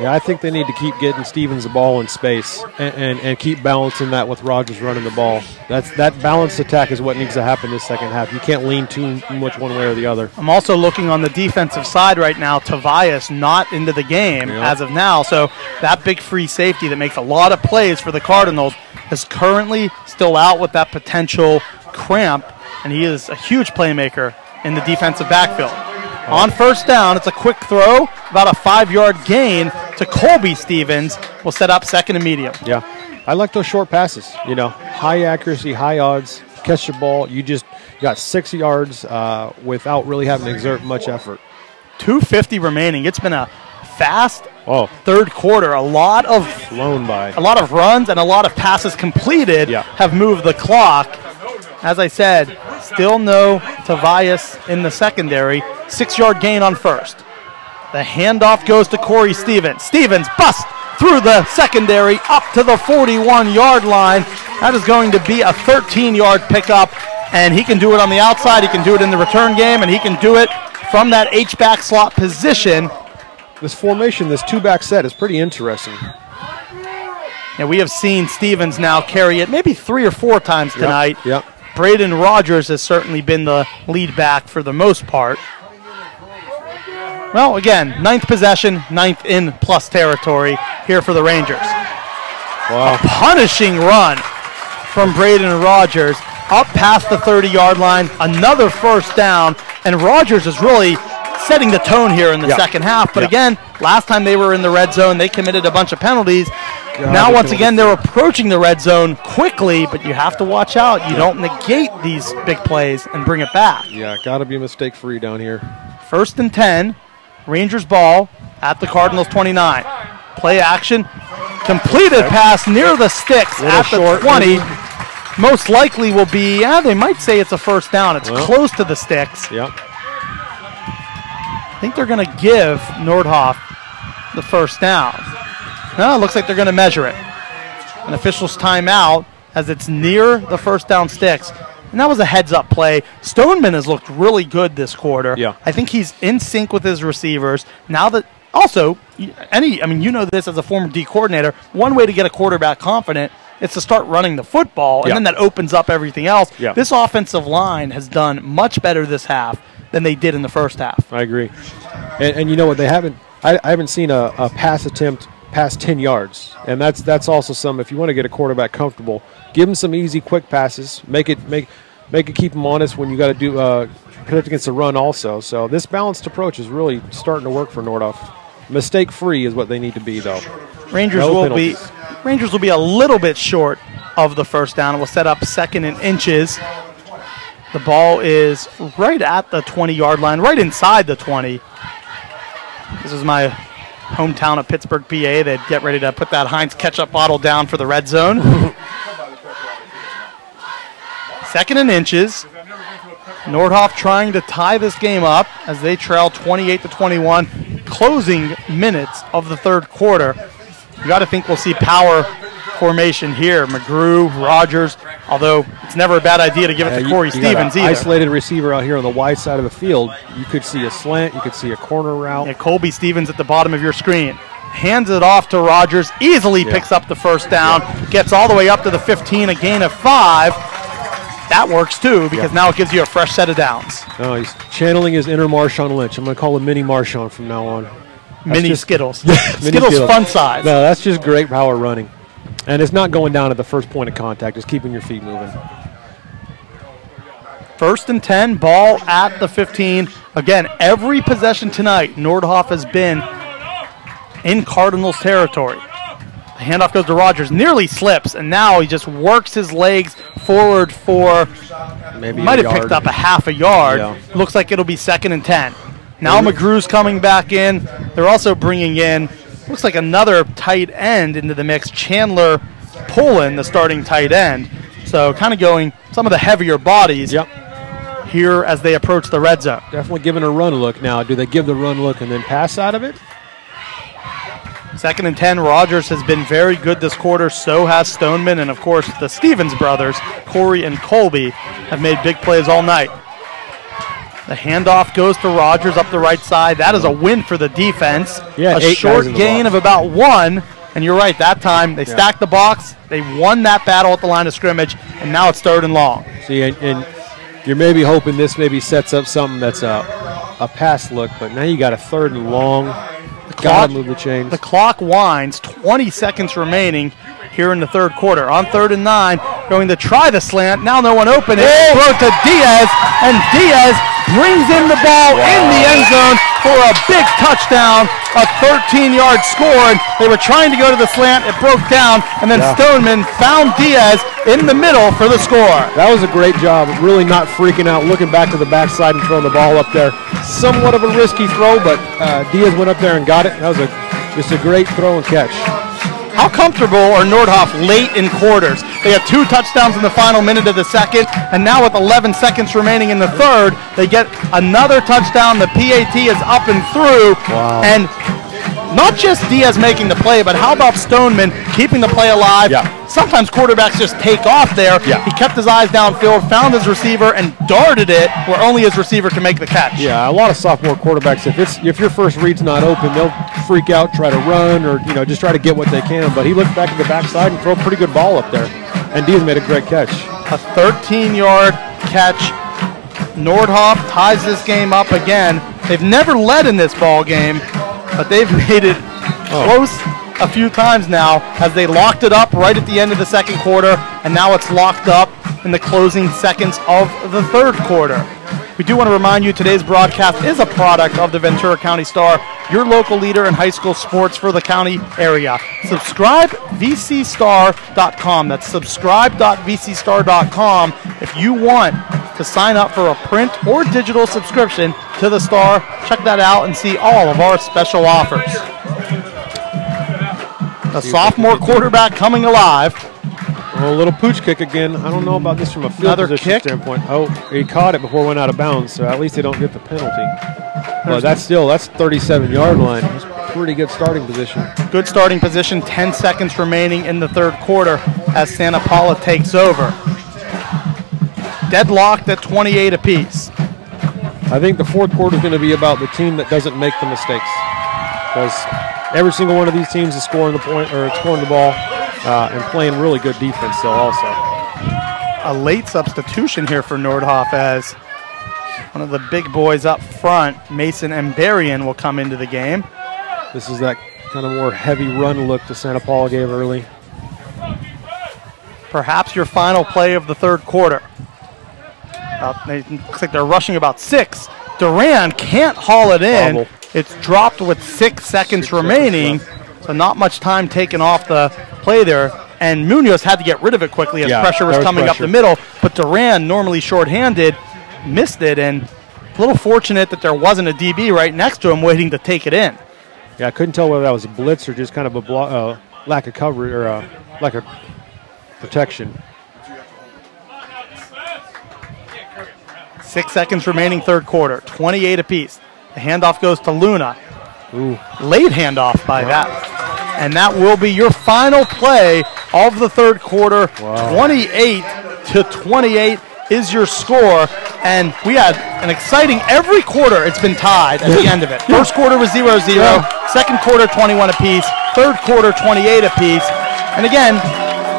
Yeah, I think they need to keep getting Stevens the ball in space and keep balancing that with Rogers running the ball. That balanced attack is what needs to happen this second half. You can't lean too much one way or the other. I'm also looking on the defensive side right now. Tobias not into the game as of now. So that big free safety that makes a lot of plays for the Cardinals is currently still out with that potential cramp, and he is a huge playmaker in the defensive backfield. On first down, it's a quick throw, about a 5-yard gain to Colby Stevens. Will set up second and medium. Yeah, I like those short passes. You know, high accuracy, high odds, catch the ball. You got 6 yards without really having to exert much effort. 2:50 remaining. It's been a fast third quarter. A lot of runs and a lot of passes completed have moved the clock. As I said, still no Tobias in the secondary. 6-yard gain on first. The handoff goes to Corey Stevens. Stevens busts through the secondary up to the 41-yard line. That is going to be a 13-yard pickup, and he can do it on the outside. He can do it in the return game, and he can do it from that H-back slot position. This formation, this 2-back set is pretty interesting. And we have seen Stevens now carry it maybe 3 or 4 times tonight. Yep. Braden Rogers has certainly been the lead back for the most part. Well, again, 9th possession, 9th in plus territory here for the Rangers. Wow. A punishing run from Braden Rogers up past the 30-yard line, another first down, and Rogers is really setting the tone here in the second half. But again, last time they were in the red zone, they committed a bunch of penalties. Now, once again, they're approaching the red zone quickly, but you have to watch out. You don't negate these big plays and bring it back. Yeah, got to be mistake-free down here. 1st and 10, Rangers ball at the Cardinals 29. Play action, completed pass near the sticks at the 20. Most likely will be, they might say it's a first down. It's close to the sticks. Yep. I think they're going to give Nordhoff the first down. No, it looks like they're going to measure it. An official's timeout as it's near the first down sticks. And that was a heads-up play. Stoneman has looked really good this quarter. Yeah. I think he's in sync with his receivers. Now that also, you know this as a former D coordinator, one way to get a quarterback confident is to start running the football, and then that opens up everything else. Yeah. This offensive line has done much better this half than they did in the first half. I agree. And you know what, I haven't seen a pass attempt past 10 yards. And that's also some, if you want to get a quarterback comfortable, give him some easy, quick passes. Make it keep him honest when you got to do protect against the run also. So this balanced approach is really starting to work for Nordhoff. Mistake-free is what they need to be, though. Rangers will be a little bit short of the first down. It will set up 2nd and inches. The ball is right at the 20-yard line, right inside the 20. This is my hometown of Pittsburgh, PA. They'd get ready to put that Heinz ketchup bottle down for the red zone. 2nd and inches. Nordhoff trying to tie this game up as they trail 28-21, closing minutes of the third quarter. You got to think we'll see power formation here. McGrew, Rogers, although it's never a bad idea to give it to Corey Stevens either. Isolated receiver out here on the wide side of the field. You could see a slant, you could see a corner route. Yeah, Colby Stevens at the bottom of your screen. Hands it off to Rogers, easily picks up the first down, gets all the way up to the 15, a gain of 5. That works too, because now it gives you a fresh set of downs. Oh, he's channeling his inner Marshawn Lynch. I'm going to call him Mini Marshawn from now on. Mini Skittles. Skittles fun size. No, that's just great power running. And it's not going down at the first point of contact. It's keeping your feet moving. 1st and 10, ball at the 15. Again, every possession tonight, Nordhoff has been in Cardinals territory. The handoff goes to Rogers, nearly slips, and now he just works his legs forward for, might have picked up a half a yard. Yeah. Looks like it'll be 2nd and 10. Now McGrew's coming back in. They're also bringing in, looks like another tight end into the mix, Chandler Pullen, the starting tight end. So kind of going some of the heavier bodies here as they approach the red zone. Definitely giving a run look now. Do they give the run look and then pass out of it? 2nd and 10, Rogers has been very good this quarter, so has Stoneman, and of course the Stevens brothers, Corey and Colby, have made big plays all night. The handoff goes to Rogers up the right side. That is a win for the defense. Yeah, a short gain of about 1, and you're right, that time they stacked the box, they won that battle at the line of scrimmage, and now it's 3rd and long. See, and you're maybe hoping this maybe sets up something that's a pass look, but now you got a 3rd and long. Got to move the chains. The clock winds, 20 seconds remaining here in the 3rd quarter. On 3rd and 9, going to try the slant. Now no one open. It throw to Diaz, and Diaz brings in the ball in the end zone for a big touchdown, a 13-yard score. And they were trying to go to the slant. It broke down, and then Stoneman found Diaz in the middle for the score. That was a great job, really not freaking out, looking back to the backside and throwing the ball up there. Somewhat of a risky throw, but Diaz went up there and got it. That was just a great throw and catch. How comfortable are Nordhoff late in quarters? They had 2 touchdowns in the final minute of the 2nd, and now with 11 seconds remaining in the 3rd, they get another touchdown. The PAT is up and through, and not just Diaz making the play, but how about Stoneman keeping the play alive? Sometimes quarterbacks just take off there. He kept his eyes downfield, found his receiver, and darted it where only his receiver can make the catch. Yeah, a lot of sophomore quarterbacks, if your first read's not open, they'll freak out, try to run, or just try to get what they can. But he looked back at the backside and threw a pretty good ball up there. And Diaz made a great catch. A 13-yard catch. Nordhoff ties this game up again. They've never led in this ball game, but they've made it close a few times now as they locked it up right at the end of the 2nd quarter, and now it's locked up in the closing seconds of the 3rd quarter. We do want to remind you today's broadcast is a product of the Ventura County Star, your local leader in high school sports for the county area. Subscribe vcstar.com. That's subscribe.vcstar.com if you want to sign up for a print or digital subscription to the Star. Check that out and see all of our special offers. A sophomore quarterback coming alive. A little pooch kick again. I don't know about this from a field position standpoint. Oh, he caught it before it went out of bounds, so at least they don't get the penalty. But that's 37-yard line. That's pretty good starting position. Good starting position. 10 seconds remaining in the 3rd quarter as Santa Paula takes over. Deadlocked at 28 apiece. I think the 4th quarter is going to be about the team that doesn't make the mistakes, because every single one of these teams is scoring the point or scoring the ball and playing really good defense still also. A late substitution here for Nordhoff as one of the big boys up front, Mason Ambarian, will come into the game. This is that kind of more heavy run look that Santa Paula gave early. Perhaps your final play of the 3rd quarter. It looks like they're rushing about 6. Duran can't haul it in. Bobble. It's dropped with 6 seconds remaining, so not much time taken off the play there. And Munoz had to get rid of it quickly as pressure was coming up the middle. But Duran, normally shorthanded, missed it, and a little fortunate that there wasn't a DB right next to him waiting to take it in. Yeah, I couldn't tell whether that was a blitz or just kind of a lack of coverage or lack of protection. 6 seconds remaining 3rd quarter, 28 apiece. The handoff goes to Luna. Ooh. Late handoff by that. And that will be your final play of the 3rd quarter. 28-28 is your score. And we had an exciting, every quarter it's been tied at the end of it. 1st quarter was 0-0, 2nd quarter 21 apiece, 3rd quarter 28 apiece. And again,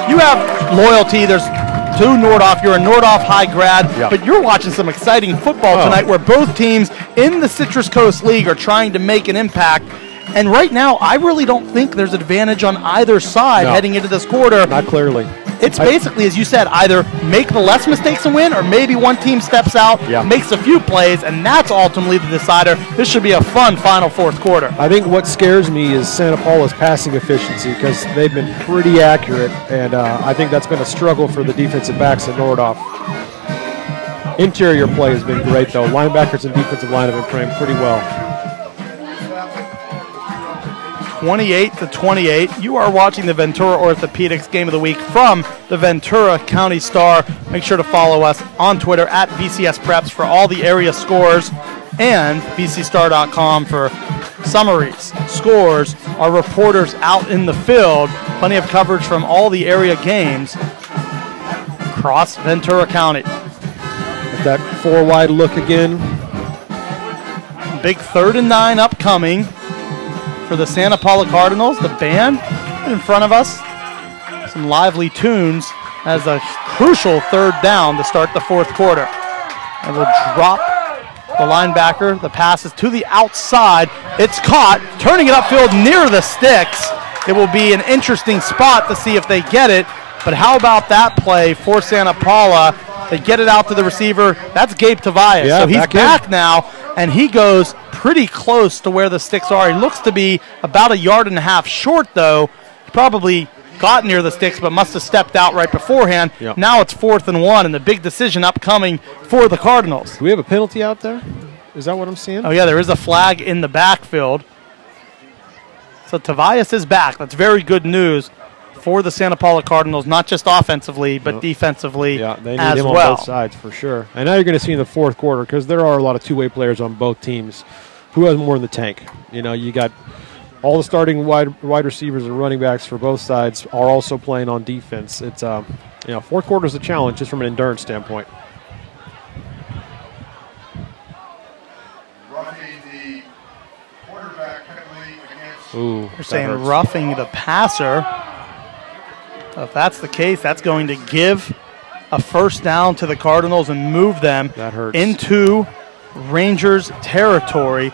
you have loyalty. There's to Nordhoff. You're a Nordhoff high grad, but you're watching some exciting football tonight where both teams in the Citrus Coast League are trying to make an impact. And right now, I really don't think there's advantage on either side heading into this quarter. Not clearly. It's basically, as you said, either make the less mistakes and win, or maybe one team steps out, makes a few plays, and that's ultimately the decider. This should be a fun final fourth quarter. I think what scares me is Santa Paula's passing efficiency, because they've been pretty accurate, and I think that's been a struggle for the defensive backs at Nordhoff. Interior play has been great, though. Linebackers and defensive line have been playing pretty well. 28-28. You are watching the Ventura Orthopedics Game of the Week from the Ventura County Star. Make sure to follow us on Twitter at VCS Preps for all the area scores, and VCStar.com for summaries, scores, our reporters out in the field. Plenty of coverage from all the area games across Ventura County. With that 4-wide look again. Big 3rd and 9 upcoming for the Santa Paula Cardinals. The band in front of us. Some lively tunes as a crucial 3rd down to start the 4th quarter. And we'll drop the linebacker. The pass is to the outside. It's caught, turning it upfield near the sticks. It will be an interesting spot to see if they get it. But how about that play for Santa Paula? They get it out to the receiver. That's Gabe Tobias. Yeah, so he's back now, and he goes pretty close to where the sticks are. He looks to be about 1.5 yards short, though. He probably got near the sticks, but must have stepped out right beforehand. Yep. Now it's 4th and 1, and the big decision upcoming for the Cardinals. Do we have a penalty out there? Is that what I'm seeing? Oh, yeah, there is a flag in the backfield. So Tobias is back. That's very good news for the Santa Paula Cardinals, not just offensively, but defensively they need as him well. on both sides for sure. And now you're going to see in the 4th quarter, because there are a lot of two-way players on both teams, who has more in the tank. You know, you got all the starting wide receivers and running backs for both sides are also playing on defense. It's 4th quarter is a challenge just from an endurance standpoint. Ooh, They're saying roughing the passer. So if that's the case, that's going to give a 1st down to the Cardinals and move them into Rangers territory.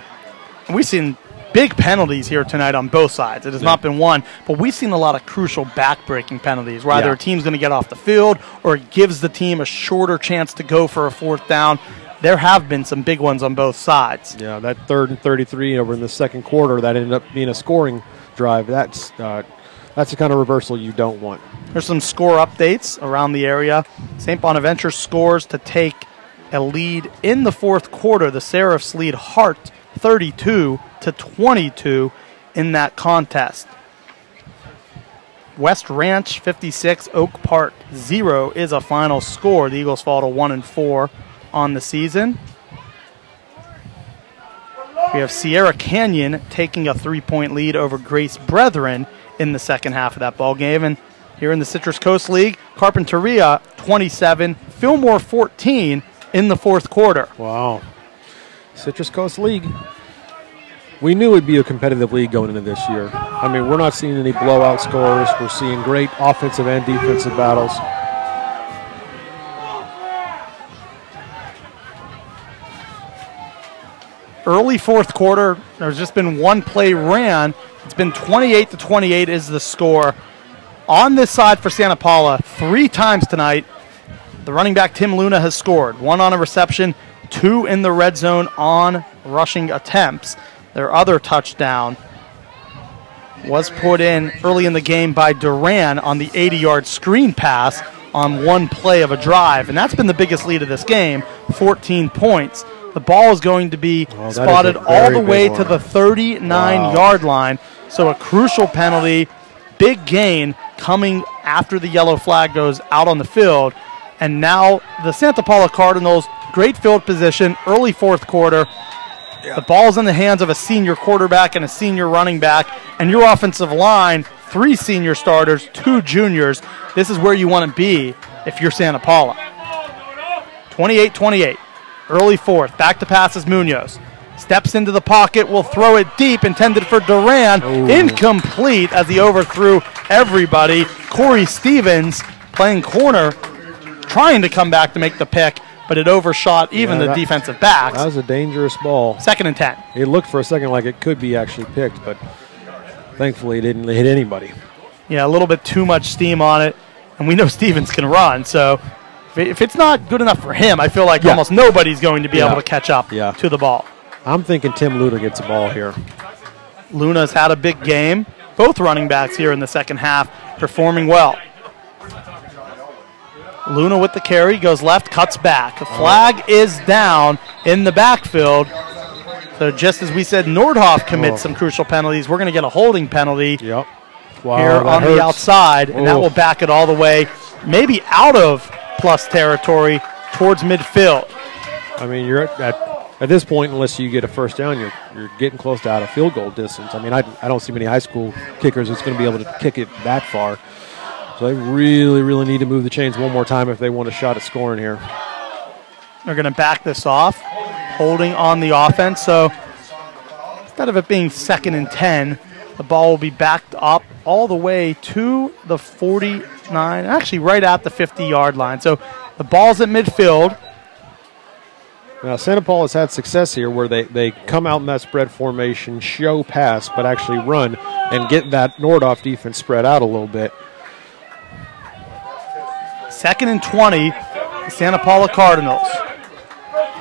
And we've seen big penalties here tonight on both sides. It has not been one, but we've seen a lot of crucial back-breaking penalties where either a team's going to get off the field or it gives the team a shorter chance to go for a 4th down. There have been some big ones on both sides. Yeah, that 3rd and 33 over in the 2nd quarter, that ended up being a scoring drive. That's the kind of reversal you don't want. There's some score updates around the area. St. Bonaventure scores to take a lead in the 4th quarter. The Seraphs lead Hart 32-22 in that contest. West Ranch 56, Oak Park 0 is a final score. The Eagles fall to 1-4 on the season. We have Sierra Canyon taking a 3-point lead over Grace Brethren in the second half of that ball game. And here in the Citrus Coast League, Carpinteria 27, Fillmore 14 in the 4th quarter. Wow. Citrus Coast League. We knew it would be a competitive league going into this year. I mean, we're not seeing any blowout scores. We're seeing great offensive and defensive battles. Early 4th quarter, there's just been one play ran. It's been 28-28 is the score. On this side for Santa Paula, 3 times tonight, the running back Tim Luna has scored. 1 on a reception, 2 in the red zone on rushing attempts. Their other touchdown was put in early in the game by Duran on the 80-yard screen pass on one play of a drive. And that's been the biggest lead of this game, 14 points. The ball is going to be spotted all the way to the 39-yard line. So a crucial penalty, big gain coming after the yellow flag goes out on the field. And now the Santa Paula Cardinals, great field position, early 4th quarter. The ball's in the hands of a senior quarterback and a senior running back. And your offensive line, 3 senior starters, 2 juniors. This is where you want to be if you're Santa Paula. 28-28. Early 4th, back to passes Munoz. Steps into the pocket, will throw it deep, intended for Duran. Incomplete as he overthrew everybody. Corey Stevens playing corner, trying to come back to make the pick, but it overshot even the defensive backs. That was a dangerous ball. 2nd and 10. It looked for a second like it could be actually picked, but thankfully it didn't hit anybody. Yeah, a little bit too much steam on it. and we know Stevens can run. So if it's not good enough for him, I feel like almost nobody's going to be able to catch up to the ball. I'm thinking Tim Luna gets the ball here. Luna's had a big game. Both running backs here in the second half performing well. Luna with the carry, goes left, cuts back. The flag is down in the backfield. So just as we said, Nordhoff commits some crucial penalties. We're going to get a holding penalty here on the outside, and that will back it all the way, maybe out of plus territory towards midfield. I mean, you're at this point, unless you get a first down, you're getting close to out of field goal distance. I mean, I don't see many high school kickers that's going to be able to kick it that far. So they really, really need to move the chains one more time if they want a shot at scoring here. They're going to back this off, holding on the offense. So instead of it being 2nd and 10, the ball will be backed up all the way to the 49, actually right at the 50-yard line. So the ball's at midfield. Now, Santa Paula's had success here where they come out in that spread formation, show pass, but actually run and get that Nordhoff defense spread out a little bit. 2nd and 20, the Santa Paula Cardinals.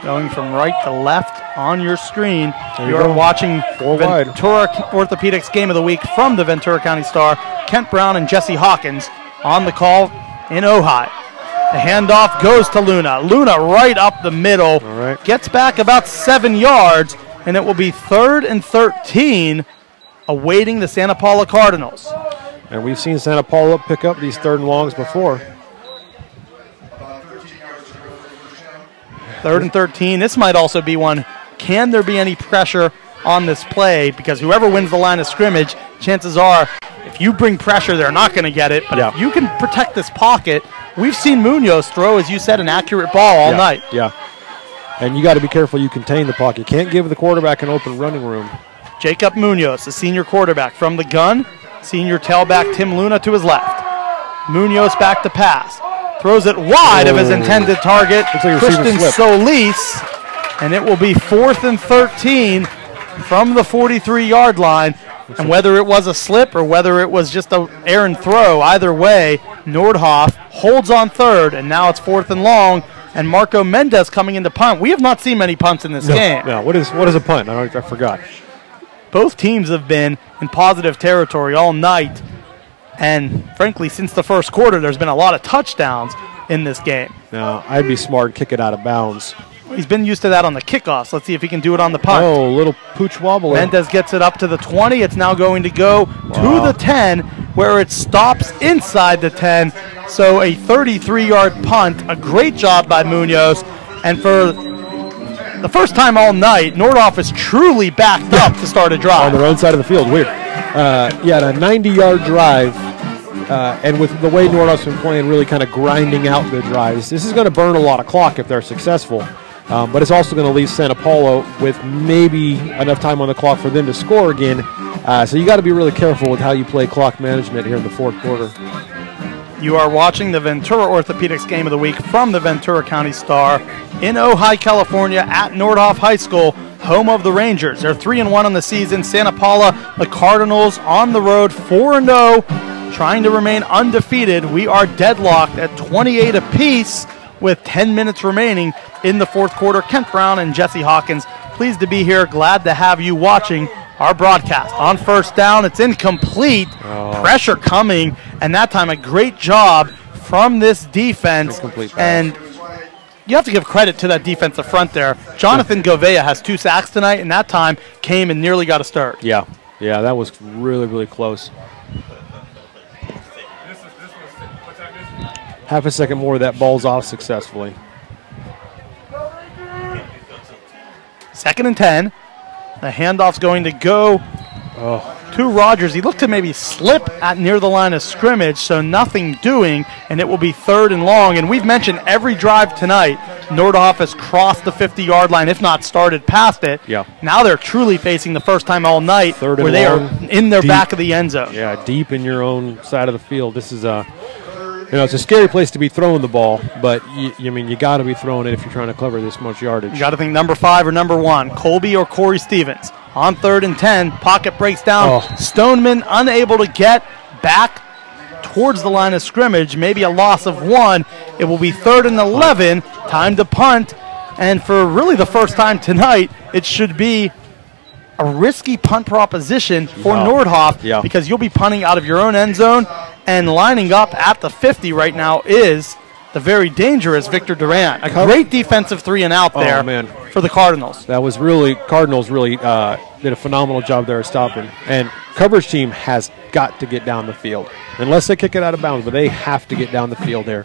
Going from right to left on your screen. You are watching Ventura Orthopedics Game of the Week from the Ventura County Star. Kent Brown and Jesse Hawkins on the call in Ojai. The handoff goes to Luna. Luna right up the middle. Gets back about 7 yards, and it will be 3rd and 13 awaiting the Santa Paula Cardinals. And we've seen Santa Paula pick up these 3rd and longs before. 3rd and 13. This might also be one. Can there be any pressure on this play? Because whoever wins the line of scrimmage, chances are, if you bring pressure, they're not going to get it. But if you can protect this pocket, we've seen Munoz throw, as you said, an accurate ball all night. Yeah. And you got to be careful you contain the pocket. Can't give the quarterback an open running room. Jacob Munoz, the senior quarterback from the gun. Senior tailback Tim Luna to his left. Munoz back to pass. Throws it wide of his intended target, Christian Solis, and it will be 4th and 13 from the 43-yard line. And whether it was a slip or whether it was just an errant throw, either way, Nordhoff holds on 3rd, and now it's 4th and long, and Marco Mendez coming into punt. We have not seen many punts in this game. No, what is a punt? I forgot. Both teams have been in positive territory all night. And frankly, since the first quarter, there's been a lot of touchdowns in this game. Now, I'd be smart and kick it out of bounds. He's been used to that on the kickoffs. Let's see if he can do it on the punt. Oh, little pooch wobble. Mendez gets it up to the 20. It's now going to go to the 10, where it stops inside the 10. So a 33-yard punt. A great job by Munoz. And for the first time all night, Nordhoff is truly backed up to start a drive. On their own side of the field. Weird. A 90-yard drive. And with the way Nordhoff's been playing, really kind of grinding out the drives, this is going to burn a lot of clock if they're successful. But it's also going to leave Santa Paula with maybe enough time on the clock for them to score again. So you got to be really careful with how you play clock management here in the 4th quarter. You are watching the Ventura Orthopedics Game of the Week from the Ventura County Star in Ojai, California at Nordhoff High School, home of the Rangers. They're 3-1 on the season. Santa Paula, the Cardinals on the road, 4-0. Trying to remain undefeated. We are deadlocked at 28 apiece with 10 minutes remaining in the 4th quarter. Kent Brown and Jesse Hawkins, pleased to be here. Glad to have you watching our broadcast. On first down, it's incomplete. Pressure coming, and that time a great job from this defense. And you have to give credit to that defensive front there. Jonathan Govea has 2 sacks tonight, and that time came and nearly got a start. Yeah, that was really, really close. Half a second more, that ball's off successfully. 2nd and 10. The handoff's going to go to Rogers. He looked to maybe slip at near the line of scrimmage, so nothing doing, and it will be 3rd and long. And we've mentioned every drive tonight, Nordhoff has crossed the 50-yard line, if not started past it. Yeah. Now they're truly facing the first time all night where they are in their back of the end zone. Yeah, deep in your own side of the field. This is it's a scary place to be throwing the ball, but you got to be throwing it if you're trying to cover this much yardage. You got to think number 5 or number 1, Colby or Corey Stevens. On 3rd and 10, pocket breaks down. Stoneman unable to get back towards the line of scrimmage, maybe a loss of 1. It will be 3rd and 11, time to punt. And for really the first time tonight, it should be a risky punt proposition for Nordhoff because you'll be punting out of your own end zone, and lining up at the 50 right now is the very dangerous Victor Durant. A great defensive 3 and out there for the Cardinals. That was really, Cardinals really did a phenomenal job there at stopping. And coverage team has got to get down the field. Unless they kick it out of bounds, but they have to get down the field there.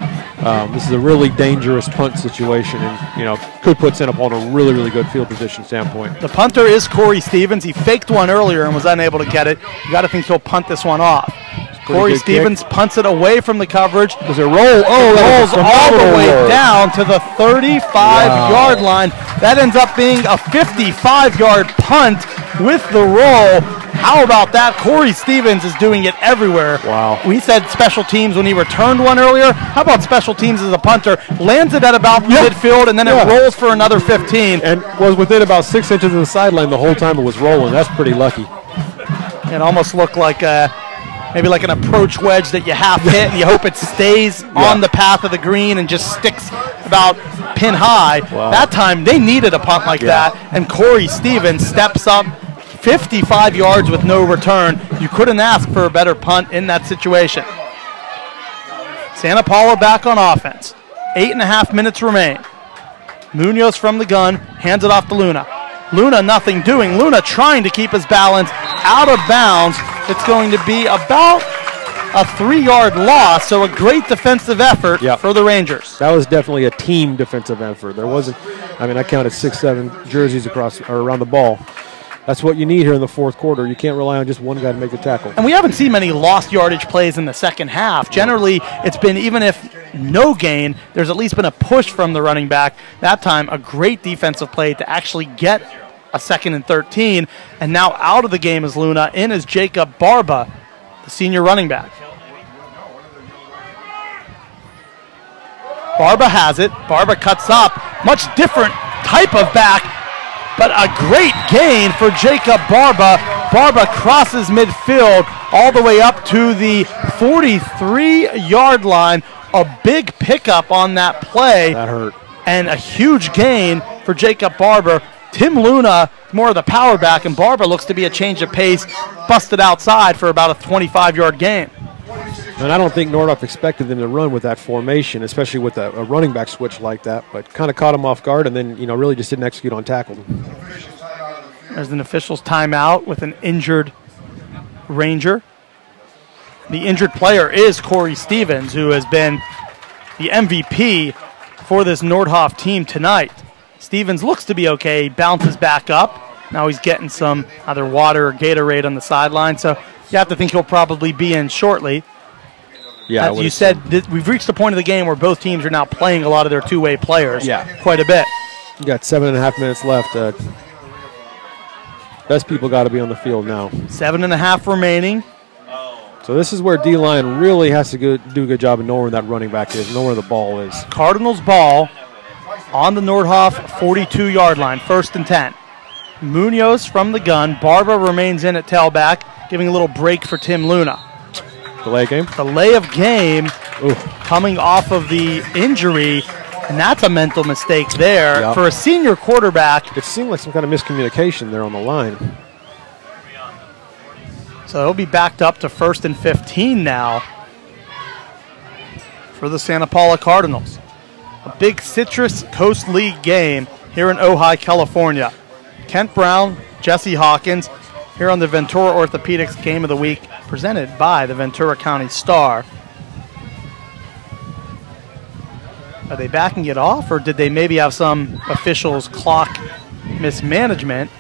This is a really dangerous punt situation, and could put Santa Paula in a really, really good field position standpoint. The punter is Corey Stevens. He faked one earlier and was unable to get it. You got to think he'll punt this one off. Corey Stevens punts it away from the coverage. Does it roll? Oh, it rolls all the way down to the 35-yard line. That ends up being a 55-yard punt with the roll. How about that? Corey Stevens is doing it everywhere. Wow. We said special teams when he returned one earlier. How about special teams as a punter? Lands it at about midfield, and then it rolls for another 15. And was within about 6 inches of the sideline the whole time it was rolling. That's pretty lucky. It almost looked like maybe like an approach wedge that you half hit and you hope it stays on the path of the green and just sticks about pin high. Wow. That time they needed a punt like that, and Corey Stevens steps up 55 yards with no return. You couldn't ask for a better punt in that situation. Santa Paula back on offense. 8.5 minutes remain. Munoz from the gun, hands it off to Luna. Luna nothing doing. Luna trying to keep his balance out of bounds. It's going to be about a 3-yard loss, so a great defensive effort for the Rangers. That was definitely a team defensive effort. There wasn't, I counted 6, 7 jerseys across or around the ball. That's what you need here in the fourth quarter. You can't rely on just one guy to make the tackle. And we haven't seen many lost yardage plays in the second half. Generally, it's been, even if no gain, there's at least been a push from the running back. That time, a great defensive play to actually get a 2nd and 13. And now out of the game is Luna. In is Jacob Barba, the senior running back. Barba has it. Barba cuts up. Much different type of back, but a great gain for Jacob Barba. Barba crosses midfield all the way up to the 43-yard line. A big pickup on that play. That hurt. And a huge gain for Jacob Barba. Tim Luna, more of the power back, and Barba looks to be a change of pace, busted outside for about a 25-yard gain. And I don't think Nordhoff expected them to run with that formation, especially with a running back switch like that, but kind of caught him off guard and then, really just didn't execute on tackle. There's an official's timeout with an injured Ranger. The injured player is Corey Stevens, who has been the MVP for this Nordhoff team tonight. Stevens looks to be okay, bounces back up. Now he's getting some either water or Gatorade on the sideline, so you have to think he'll probably be in shortly. Yeah, as you said, we've reached the point of the game where both teams are now playing a lot of their two-way players quite a bit. You got 7.5 minutes left. Best people got to be on the field now. 7.5 remaining. So this is where D-line really has to do a good job of knowing where that running back is, knowing where the ball is. Cardinals ball on the Nordhoff 42-yard line, 1st and 10. Munoz from the gun. Barba remains in at tailback, giving a little break for Tim Luna. Delay game? Delay of game coming off of the injury, and that's a mental mistake there for a senior quarterback. It seemed like some kind of miscommunication there on the line. So he'll be backed up to 1st and 15 now for the Santa Paula Cardinals. A big Citrus Coast League game here in Ojai, California. Kent Brown, Jesse Hawkins, here on the Ventura Orthopedics Game of the Week, presented by the Ventura County Star. Are they backing it off, or did they maybe have some officials' clock mismanagement?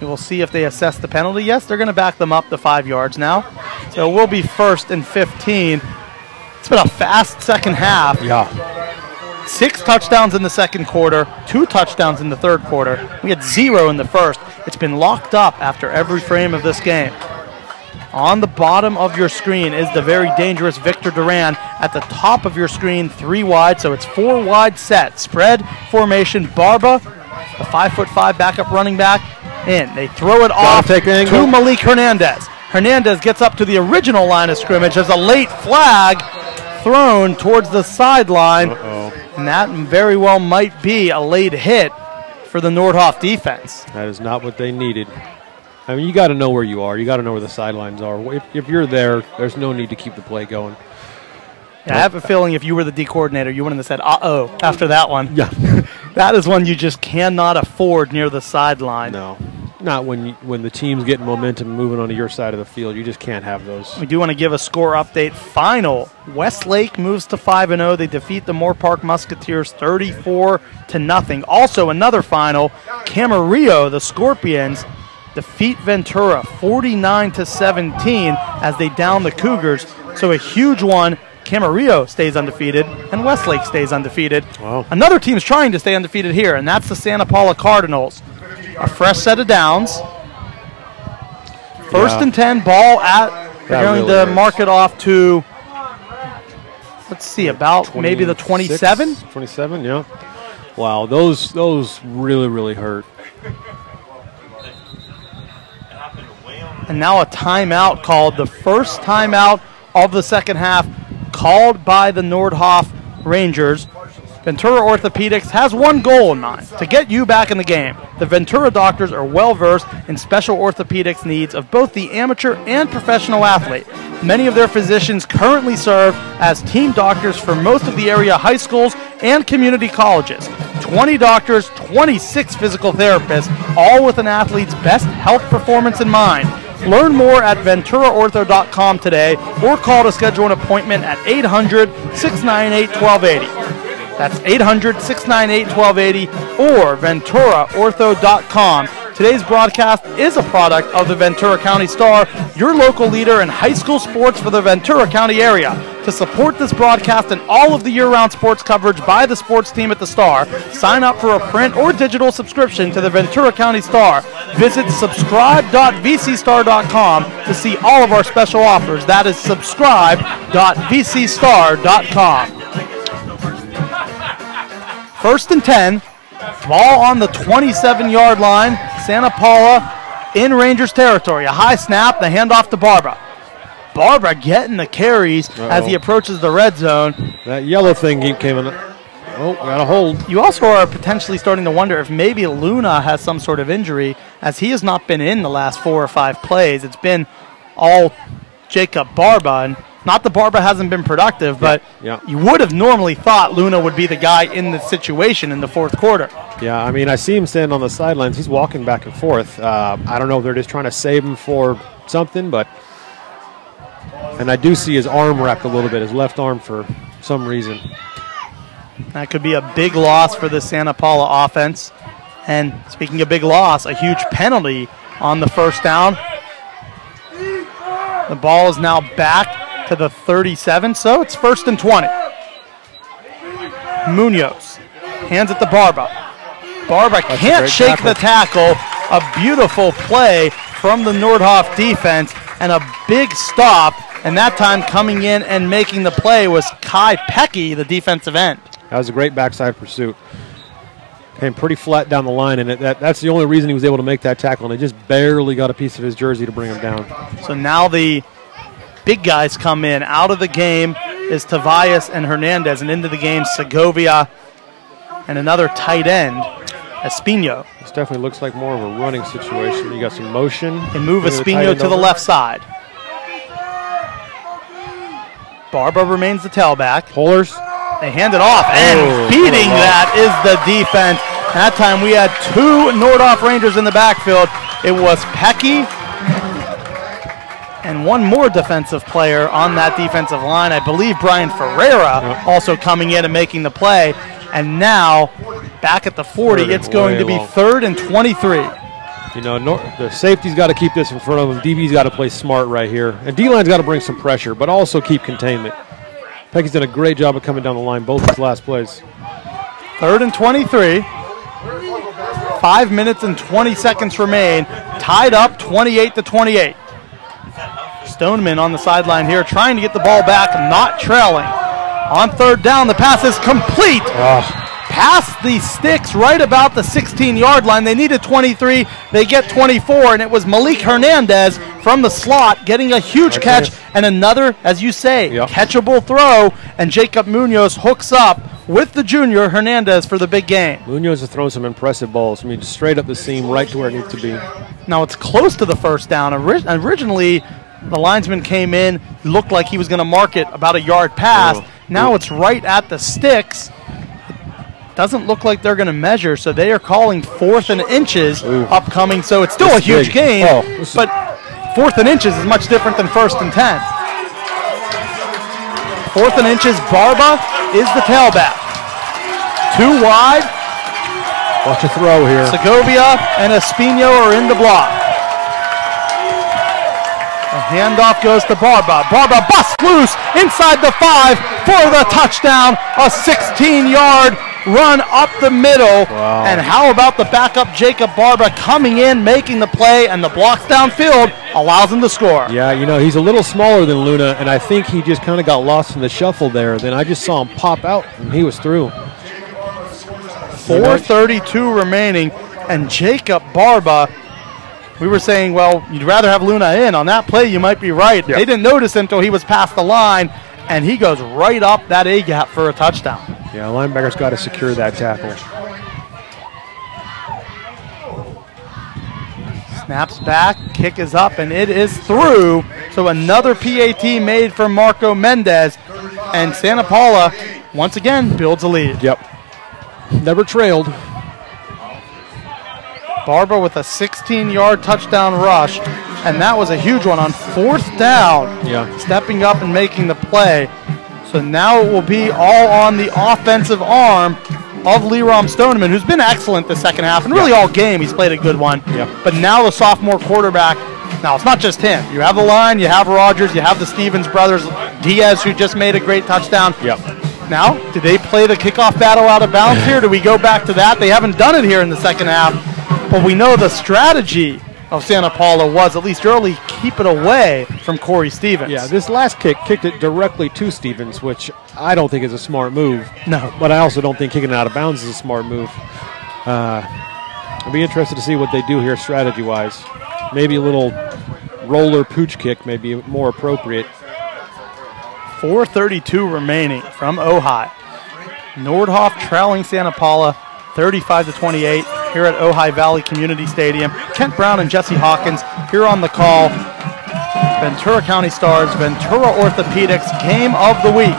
We'll see if they assess the penalty. Yes, they're going to back them up to 5 yards now. So we'll be 1st and 15. It's been a fast second half. 6 touchdowns in the second quarter, 2 touchdowns in the third quarter. We had 0 in the first. It's been locked up after every frame of this game. On the bottom of your screen is the very dangerous Victor Duran. At the top of your screen, 3 wide, so it's 4 wide set. Spread formation, Barba, a 5'5" backup running back, in. They throw it off to Malik Hernandez. Hernandez gets up to the original line of scrimmage. There's a late flag thrown towards the sideline. And that very well might be a late hit for the Nordhoff defense. That is not what they needed. I mean, you got to know where you are. You got to know where the sidelines are. If you're there, there's no need to keep the play going. Yeah, I have a feeling if you were the D coordinator, you wouldn't have said, uh-oh, after that one. Yeah. That is one you just cannot afford near the sideline. No. Not when the team's getting momentum moving onto your side of the field. You just can't have those. We do want to give a score update. Final, Westlake moves to 5-0. They defeat the Moore Park Musketeers 34-0. Also another final, Camarillo, the Scorpions, defeat Ventura 49-17 as they down the Cougars. So a huge one. Camarillo stays undefeated, and Westlake stays undefeated. Wow. Another team's trying to stay undefeated here, and that's the Santa Paula Cardinals. A fresh set of downs. First and 10, ball at, they're going to mark it off to, let's see, about maybe the 27? 27, yeah. Wow, those really, really hurt. And now a timeout called, the first timeout of the second half, called by the Nordhoff Rangers. Ventura Orthopedics has one goal in mind, to get you back in the game. The Ventura doctors are well-versed in special orthopedics needs of both the amateur and professional athlete. Many of their physicians currently serve as team doctors for most of the area high schools and community colleges. 20 doctors, 26 physical therapists, all with an athlete's best health performance in mind. Learn more at VenturaOrtho.com today or call to schedule an appointment at 800-698-1280. That's 800-698-1280 or VenturaOrtho.com. Today's broadcast is a product of the Ventura County Star, your local leader in high school sports for the Ventura County area. To support this broadcast and all of the year-round sports coverage by the sports team at the Star, sign up for a print or digital subscription to the Ventura County Star. Visit subscribe.vcstar.com to see all of our special offers. That is subscribe.vcstar.com. First and 10, ball on the 27-yard line. Santa Paula in Rangers territory. A high snap, the handoff to Barbara. Barbara getting the carries as he approaches the red zone. That yellow thing came in. Oh, got a hold. You also are potentially starting to wonder if maybe Luna has some sort of injury, as he has not been in the last 4 or 5 plays. It's been all Jacob Barba, and not that Barba hasn't been productive, but you would have normally thought Luna would be the guy in the situation in the fourth quarter. Yeah, I mean, I see him standing on the sidelines. He's walking back and forth. I don't know if they're just trying to save him for something, but... And I do see his arm wrapped a little bit, his left arm for some reason. That could be a big loss for the Santa Paula offense. And speaking of big loss, a huge penalty on the first down. The ball is now back to the 37, so it's first and 20. Munoz hands it to Barba. Barba can't shake the tackle. A beautiful play from the Nordhoff defense and a big stop. And that time coming in and making the play was Kai Pecky, the defensive end. That was a great backside pursuit. Came pretty flat down the line, and that's the only reason he was able to make that tackle, and they just barely got a piece of his jersey to bring him down. So now the big guys come in. Out of the game is Tavias and Hernandez, and into the game Segovia and another tight end, Espino. This definitely looks like more of a running situation. You got some motion. They move Espino to the left side. Barba remains the tailback. Pullers. They hand it off, and beating that is the defense. That time we had 2 Nordhoff Rangers in the backfield. It was Pecky and one more defensive player on that defensive line. I believe Brian Ferreira also coming in and making the play. And now, back at the 40, it's going to be 3rd and 23. You know, the safety's got to keep this in front of them. DB's got to play smart right here. And D-line's got to bring some pressure, but also keep containment. Pecky's done a great job of coming down the line both his last plays. 3rd and 23. 5 minutes and 20 seconds remain. Tied up 28-28. Stoneman on the sideline here trying to get the ball back, not trailing. On 3rd down, the pass is complete. past the sticks right about the 16-yard line. They needed 23. They get 24, and it was Malik Hernandez from the slot getting a huge catch and another, as you say, catchable throw, and Jacob Munoz hooks up with the junior Hernandez for the big game. Munoz has thrown some impressive balls. I mean, just straight up the seam, right to where it needs to be. Now it's close to the first down. Originally, the linesman came in, looked like he was going to mark it about a yard past. Now it's right at the sticks. Doesn't look like they're going to measure, so they are calling 4th and inches upcoming. So it's still a huge gain, but 4th and inches is much different than 1st and 10. 4th and inches, Barba is the tailback. 2 wide. Watch a throw here. Segovia and Espino are in the block. A handoff goes to Barba. Barba busts loose inside the 5 for the touchdown. A 16-yard run up the middle. Wow. And how about the backup Jacob Barba coming in, making the play, and the blocks downfield allows him to score. Yeah, you know, he's a little smaller than Luna, and I think he just kind of got lost in the shuffle there. Then I just saw him pop out, and he was through. 4:32 remaining, and Jacob Barba, we were saying, well, you'd rather have Luna in. On that play, you might be right. They didn't notice him until he was past the line, and he goes right up that A-gap for a touchdown. Yeah, linebacker's got to secure that tackle. Snaps back, kick is up, and it is through. So another PAT made for Marco Mendez, and Santa Paula, once again, builds a lead. Yep. Never trailed. Barba with a 16-yard touchdown rush, and that was a huge one on 4th down. Yeah. Stepping up and making the play. So now it will be all on the offensive arm of Lerom Stoneman, who's been excellent the second half, and really all game he's played a good one. But now the sophomore quarterback, now it's not just him. You have the line, you have Rogers, you have the Stevens brothers, Diaz, who just made a great touchdown. Now, did they play the kickoff battle out of bounds here? Do we go back to that? They haven't done it here in the second half, but we know the strategy of Santa Paula was, at least early, keep it away from Corey Stevens. Yeah, this last kick kicked it directly to Stevens, which I don't think is a smart move. No. But I also don't think kicking it out of bounds is a smart move. I'll be interested to see what they do here strategy-wise. Maybe a little roller pooch kick may be more appropriate. 4:32 remaining from Ojai. Nordhoff trailing Santa Paula 35-28 here at Ojai Valley Community Stadium. Kent Brown and Jesse Hawkins here on the call. Ventura County Stars, Ventura Orthopedics, game of the week.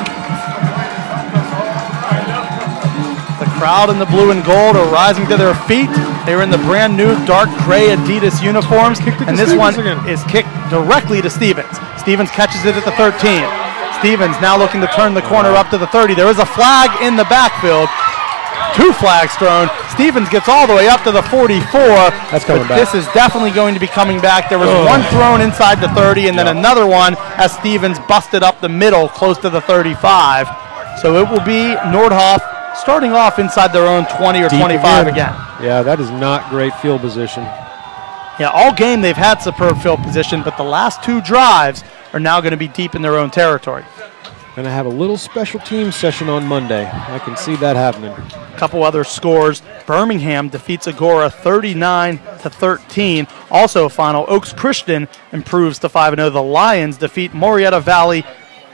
The crowd in the blue and gold are rising to their feet. They were in the brand new dark gray Adidas uniforms, and this one is kicked directly to Stevens. Stevens catches it at the 13. Stevens now looking to turn the corner up to the 30. There is a flag in the backfield. 2 flags thrown. Stevens gets all the way up to the 44. That's coming back. This is definitely going to be coming back. There was one thrown inside the 30 and then another one as Stevens busted up the middle close to the 35. So it will be Nordhoff starting off inside their own 20 or 25 again. Yeah, that is not great field position. Yeah, all game they've had superb field position, but the last 2 drives are now going to be deep in their own territory. Going to have a little special team session on Monday. I can see that happening. A couple other scores. Birmingham defeats Agora 39-13. Also a final, Oaks Christian improves to 5-0. The Lions defeat Morietta Valley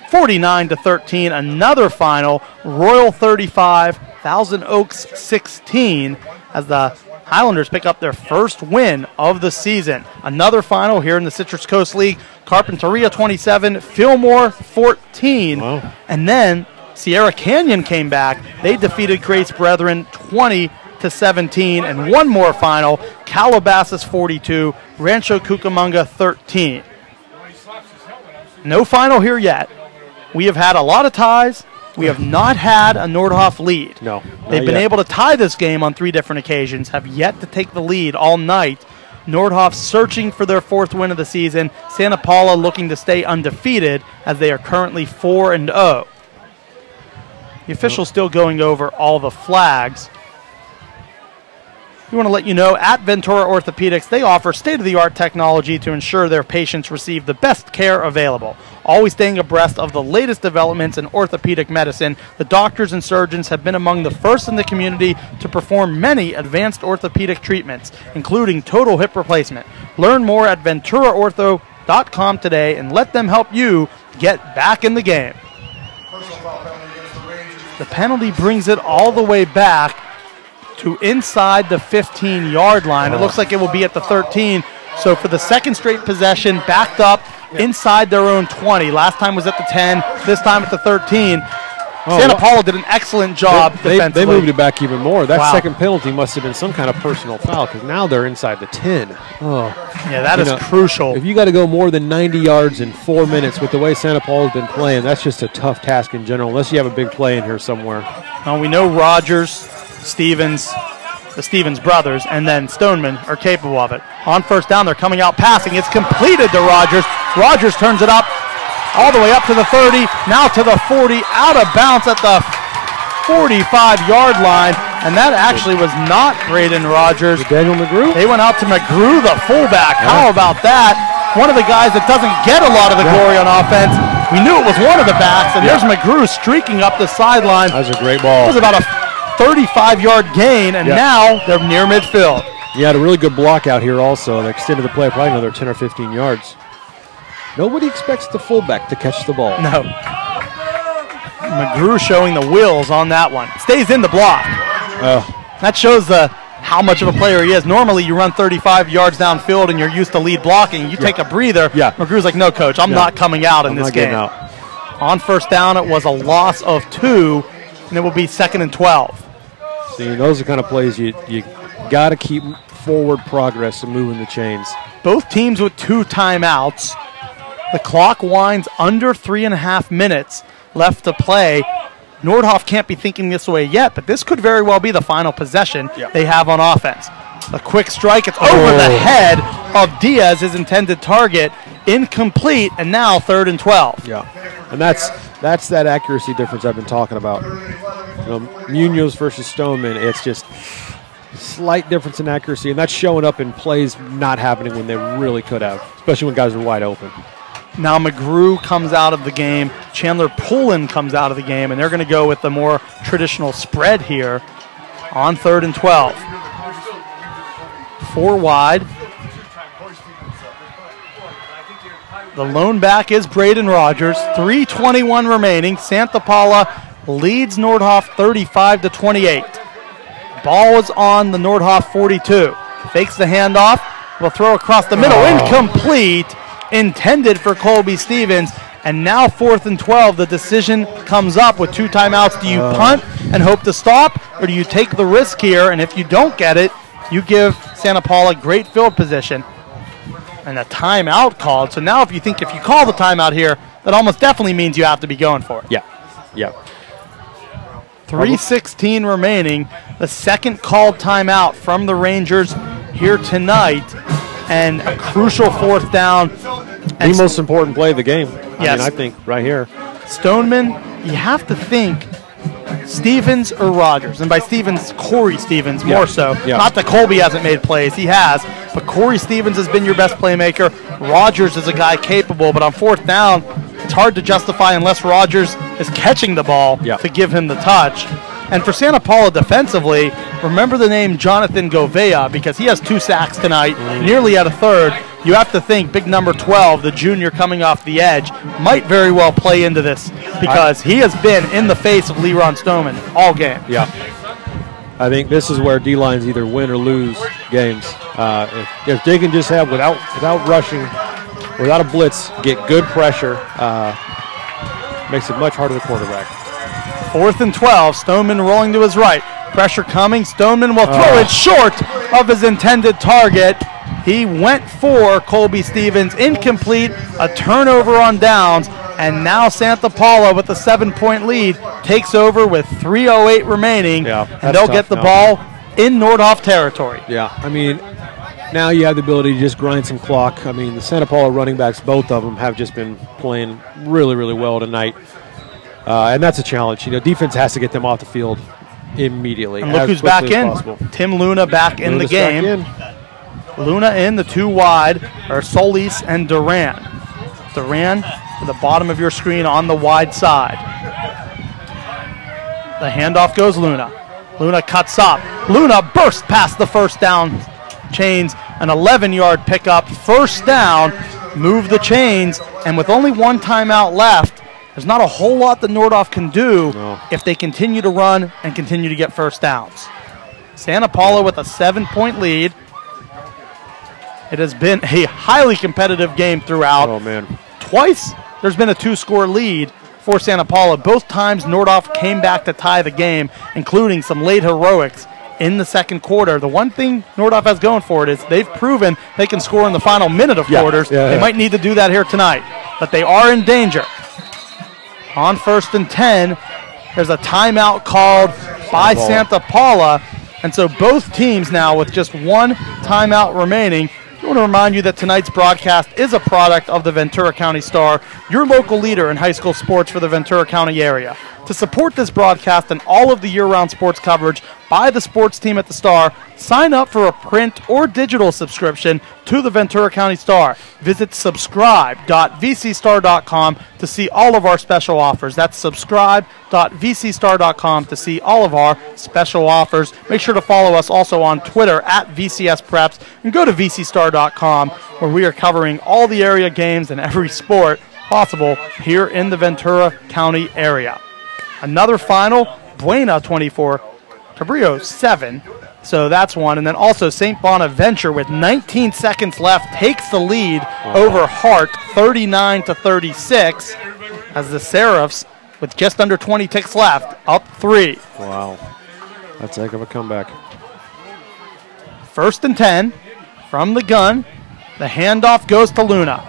49-13. Another final, Royal 35, Thousand Oaks 16, as the Highlanders pick up their first win of the season. Another final here in the Citrus Coast League. Carpinteria 27, Fillmore 14. Wow. And then Sierra Canyon came back. They defeated Grace Brethren 20-17. And one more final, Calabasas 42, Rancho Cucamonga 13. No final here yet. We have had a lot of ties. We have not had a Nordhoff lead. No. They've been able to tie this game on 3 different occasions, have yet to take the lead all night. Nordhoff searching for their 4th win of the season. Santa Paula looking to stay undefeated as they are currently 4-0. The official's still going over all the flags. We want to let you know at Ventura Orthopedics, they offer state-of-the-art technology to ensure their patients receive the best care available. Always staying abreast of the latest developments in orthopedic medicine, the doctors and surgeons have been among the first in the community to perform many advanced orthopedic treatments, including total hip replacement. Learn more at VenturaOrtho.com today and let them help you get back in the game. The penalty brings it all the way back to inside the 15-yard line. It looks like it will be at the 13. So for the second straight possession, backed up inside their own 20. Last time was at the 10, this time at the 13. Santa Paula did an excellent job defensively. They moved it back even more. That Wow. second penalty must have been some kind of personal foul because now they're inside the 10. Oh, Yeah, that is crucial. If you got to go more than 90 yards in 4 minutes with the way Santa Paula's been playing, that's just a tough task in general, unless you have a big play in here somewhere. Now we know Rogers, Stevens, the Stevens brothers, and then Stoneman are capable of it. On first down, they're coming out passing. It's completed to Rogers. Rogers turns it up all the way up to the 30, now to the 40, out of bounds at the 45-yard line, and that actually was not Braden Rogers. Daniel McGrew? They went out to McGrew, the fullback. How about that? One of the guys that doesn't get a lot of the glory on offense. We knew it was one of the backs, and there's McGrew streaking up the sideline. That was a great ball. It was about a 35-yard gain, and now they're near midfield. You had a really good block out here also. They extended the play probably another 10 or 15 yards. Nobody expects the fullback to catch the ball. No. McGrew showing the wheels on that one. Stays in the block. That shows how much of a player he is. Normally you run 35 yards downfield and you're used to lead blocking. You take a breather. McGrew's like, no, coach, I'm not coming out in this game. On first down, it was a loss of 2, and it will be 2nd and 12. See, those are the kind of plays you got to keep forward progress and moving the chains. Both teams with 2 timeouts. The clock winds under 3.5 minutes left to play. Nordhoff can't be thinking this way yet, but this could very well be the final possession they have on offense. A quick strike, it's over the head of Diaz, his intended target, incomplete, and now 3rd and 12. Yeah, and that's that accuracy difference I've been talking about. Munoz versus Stoneman, it's just a slight difference in accuracy, and that's showing up in plays not happening when they really could have, especially when guys are wide open. Now McGrew comes out of the game. Chandler Pullen comes out of the game, and they're going to go with the more traditional spread here on 3rd and 12. 4 wide. The lone back is Braden Rogers. 3:21 remaining. Santa Paula leads Nordhoff 35-28. Ball is on the Nordhoff 42. Fakes the handoff. Will throw across the middle. Incomplete. Intended for Colby Stevens, and now 4th and 12. The decision comes up with 2 timeouts. Do you punt and hope to stop, or do you take the risk here? And if you don't get it, you give Santa Paula great field position. And a timeout called. So now if you call the timeout here, that almost definitely means you have to be going for it. Yeah. 3:16 remaining. The second called timeout from the Rangers here tonight. And a crucial 4th down. The most important play of the game. Yes. I think right here. Stoneman, you have to think Stevens or Rogers. And by Stevens, Corey Stevens more so. Not that Colby hasn't made plays. He has. But Corey Stevens has been your best playmaker. Rogers is a guy capable. But on 4th down, it's hard to justify unless Rogers is catching the ball to give him the touch. And for Santa Paula defensively, remember the name Jonathan Govea because he has 2 sacks tonight, nearly at a 3rd. You have to think big number 12, the junior coming off the edge, might very well play into this because he has been in the face of Leron Stoneman all game. Yeah. I think this is where D-lines either win or lose games. If they can just have, without rushing, without a blitz, get good pressure, makes it much harder to quarterback. 4th and 12, Stoneman rolling to his right. Pressure coming, Stoneman will throw it short of his intended target. He went for Colby Stevens, incomplete, a turnover on downs, and now Santa Paula with a 7-point lead takes over with 3:08 remaining, and they'll get the ball in Nordhoff territory. Yeah, I mean, now you have the ability to just grind some clock. I mean, the Santa Paula running backs, both of them, have just been playing really, really well tonight. And that's a challenge. Defense has to get them off the field immediately. And look who's back in. Tim Luna back in the game. Luna in, the two wide are Solis and Duran. Duran to the bottom of your screen on the wide side. The handoff goes Luna. Luna cuts up. Luna bursts past the first down chains. An 11-yard pickup. First down. Move the chains. And with only one timeout left, there's not a whole lot that Nordhoff can do if they continue to run and continue to get first downs. Santa Paula with a 7-point lead. It has been a highly competitive game throughout. Oh, man. Twice there's been a 2-score lead for Santa Paula. Both times Nordhoff came back to tie the game, including some late heroics in the second quarter. The one thing Nordhoff has going for it is they've proven they can score in the final minute of quarters. They might need to do that here tonight, but they are in danger. On 1st and 10, there's a timeout called by Santa Paula, and so both teams now with just one timeout remaining. I want to remind you that tonight's broadcast is a product of the Ventura County Star, your local leader in high school sports for the Ventura County area. To support this broadcast and all of the year-round sports coverage by the sports team at the Star, sign up for a print or digital subscription to the Ventura County Star. Visit subscribe.vcstar.com to see all of our special offers. That's subscribe.vcstar.com to see all of our special offers. Make sure to follow us also on Twitter at VCSPreps and go to vcstar.com where we are covering all the area games and every sport possible here in the Ventura County area. Another final, Buena 24, Cabrillo 7. So that's one. And then also St. Bonaventure with 19 seconds left takes the lead over Hart 39-36 as the Seraphs with just under 20 ticks left up 3. Wow. That's a heck of a comeback. 1st and 10 from the gun. The handoff goes to Luna.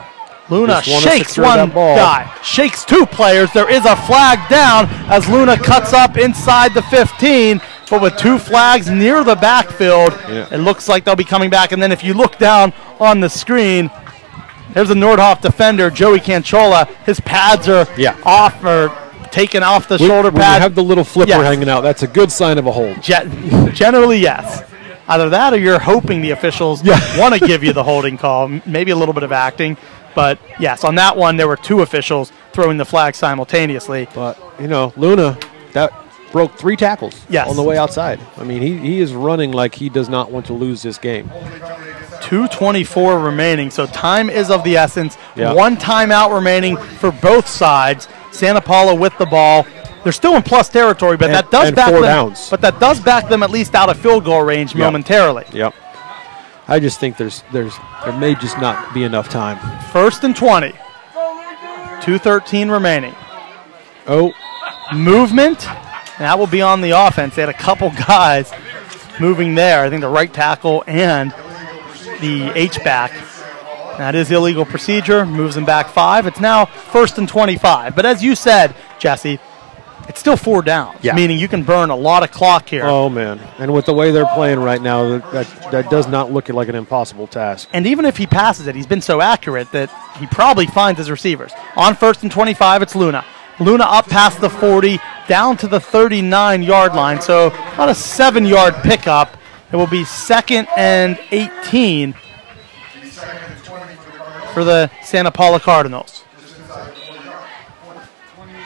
Luna shakes one guy, shakes two players. There is a flag down as Luna cuts up inside the 15, but with two flags near the backfield, it looks like they'll be coming back. And then if you look down on the screen, there's a Nordhoff defender, Joey Canchola. His pads are off or taken off the shoulder pad. When you have the little flipper hanging out, that's a good sign of a hold. Generally, yes. Either that or you're hoping the officials want to give you the holding call, maybe a little bit of acting. But, yes, on that one, there were two officials throwing the flag simultaneously. But, you know, Luna, that broke 3 tackles on the way outside. I mean, he is running like he does not want to lose this game. 2:24 remaining, so time is of the essence. One timeout remaining for both sides. Santa Paula with the ball. They're still in plus territory, but that does back them. Downs. But that does back them at least out of field goal range momentarily. I just think there may just not be enough time. 1st and 20. 2:13 remaining. Oh. Movement. That will be on the offense. They had a couple guys moving there. I think the right tackle and the H-back. That is illegal procedure. Moves them back 5. It's now 1st and 25. But as you said, Jesse, it's still 4 downs, meaning you can burn a lot of clock here. Oh, man. And with the way they're playing right now, that does not look like an impossible task. And even if he passes it, he's been so accurate that he probably finds his receivers. On 1st and 25, it's Luna. Luna up past the 40, down to the 39-yard line, so about a 7-yard pickup. It will be 2nd and 18 for the Santa Paula Cardinals.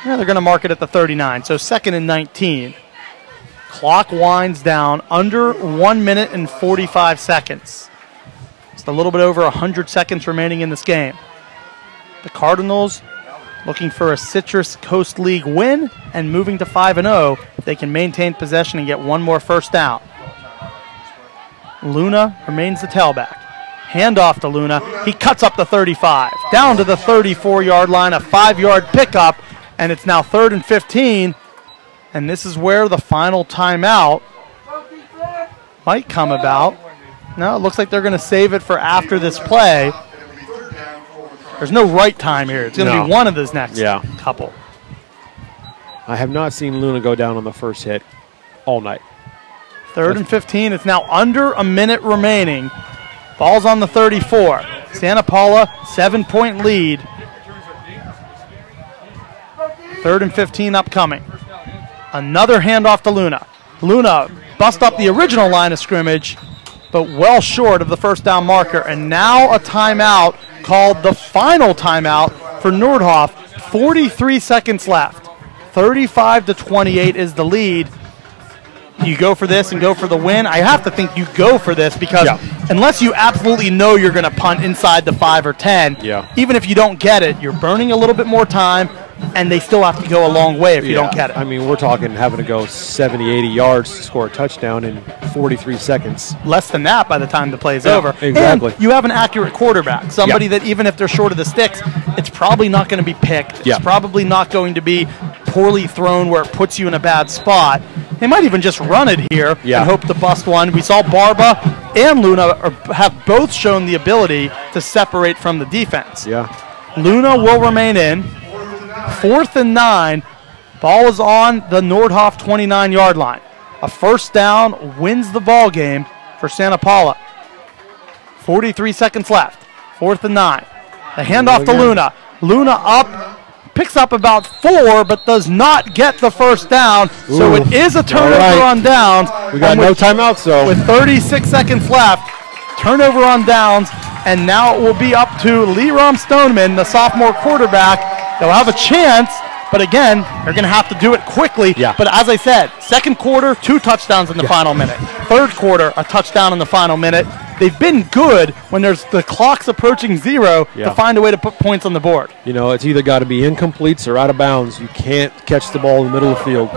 They're going to mark it at the 39, so 2nd and 19. Clock winds down under 1 minute and 45 seconds. Just a little bit over 100 seconds remaining in this game. The Cardinals looking for a Citrus Coast League win and moving to 5-0. They can maintain possession and get one more first down. Luna remains the tailback. Handoff to Luna. He cuts up the 35. Down to the 34-yard line, a 5-yard pickup. And it's now 3rd and 15, and this is where the final timeout might come about. No, it looks like they're going to save it for after this play. There's no right time here. It's going to be one of those next couple. I have not seen Luna go down on the first hit all night. 3rd and 15. It's now under a minute remaining. Ball's on the 34. Santa Paula, 7-point lead. 3rd and 15 upcoming. Another handoff to Luna. Luna bust up the original line of scrimmage, but well short of the first down marker. And now a timeout called the final timeout for Nordhoff. 43 seconds left. 35-28 is the lead. You go for this and go for the win. I have to think you go for this because unless you absolutely know you're going to punt inside the 5 or 10, even if you don't get it, you're burning a little bit more time, and they still have to go a long way if you don't get it. I mean, we're talking having to go 70, 80 yards to score a touchdown in 43 seconds. Less than that by the time the play's over. Exactly. And you have an accurate quarterback, somebody that even if they're short of the sticks, it's probably not going to be picked. It's probably not going to be poorly thrown where it puts you in a bad spot. They might even just run it here and hope to bust one. We saw Barba and Luna have both shown the ability to separate from the defense. Luna will remain in. 4th and 9. Ball is on the Nordhoff 29-yard line. A first down wins the ball game for Santa Paula. 43 seconds left. 4th and 9. The handoff to Luna. Luna up. Picks up about 4, but does not get the first down. So it is a turnover on downs. We got no timeouts, though. With 36 seconds left, turnover on downs, and now it will be up to Lerom Stoneman, the sophomore quarterback. They'll have a chance, but again, they're going to have to do it quickly. But as I said, second quarter, 2 touchdowns in the final minute. Third quarter, a touchdown in the final minute. They've been good when there's the clock's approaching 0 to find a way to put points on the board. You know, it's either got to be incompletes or out of bounds. You can't catch the ball in the middle of the field.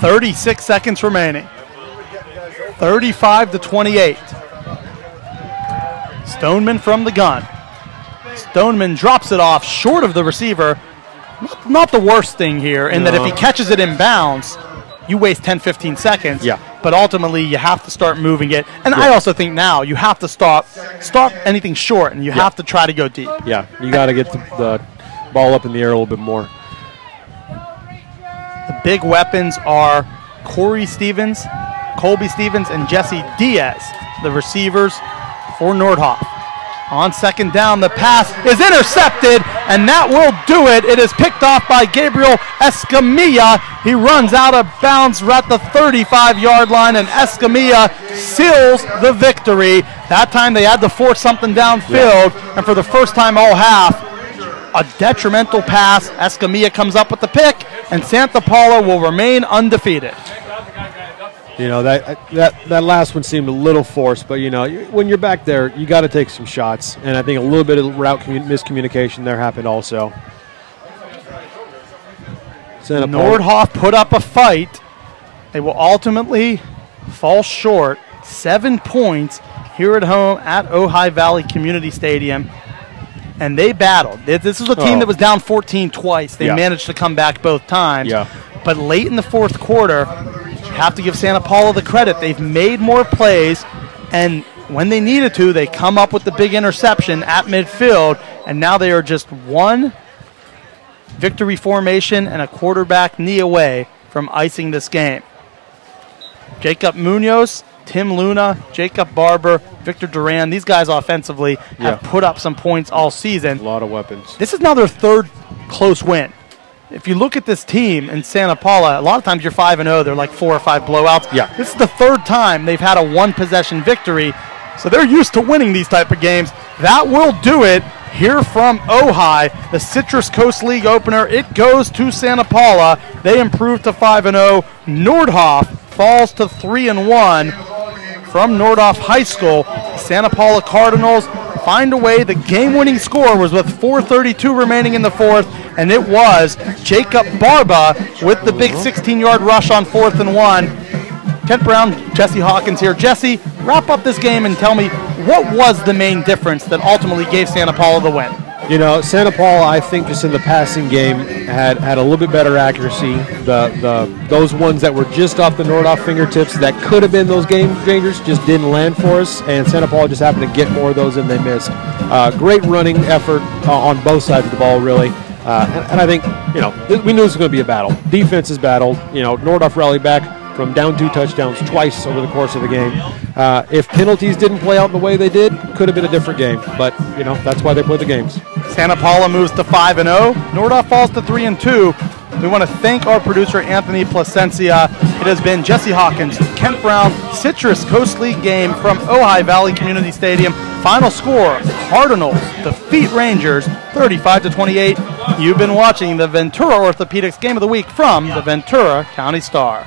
36 seconds remaining. 35-28. Stoneman from the gun. Stoneman drops it off short of the receiver. Not the worst thing here in that if he catches it in bounds, you waste 10, 15 seconds. But ultimately, you have to start moving it. And I also think now you have to stop anything short, and you have to try to go deep. You got to get the ball up in the air a little bit more. The big weapons are Colby Stevens, and Jesse Diaz, the receivers for Nordhoff. On second down, the pass is intercepted, and that will do it. It is picked off by Gabriel Escamilla. He runs out of bounds at the 35-yard line, and Escamilla seals the victory. That time they had to force something downfield, and for the first time all half, a detrimental pass. Escamilla comes up with the pick, and Santa Paula will remain undefeated. You know, that last one seemed a little forced, but, you know, when you're back there, you got to take some shots. And I think a little bit of route miscommunication there happened also. Nordhoff put up a fight. They will ultimately fall short. 7 points here at home at Ojai Valley Community Stadium. And they battled. This is a team that was down 14 twice. They managed to come back both times. But late in the fourth quarter, have to give Santa Paula the credit. They've made more plays, and when they needed to, they come up with the big interception at midfield, and now they are just one victory formation and a quarterback knee away from icing this game. Jacob Munoz, Tim Luna, Jacob Barber, Victor Duran, these guys offensively have put up some points all season. A lot of weapons. This is now their 3rd close win. If you look at this team in Santa Paula, a lot of times you're 5-0. They're like 4 or 5 blowouts. This is the 3rd time they've had a 1-possession victory, so they're used to winning these type of games. That will do it here from Ojai. The Citrus Coast League opener, it goes to Santa Paula. They improve to 5-0. Nordhoff falls to 3-1 from Nordhoff High School. Santa Paula Cardinals find a way. The game-winning score was with 4:32 remaining in the 4th, and it was Jacob Barba with the big 16-yard rush on 4th and 1. Kent Brown, Jesse Hawkins here. Jesse, wrap up this game and tell me what was the main difference that ultimately gave Santa Paula the win? You know, Santa Paula, I think, just in the passing game had a little bit better accuracy. Those ones that were just off the Nordhoff fingertips that could have been those game changers just didn't land for us, and Santa Paula just happened to get more of those than they missed. Great running effort on both sides of the ball, really. And I think, you know, we knew this was going to be a battle. Defense is battled. You know, Nordhoff rallied back from down 2 touchdowns twice over the course of the game. If penalties didn't play out the way they did, could have been a different game. But, you know, that's why they play the games. Santa Paula moves to 5-0. Nordhoff falls to 3-2. We want to thank our producer, Anthony Placencia. It has been Jesse Hawkins, Kent Brown, Citrus Coast League game from Ojai Valley Community Stadium. Final score, Cardinals defeat Rangers 35-28. You've been watching the Ventura Orthopedics Game of the Week from the Ventura County Star.